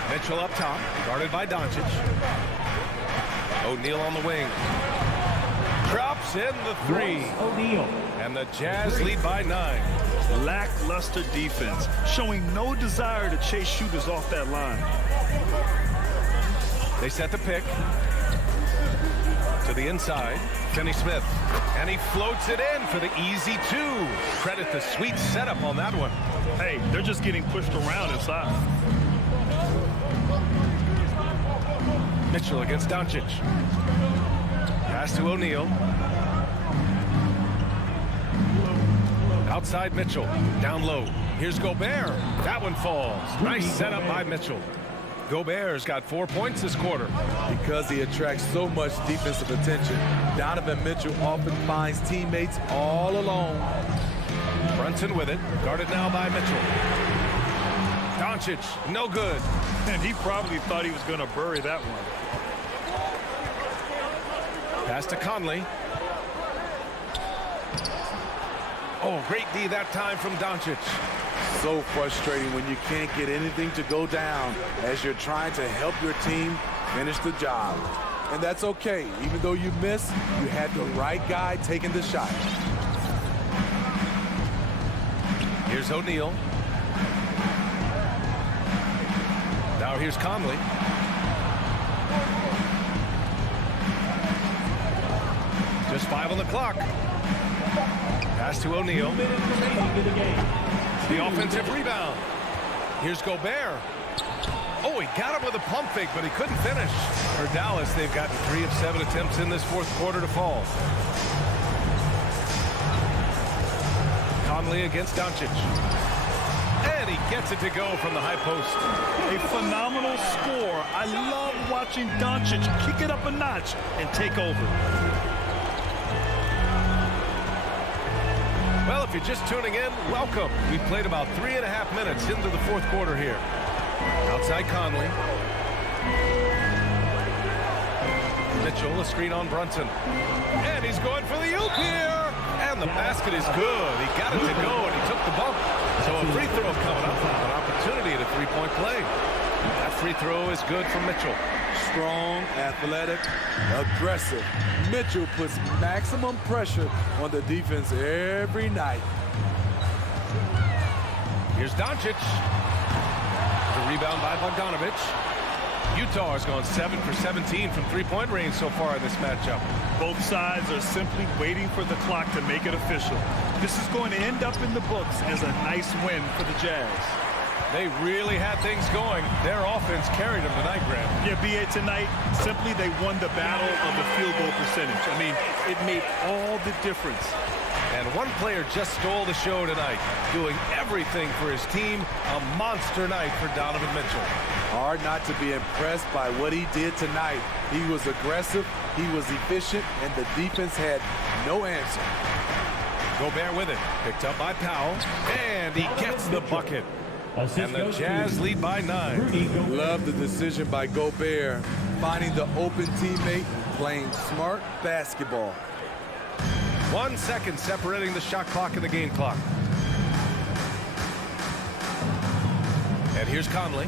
Mitchell up top, guarded by Doncic. O'Neal on the wing. Drops in the three. O'Neal. And the Jazz lead by 9. Lackluster defense, showing no desire to chase shooters off that line. They set the pick. To the inside, Finney-Smith. And he floats it in for the easy 2. Credit the sweet setup on that one. Hey, they're just getting pushed around inside. Mitchell against Doncic. Pass to O'Neal. Outside Mitchell. Down low. Here's Gobert. That one falls. Nice setup by Mitchell. Gobert's got 4 points this quarter. Because he attracts so much defensive attention, Donovan Mitchell often finds teammates all alone. Brunson with it. Guarded now by Mitchell. Doncic, no good. And he probably thought he was going to bury that one. Pass to Conley. Oh, great D that time from Doncic. So frustrating when you can't get anything to go down as you're trying to help your team finish the job. And that's okay. Even though you miss, you had the right guy taking the shot. Here's O'Neal. Now here's Conley. Just 5 on the clock. Pass to O'Neal. The offensive rebound. Here's Gobert. Oh, he got him with a pump fake, but he couldn't finish. For Dallas, they've gotten 3 of 7 attempts in this fourth quarter to fall. Conley against Doncic. And he gets it to go from the high post. A phenomenal score. I love watching Doncic kick it up a notch and take over. Well, if you're just tuning in, welcome. We've played about 3.5 minutes into the fourth quarter here. Outside Conley. Mitchell, a screen on Brunson. And he's going for the oop here. And the basket is good. He got it to go, and he took the bump. So a free throw coming up. An opportunity at a three-point play. That free throw is good for Mitchell. Strong, athletic, aggressive. Mitchell puts maximum pressure on the defense every night. Here's Doncic. The rebound by Bogdanovic. Utah has gone 7 for 17 from three-point range so far in this matchup. Both sides are simply waiting for the clock to make it official. This is going to end up in the books as a nice win for the Jazz. They really had things going. Their offense carried them tonight, Graham. Yeah, B.A., tonight, simply they won the battle of the field goal percentage. I mean, it made all the difference. And one player just stole the show tonight, doing everything for his team. A monster night for Donovan Mitchell. Hard not to be impressed by what he did tonight. He was aggressive, he was efficient, and the defense had no answer. Gobert with it. Picked up by Powell. And he gets the bucket. And the Jazz lead by 9. Love the decision by Gobert, finding the open teammate, playing smart basketball. 1 second separating the shot clock and the game clock. And here's Conley.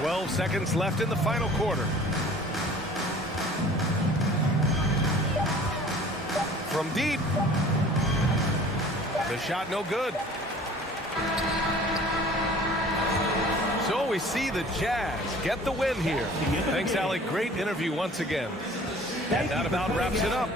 12 seconds left in the final quarter. From deep. The shot no good. So we see the Jazz get the win here. Thanks, Allie. Great interview once again. And that about wraps it up.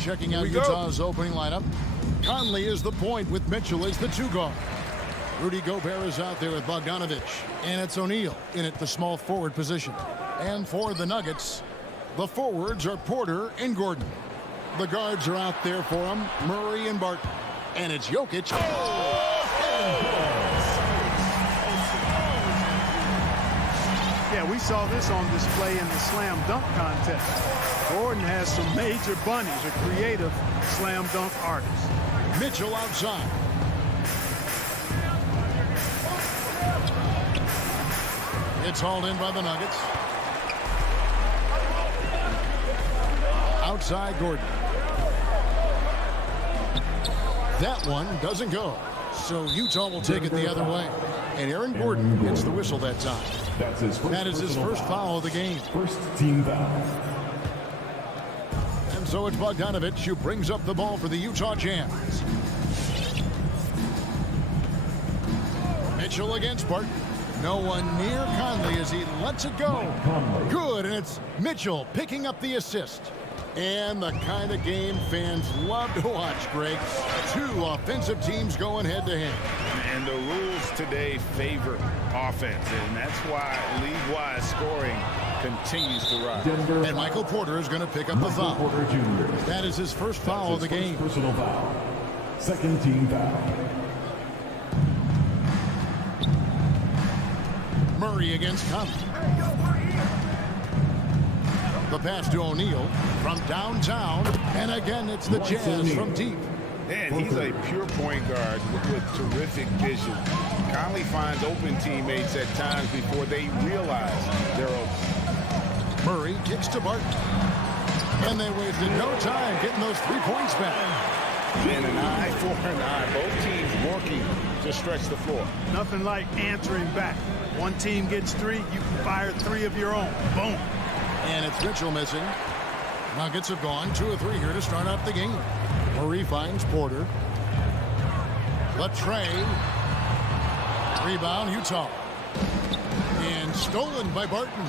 checking out Utah's opening lineup. Conley is the point with Mitchell as the 2 guard. Rudy Gobert is out there with Bogdanovic. And it's O'Neal in at the small forward position. And for the Nuggets, the forwards are Porter and Gordon. The guards are out there for them, Murray and Barton. And it's Jokic. Yeah, we saw this on display in the slam dunk contest. Gordon has some major bunnies, a creative slam dunk artist. Mitchell outside. It's hauled in by the Nuggets. Outside Gordon. That one doesn't go. So Utah will take it the other way. And Aaron Gordon gets the whistle that time. That is his first foul of the game. First team foul. And so it's Bogdanovic who brings up the ball for the Utah Jazz. Mitchell against Barton. No one near Conley as he lets it go. Good, and it's Mitchell picking up the assist. And the kind of game fans love to watch, Greg. 2 offensive teams going head-to-head. And the rules today favor offense, and that's why league-wide scoring continues to rise. And Michael Porter is going to pick up the foul. Porter Jr. That is his first foul of the game. Personal foul. Second team foul. Murray against Conley. The pass to O'Neal from downtown. And again, it's the Jazz from deep. Man, he's a pure point guard with terrific vision. Conley finds open teammates at times before they realize they're open. Murray kicks to Barton. And they wasted no time getting those 3 points back. And an eye for an eye. Both teams working to stretch the floor. Nothing like answering back. One team gets 3, you fire 3 of your own. Boom. And it's Mitchell missing. Nuggets have gone 2 of 3 here to start out the game. Murray finds Porter. Latrey. Rebound, Utah. And stolen by Barton.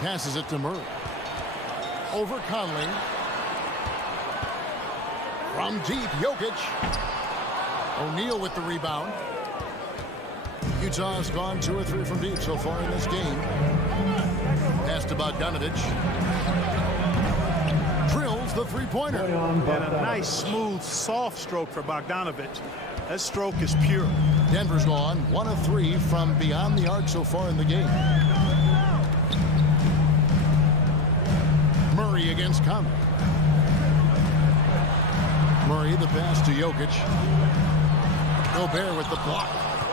Passes it to Murray. Over Conley. From deep, Jokic. O'Neal with the rebound. Utah's gone 2 of 3 from deep so far in this game. Pass to Bogdanovic. Drills the 3-pointer. And a nice, smooth, soft stroke for Bogdanovic. That stroke is pure. Denver's gone 1 of 3 from beyond the arc so far in the game. Murray against Conley. Murray, the pass to Jokic. Gobert with the block.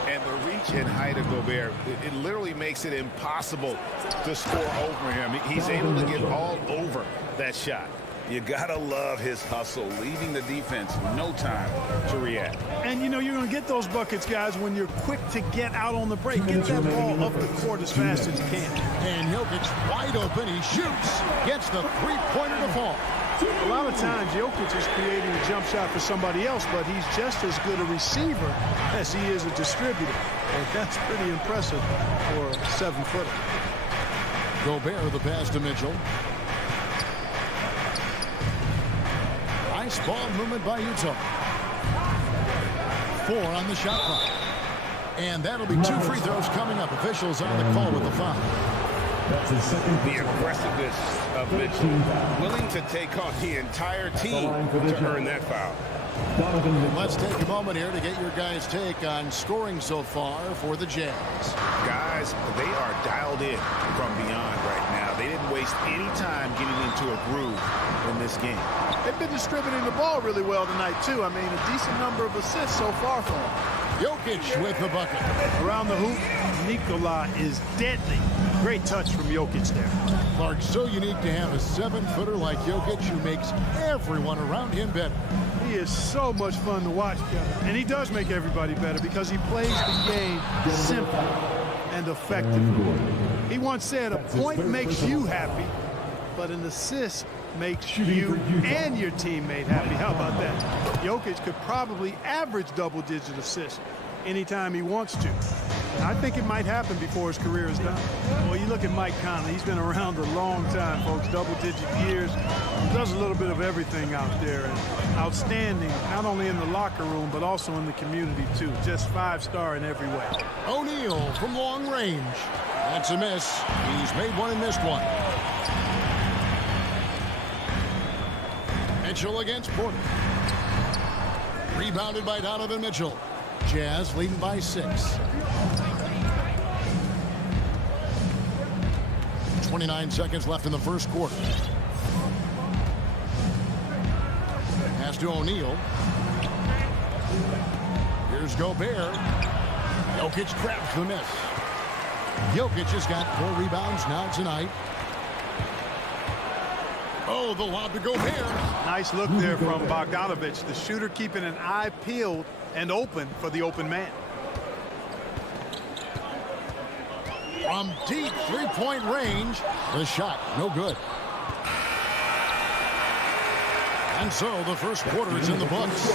And the reach and height of Gobert, it literally makes it impossible to score over him. He's able to get all over that shot. You gotta love his hustle, leaving the defense no time to react. And you know you're going to get those buckets, guys, when you're quick to get out on the break. Get that ball up the court as fast as you can. And Jokic wide open. He shoots. Gets the 3-pointer to fall. A lot of times Jokic is creating a jump shot for somebody else, but he's just as good a receiver as he is a distributor. And that's pretty impressive for a 7-footer. Gobert, the pass to Mitchell. Nice ball movement by Utah. 4 on the shot clock. And that'll be 2 free throws coming up. Officials on the call with the foul. That's his second. The aggressiveness of Mitchell, willing to take on the entire team to earn that foul. Let's take a moment here to get your guys' take on scoring so far for the Jazz. Guys, they are dialed in from beyond right now. They didn't waste any time getting into a groove in this game. They've been distributing the ball really well tonight, too. I mean, a decent number of assists so far for them. Jokic with the bucket. Around the hoop, Nikola is deadly. Great touch from Jokic there. Clark, so unique to have a 7-footer like Jokic who makes everyone around him better. He is so much fun to watch, Kevin. And he does make everybody better because he plays the game simple and effectively. He once said, a point makes you happy, but an assist makes you and your teammate happy. How about that? Jokic could probably average double-digit assists anytime he wants to. I think it might happen before his career is done. Well, you look at Mike Conley. He's been around a long time, folks, double-digit years. He does a little bit of everything out there. And outstanding, not only in the locker room, but also in the community, too. Just 5-star in every way. O'Neal from long range. That's a miss. He's made one and missed one. Mitchell against Porter. Rebounded by Donovan Mitchell. Jazz leading by 6. 29 seconds left in the first quarter. Pass to O'Neal. Here's Gobert. Jokic grabs the miss. Jokic has got 4 rebounds now tonight. Oh, the lob to Gobert. Nice look there from Bogdanovic, the shooter keeping an eye peeled and open for the open man. From deep three-point range, the shot no good. And so the first quarter is in the books.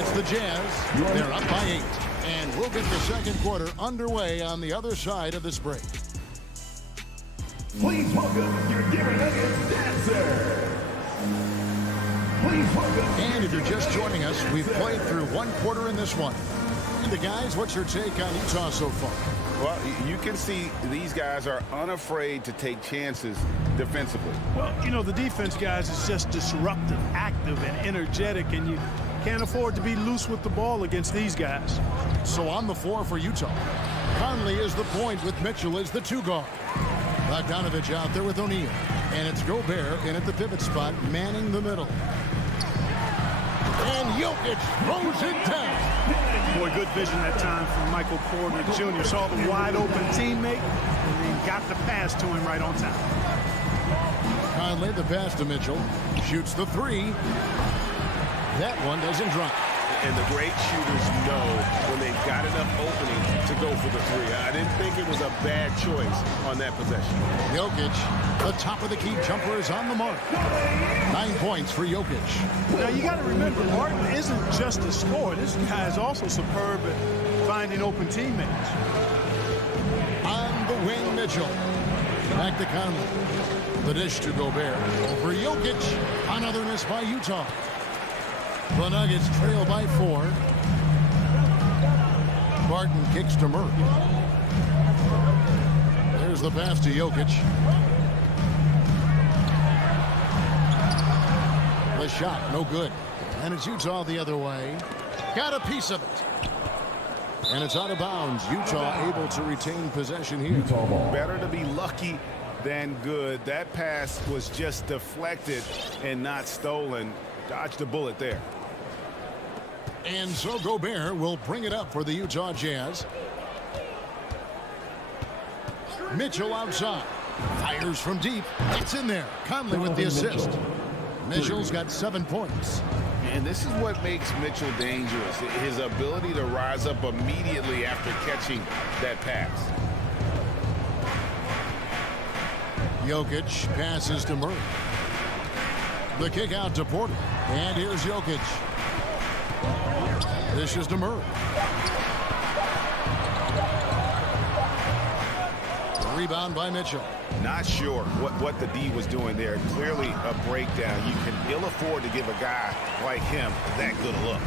It's the Jazz. They're up by 8. And we'll get the second quarter underway on the other side of this break. Please welcome your Denver Nuggets dancer. Please welcome. And if you're just joining us, we've played through one quarter in this one. And the guys, what's your take on Utah so far? Well, you can see these guys are unafraid to take chances defensively. Well, you know, the defense, guys, is just disruptive, active, and energetic, and you can't afford to be loose with the ball against these guys. So on the floor for Utah, Conley is the point with Mitchell as the 2 guard. Bogdanovic out there with O'Neal. And it's Gobert in at the pivot spot, manning the middle. And Jokic throws it down. Boy, good vision that time from Michael Porter Jr. Saw the wide-open teammate and then got the pass to him right on time. Conley, the pass to Mitchell. Shoots the 3. That one doesn't drop. And the great shooters know when they've got enough opening to go for the 3. I didn't think it was a bad choice on that possession. Jokic, the top of the key jumper is on the mark. 9 points for Jokic. Now, you got to remember, Martin isn't just a scorer. This guy is also superb at finding open teammates. On the wing, Mitchell. Back to Conley. The dish to Gobert. Over Jokic. Another miss by Utah. The Nuggets trail by 4. Barton kicks to Murray. There's the pass to Jokic. The shot, no good. And it's Utah the other way. Got a piece of it. And it's out of bounds. Utah able to retain possession here. Better to be lucky than good. That pass was just deflected and not stolen. Dodged a bullet there. And so Gobert will bring it up for the Utah Jazz. Mitchell outside. Fires from deep. It's in there. Conley with the assist. Mitchell's got 7 points. And this is what makes Mitchell dangerous. His ability to rise up immediately after catching that pass. Jokic passes to Murray. The kick out to Porter. And here's Jokic. This is to Murray. Rebound by Mitchell. Not sure what the D was doing there. Clearly a breakdown. You can ill afford to give a guy like him that good a look.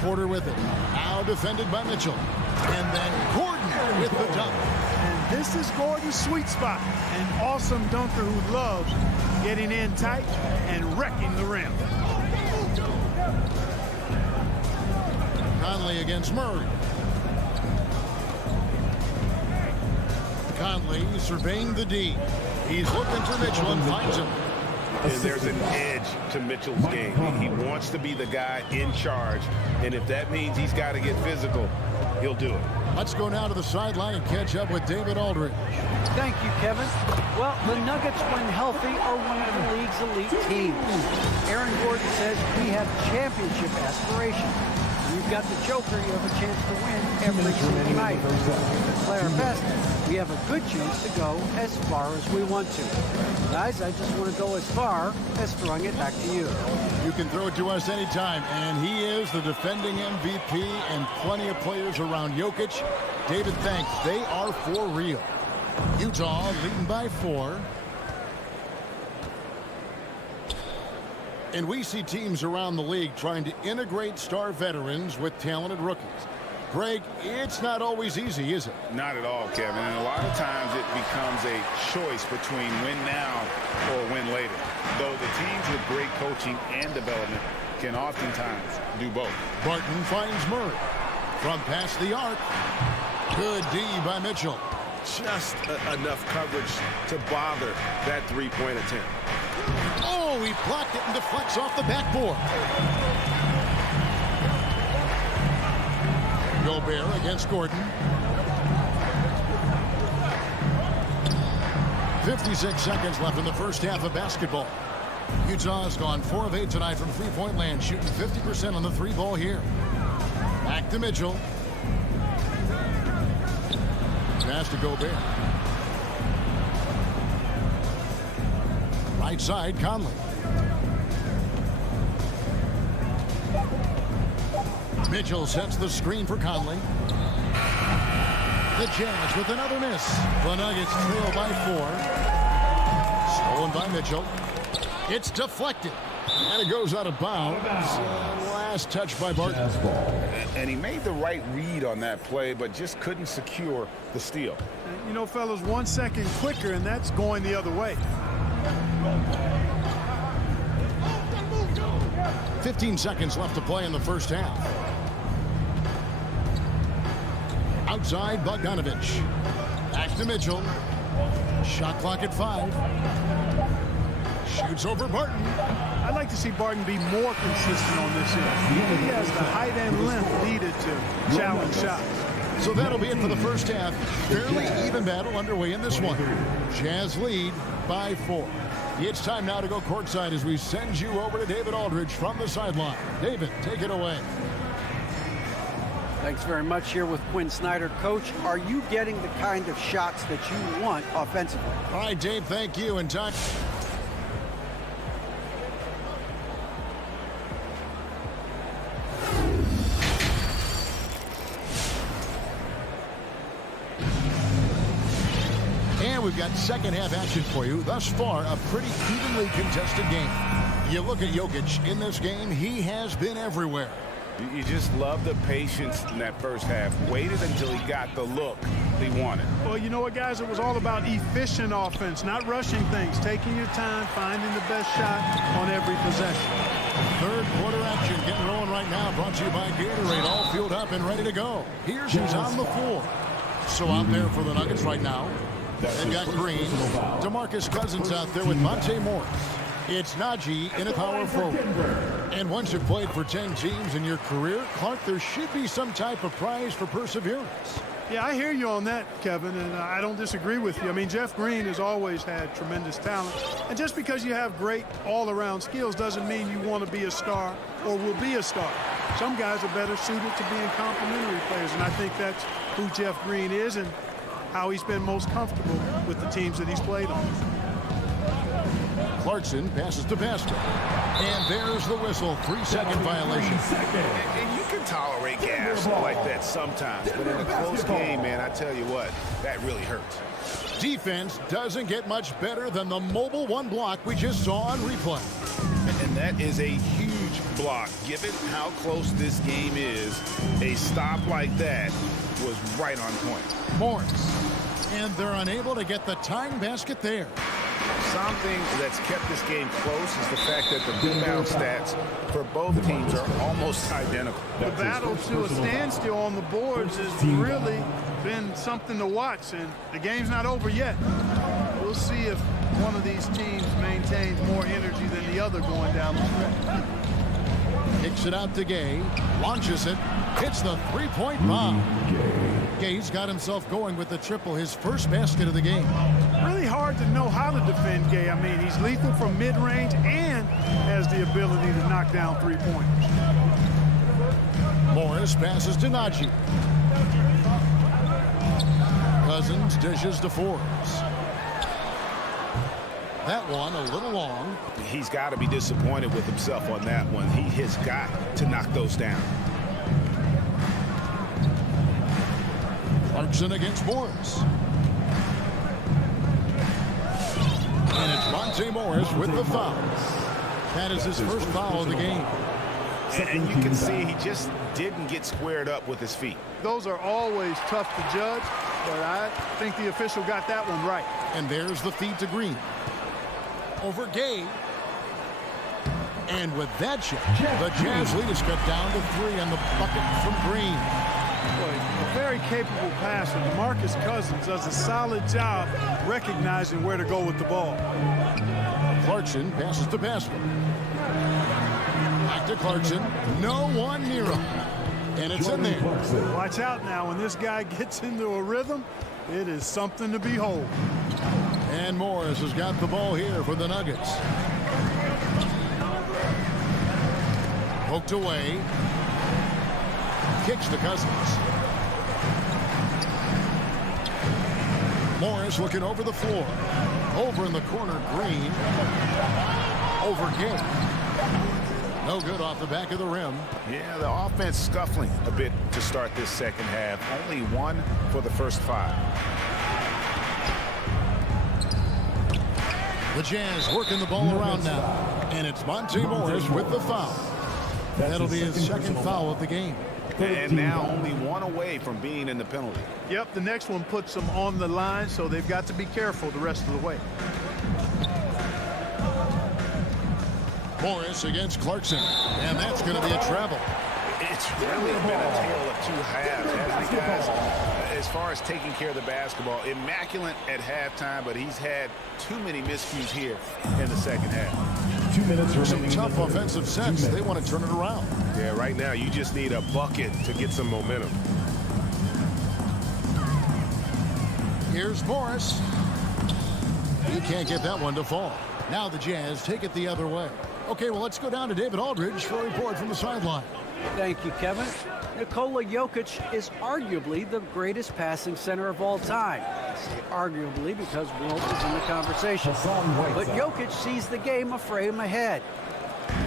Porter with it. Now defended by Mitchell. And then Gordon with the dunk. And this is Gordon's sweet spot. An awesome dunker who loves getting in tight and wrecking the rim. Conley against Murray. Conley surveying the D. He's looking for Mitchell and finds him. And there's an edge to Mitchell's game. He wants to be the guy in charge. And if that means he's got to get physical, he'll do it. Let's go now to the sideline and catch up with David Aldridge. Thank you, Kevin. Well, the Nuggets, when healthy, are one of the league's elite teams. Aaron Gordon says we have championship aspirations. We've got the Joker, you have a chance to win every single night. If we play our best, we have a good chance to go as far as we want to. Guys, I just want to go as far as throwing it back to you. You can throw it to us anytime, and he is the defending MVP, and plenty of players around Jokic. David, thanks. They are for real. Utah leading by 4. And we see teams around the league trying to integrate star veterans with talented rookies. Greg, it's not always easy, is it? Not at all, Kevin. And a lot of times it becomes a choice between win now or win later. Though the teams with great coaching and development can oftentimes do both. Barton finds Murray. From past the arc. Good D by Mitchell. Just enough coverage to bother that three-point attempt. Oh, he blocked it and deflects off the backboard. Gobert against Gordon. 56 seconds left in the first half of basketball. Utah has gone 4 of 8 tonight from three-point land, shooting 50% on the three ball here. Back to Mitchell. Pass to Gobert. Right side, Conley. Mitchell sets the screen for Conley. The Jazz with another miss. The Nuggets trail by 4. Stolen by Mitchell. It's deflected. And it goes out of bounds. Last touch by Barton. And he made the right read on that play, but just couldn't secure the steal. You know, fellas, 1 second quicker, and that's going the other way. 15 seconds left to play in the first half. Outside, Bogdanovic. Back to Mitchell. Shot clock at 5. Shoots over Barton. I'd like to see Barton be more consistent on this end. He has the height and length needed to challenge shots. So that'll be it for the first half. Fairly even battle underway in this one. Jazz lead by 4. It's time now to go courtside as we send you over to David Aldridge from the sideline. David, take it away. Thanks very much. Here with Quinn Snyder. Coach, are you getting the kind of shots that you want offensively? All right, Dave, thank you. And time. We've got second half action for you. Thus far, a pretty evenly contested game. You look at Jokic in this game, he has been everywhere. You just love the patience in that first half. Waited until he got the look he wanted. Well, you know what, guys? It was all about efficient offense, not rushing things, taking your time, finding the best shot on every possession. Third quarter action getting rolling right now. Brought to you by Gatorade. All fueled up and ready to go. Here's who's on the floor. So out there for the Nuggets right now. They've got Green, DeMarcus Cousins out there with Monte Morris. It's Najee in a power forward. And once you've played for 10 teams in your career, Clark, there should be some type of prize for perseverance. Yeah, I hear you on that, Kevin, and I don't disagree with you. I mean, Jeff Green has always had tremendous talent. And just because you have great all-around skills doesn't mean you want to be a star or will be a star. Some guys are better suited to being complementary players, and I think that's who Jeff Green is and how he's been most comfortable with the teams that he's played on. Clarkson passes to Pascal. And there's the whistle. 3-second violation. And you can tolerate gas like that sometimes, but in a close game, man, I tell you what, that really hurts. Defense doesn't get much better than the mobile one block we just saw on replay. And that is a huge block. Given how close this game is, a stop like that was right on point. Morris. And they're unable to get the tying basket there. Something that's kept this game close is the fact that the rebound stats for both teams are almost identical. The battle to a standstill on the boards has really been something to watch, and the game's not over yet. We'll see if one of these teams maintains more energy than the other going down the stretch. Kicks it out to Gay, launches it, hits the three-point bomb. Gay's got himself going with the triple, his first basket of the game. Really hard to know how to defend Gay. I mean, he's lethal from mid-range and has the ability to knock down three-pointers. Morris Morris passes to Najee. Cousins dishes to Forbes. That one a little long. He's got to be disappointed with himself on that one. He has got to knock those down. Clarkson against Morris. And it's Monte Morris with the foul. That is his first foul of the game. And you can see he just didn't get squared up with his feet. Those are always tough to judge, but I think the official got that one right. And there's the feed to Green. Over Gay. And with that shot, the Jazz lead is cut down to 3 on the bucket from Green. Boy, a very capable passer. DeMarcus Cousins does a solid job recognizing where to go with the ball. Clarkson passes to Passman. Back to Clarkson. No one near him. And it's in there. Watch out now. When this guy gets into a rhythm, it is something to behold. And Morris has got the ball here for the Nuggets. Poked away. Kicks to Cousins. Morris looking over the floor. Over in the corner, Green. Over Gay. No good off the back of the rim. Yeah, the offense scuffling a bit to start this second half. Only 1 for the first 5. The Jazz working the ball around now. And it's Monte Morris with the foul. That'll be his second foul of the game. And now only 1 away from being in the penalty. Yep, the next one puts them on the line, so they've got to be careful the rest of the way. Morris against Clarkson. And that's going to be a travel. It's really been a tale of 2 halves, hasn't it, guys? As far as taking care of the basketball, immaculate at halftime, but he's had too many miscues here in the second half. 2 minutes Some remaining. tough offensive sets. They want to turn it around. Yeah, right now you just need a bucket to get some momentum. Here's Morris. He can't get that one to fall. Now the Jazz take it the other way. Okay, well, let's go down to David Aldridge for a report from the sideline. Thank you, Kevin. Nikola Jokic is arguably the greatest passing center of all time. I say arguably because Wilt is in the conversation. But Jokic sees the game a frame ahead.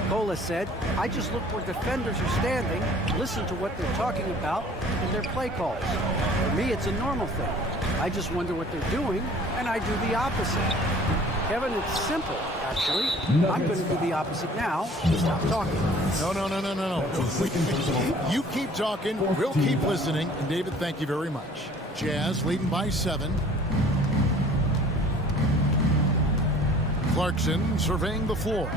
Nikola said, I just look where defenders are standing, listen to what they're talking about, and their play calls. For me, it's a normal thing. I just wonder what they're doing, and I do the opposite. Kevin, it's simple, actually. I'm going to do the opposite now. Stop talking. No. You keep talking. We'll keep listening. And David, thank you very much. Jazz leading by 7. Clarkson surveying the floor.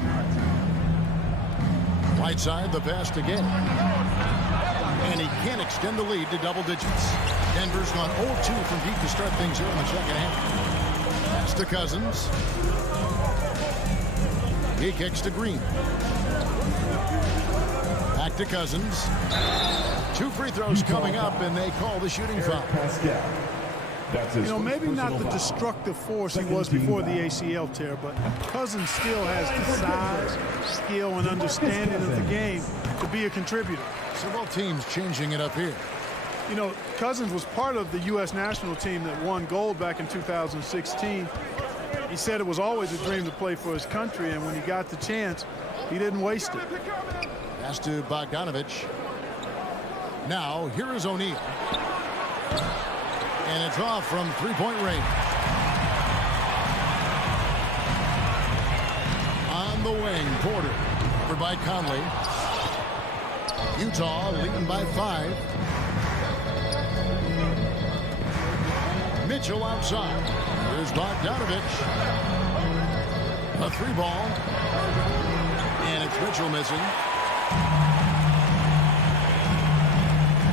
Right side, the pass to Gay. And he can't extend the lead to double digits. Denver's gone 0-2 from deep to start things here in the second half. Pass to Cousins. He kicks to Green. Back to Cousins. 2 free throws coming up, and they call the shooting foul. You know, maybe not the destructive force he was before the ACL tear, but Cousins still has the size, skill, and understanding of the game to be a contributor. So both teams changing it up here. You know, Cousins was part of the U.S. national team that won gold back in 2016. He said it was always a dream to play for his country, and when he got the chance, he didn't waste it. Pass to Bogdanovic. Now, here is O'Neal. And it's off from three-point range. On the wing, Porter. Covered by Conley. Utah leading by 5. Mitchell outside. Here's Bogdanovic. A 3-ball. And it's Mitchell missing.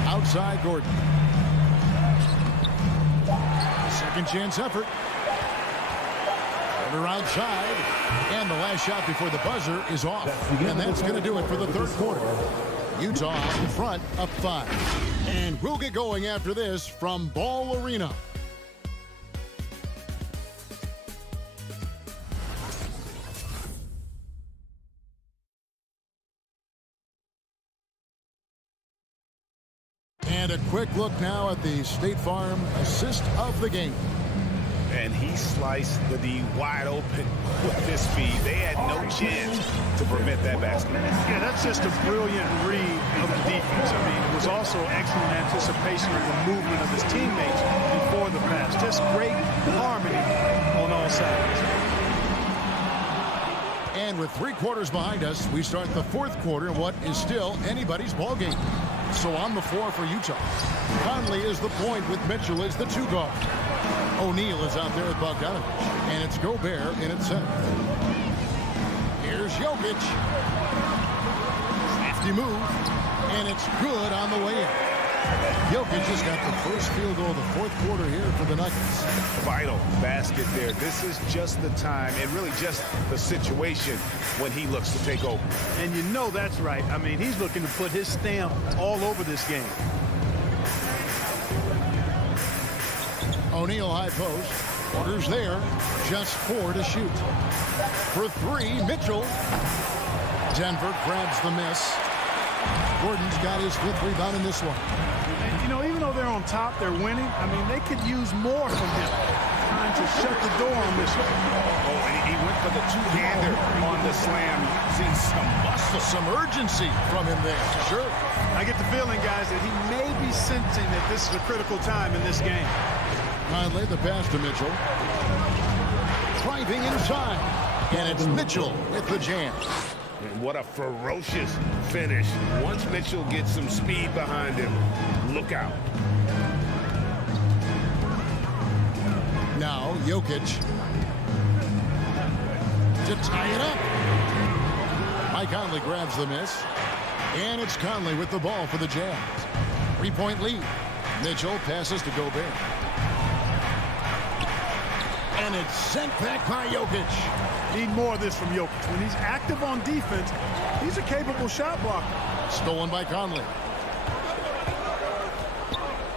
Outside Gordon. Second chance effort. Porter outside. And the last shot before the buzzer is off. And that's going to do it for the third quarter. Utah in front, up 5. And we'll get going after this from Ball Arena. And a quick look now at the State Farm assist of the game. And he sliced the D wide open with his speed. They had no chance to prevent that basket. Yeah, that's just a brilliant read of the defense. I mean, it was also excellent anticipation of the movement of his teammates before the pass. Just great harmony on all sides. And with 3 quarters behind us, we start the 4th quarter in what is still anybody's ball game. So on the floor for Utah, Conley is the point with Mitchell as the 2 guard. O'Neal is out there with Bogdanovic, and it's Gobert in its center. Here's Jokic. Safety move, and it's good on the way in. Jokic just got the first field goal of the 4th quarter here for the Nuggets. Vital basket there. This is just the time and really just the situation when he looks to take over. And you know that's right. I mean, he's looking to put his stamp all over this game. O'Neal high post. Orders there. Just 4 to shoot. For 3, Mitchell. Denver grabs the miss. Gordon's got his 5th rebound in this one. And, you know, even though they're on top, they're winning. I mean, they could use more from him. Trying to shut the door on this one. Oh, and he went for the 2-hander on the slam. Using some muscle. Some urgency from him there. Sure. I get the feeling, guys, that he may be sensing that this is a critical time in this game. Conley the pass to Mitchell. Driving inside. And it's Mitchell with the jam. And what a ferocious finish. Once Mitchell gets some speed behind him, look out. Now Jokic to tie it up. Mike Conley grabs the miss. And it's Conley with the ball for the Jazz. 3-point lead. Mitchell passes to Gobert. And it's sent back by Jokic. Need more of this from Jokic. When he's active on defense, he's a capable shot blocker. Stolen by Conley.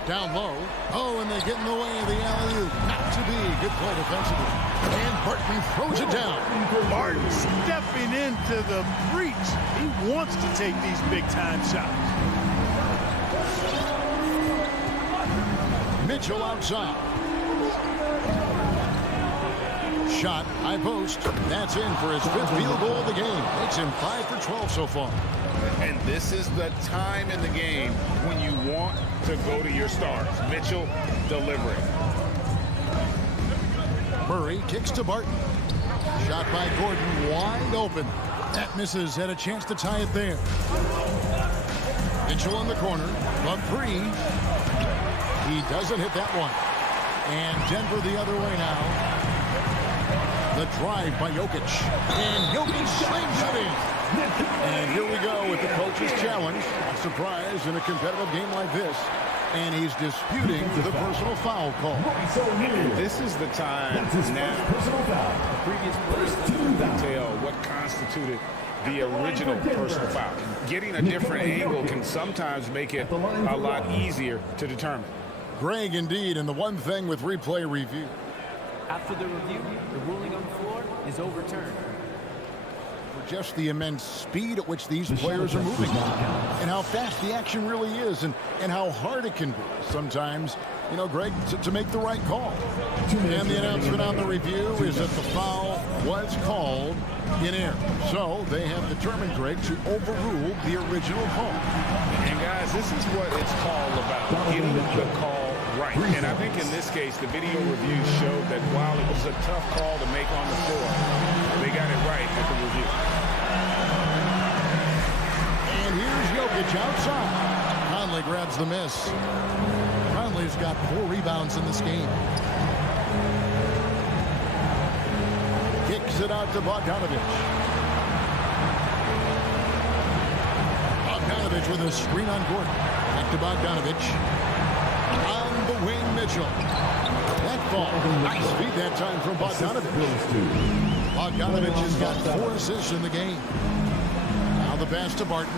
Down low. Oh, and they get in the way of the alley-oop. Not to be. Good play defensively. And Barton throws it down. Barton stepping into the breach. He wants to take these big-time shots. Mitchell outside. Shot, high post. That's in for his 5th field goal of the game. Makes him 5 for 12 so far. And this is the time in the game when you want to go to your stars. Mitchell delivering. Murray kicks to Barton. Shot by Gordon, wide open. That misses, had a chance to tie it there. Mitchell in the corner, a 3. He doesn't hit that one. And Denver the other way now. The drive by Jokic. And Jokic slams it in. And here we go with the coach's challenge. A surprise in a competitive game like this. And he's disputing the personal foul call. This is the time now. Previous person to tell what constituted the original personal foul. Getting a different angle can sometimes make it a lot easier to determine. Greg, indeed, and the one thing with replay review. After the review, the ruling on the floor is overturned. For just the immense speed at which these players are moving and how fast the action really is and how hard it can be sometimes, you know, Greg, to make the right call. And the announcement on the review is that the foul was called in error. So they have determined, Greg, to overrule the original call. And guys, this is what it's called about, getting the call right. And I think in this case, the video review showed that while it was a tough call to make on the floor, they got it right at the review. And here's Jokic outside. Conley grabs the miss. Conley's got 4 rebounds in this game. Kicks it out to Bogdanovic. Bogdanovic with a screen on Gordon. Back to Bogdanovic. On the wing, Mitchell. That ball. Nice feed that time from Bogdanovic. Bogdanovic has got 4 assists in the game. Now the pass to Barton.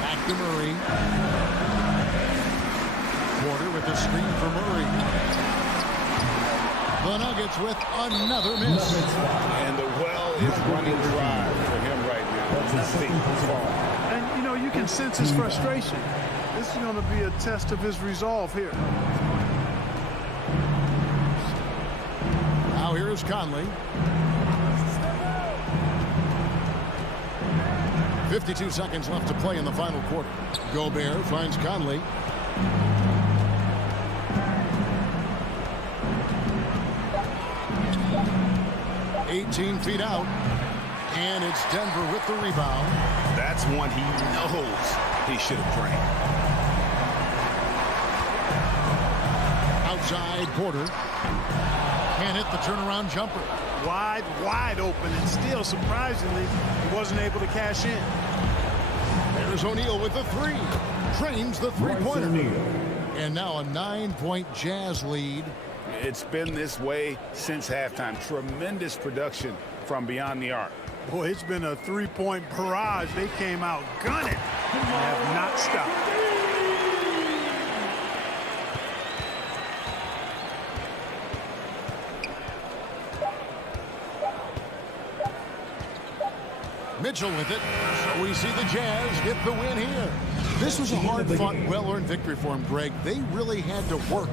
Back to Murray. Porter with the screen for Murray. The Nuggets with another miss. And the well is running dry for him right now. Nothing far. And, you know, you can can sense his frustration. This is going to be a test of his resolve here. Now here's Conley. 52 seconds left to play in the final quarter. Gobert finds Conley. "18 feet out, and it's Denver with the rebound." That's one he knows he should have drained. Outside, Porter can't hit the turnaround jumper. Wide open, and still, surprisingly, he wasn't able to cash in. There's O'Neal with the three. Drains the three-pointer. And now a 9-point Jazz lead. It's been this way since halftime. Tremendous production from beyond the arc. Boy, it's been a three-point barrage. They came out gunning and have not stopped. Mitchell with it. So we see the Jazz get the win here. This was a hard-fought, well-earned victory for him, Greg. They really had to work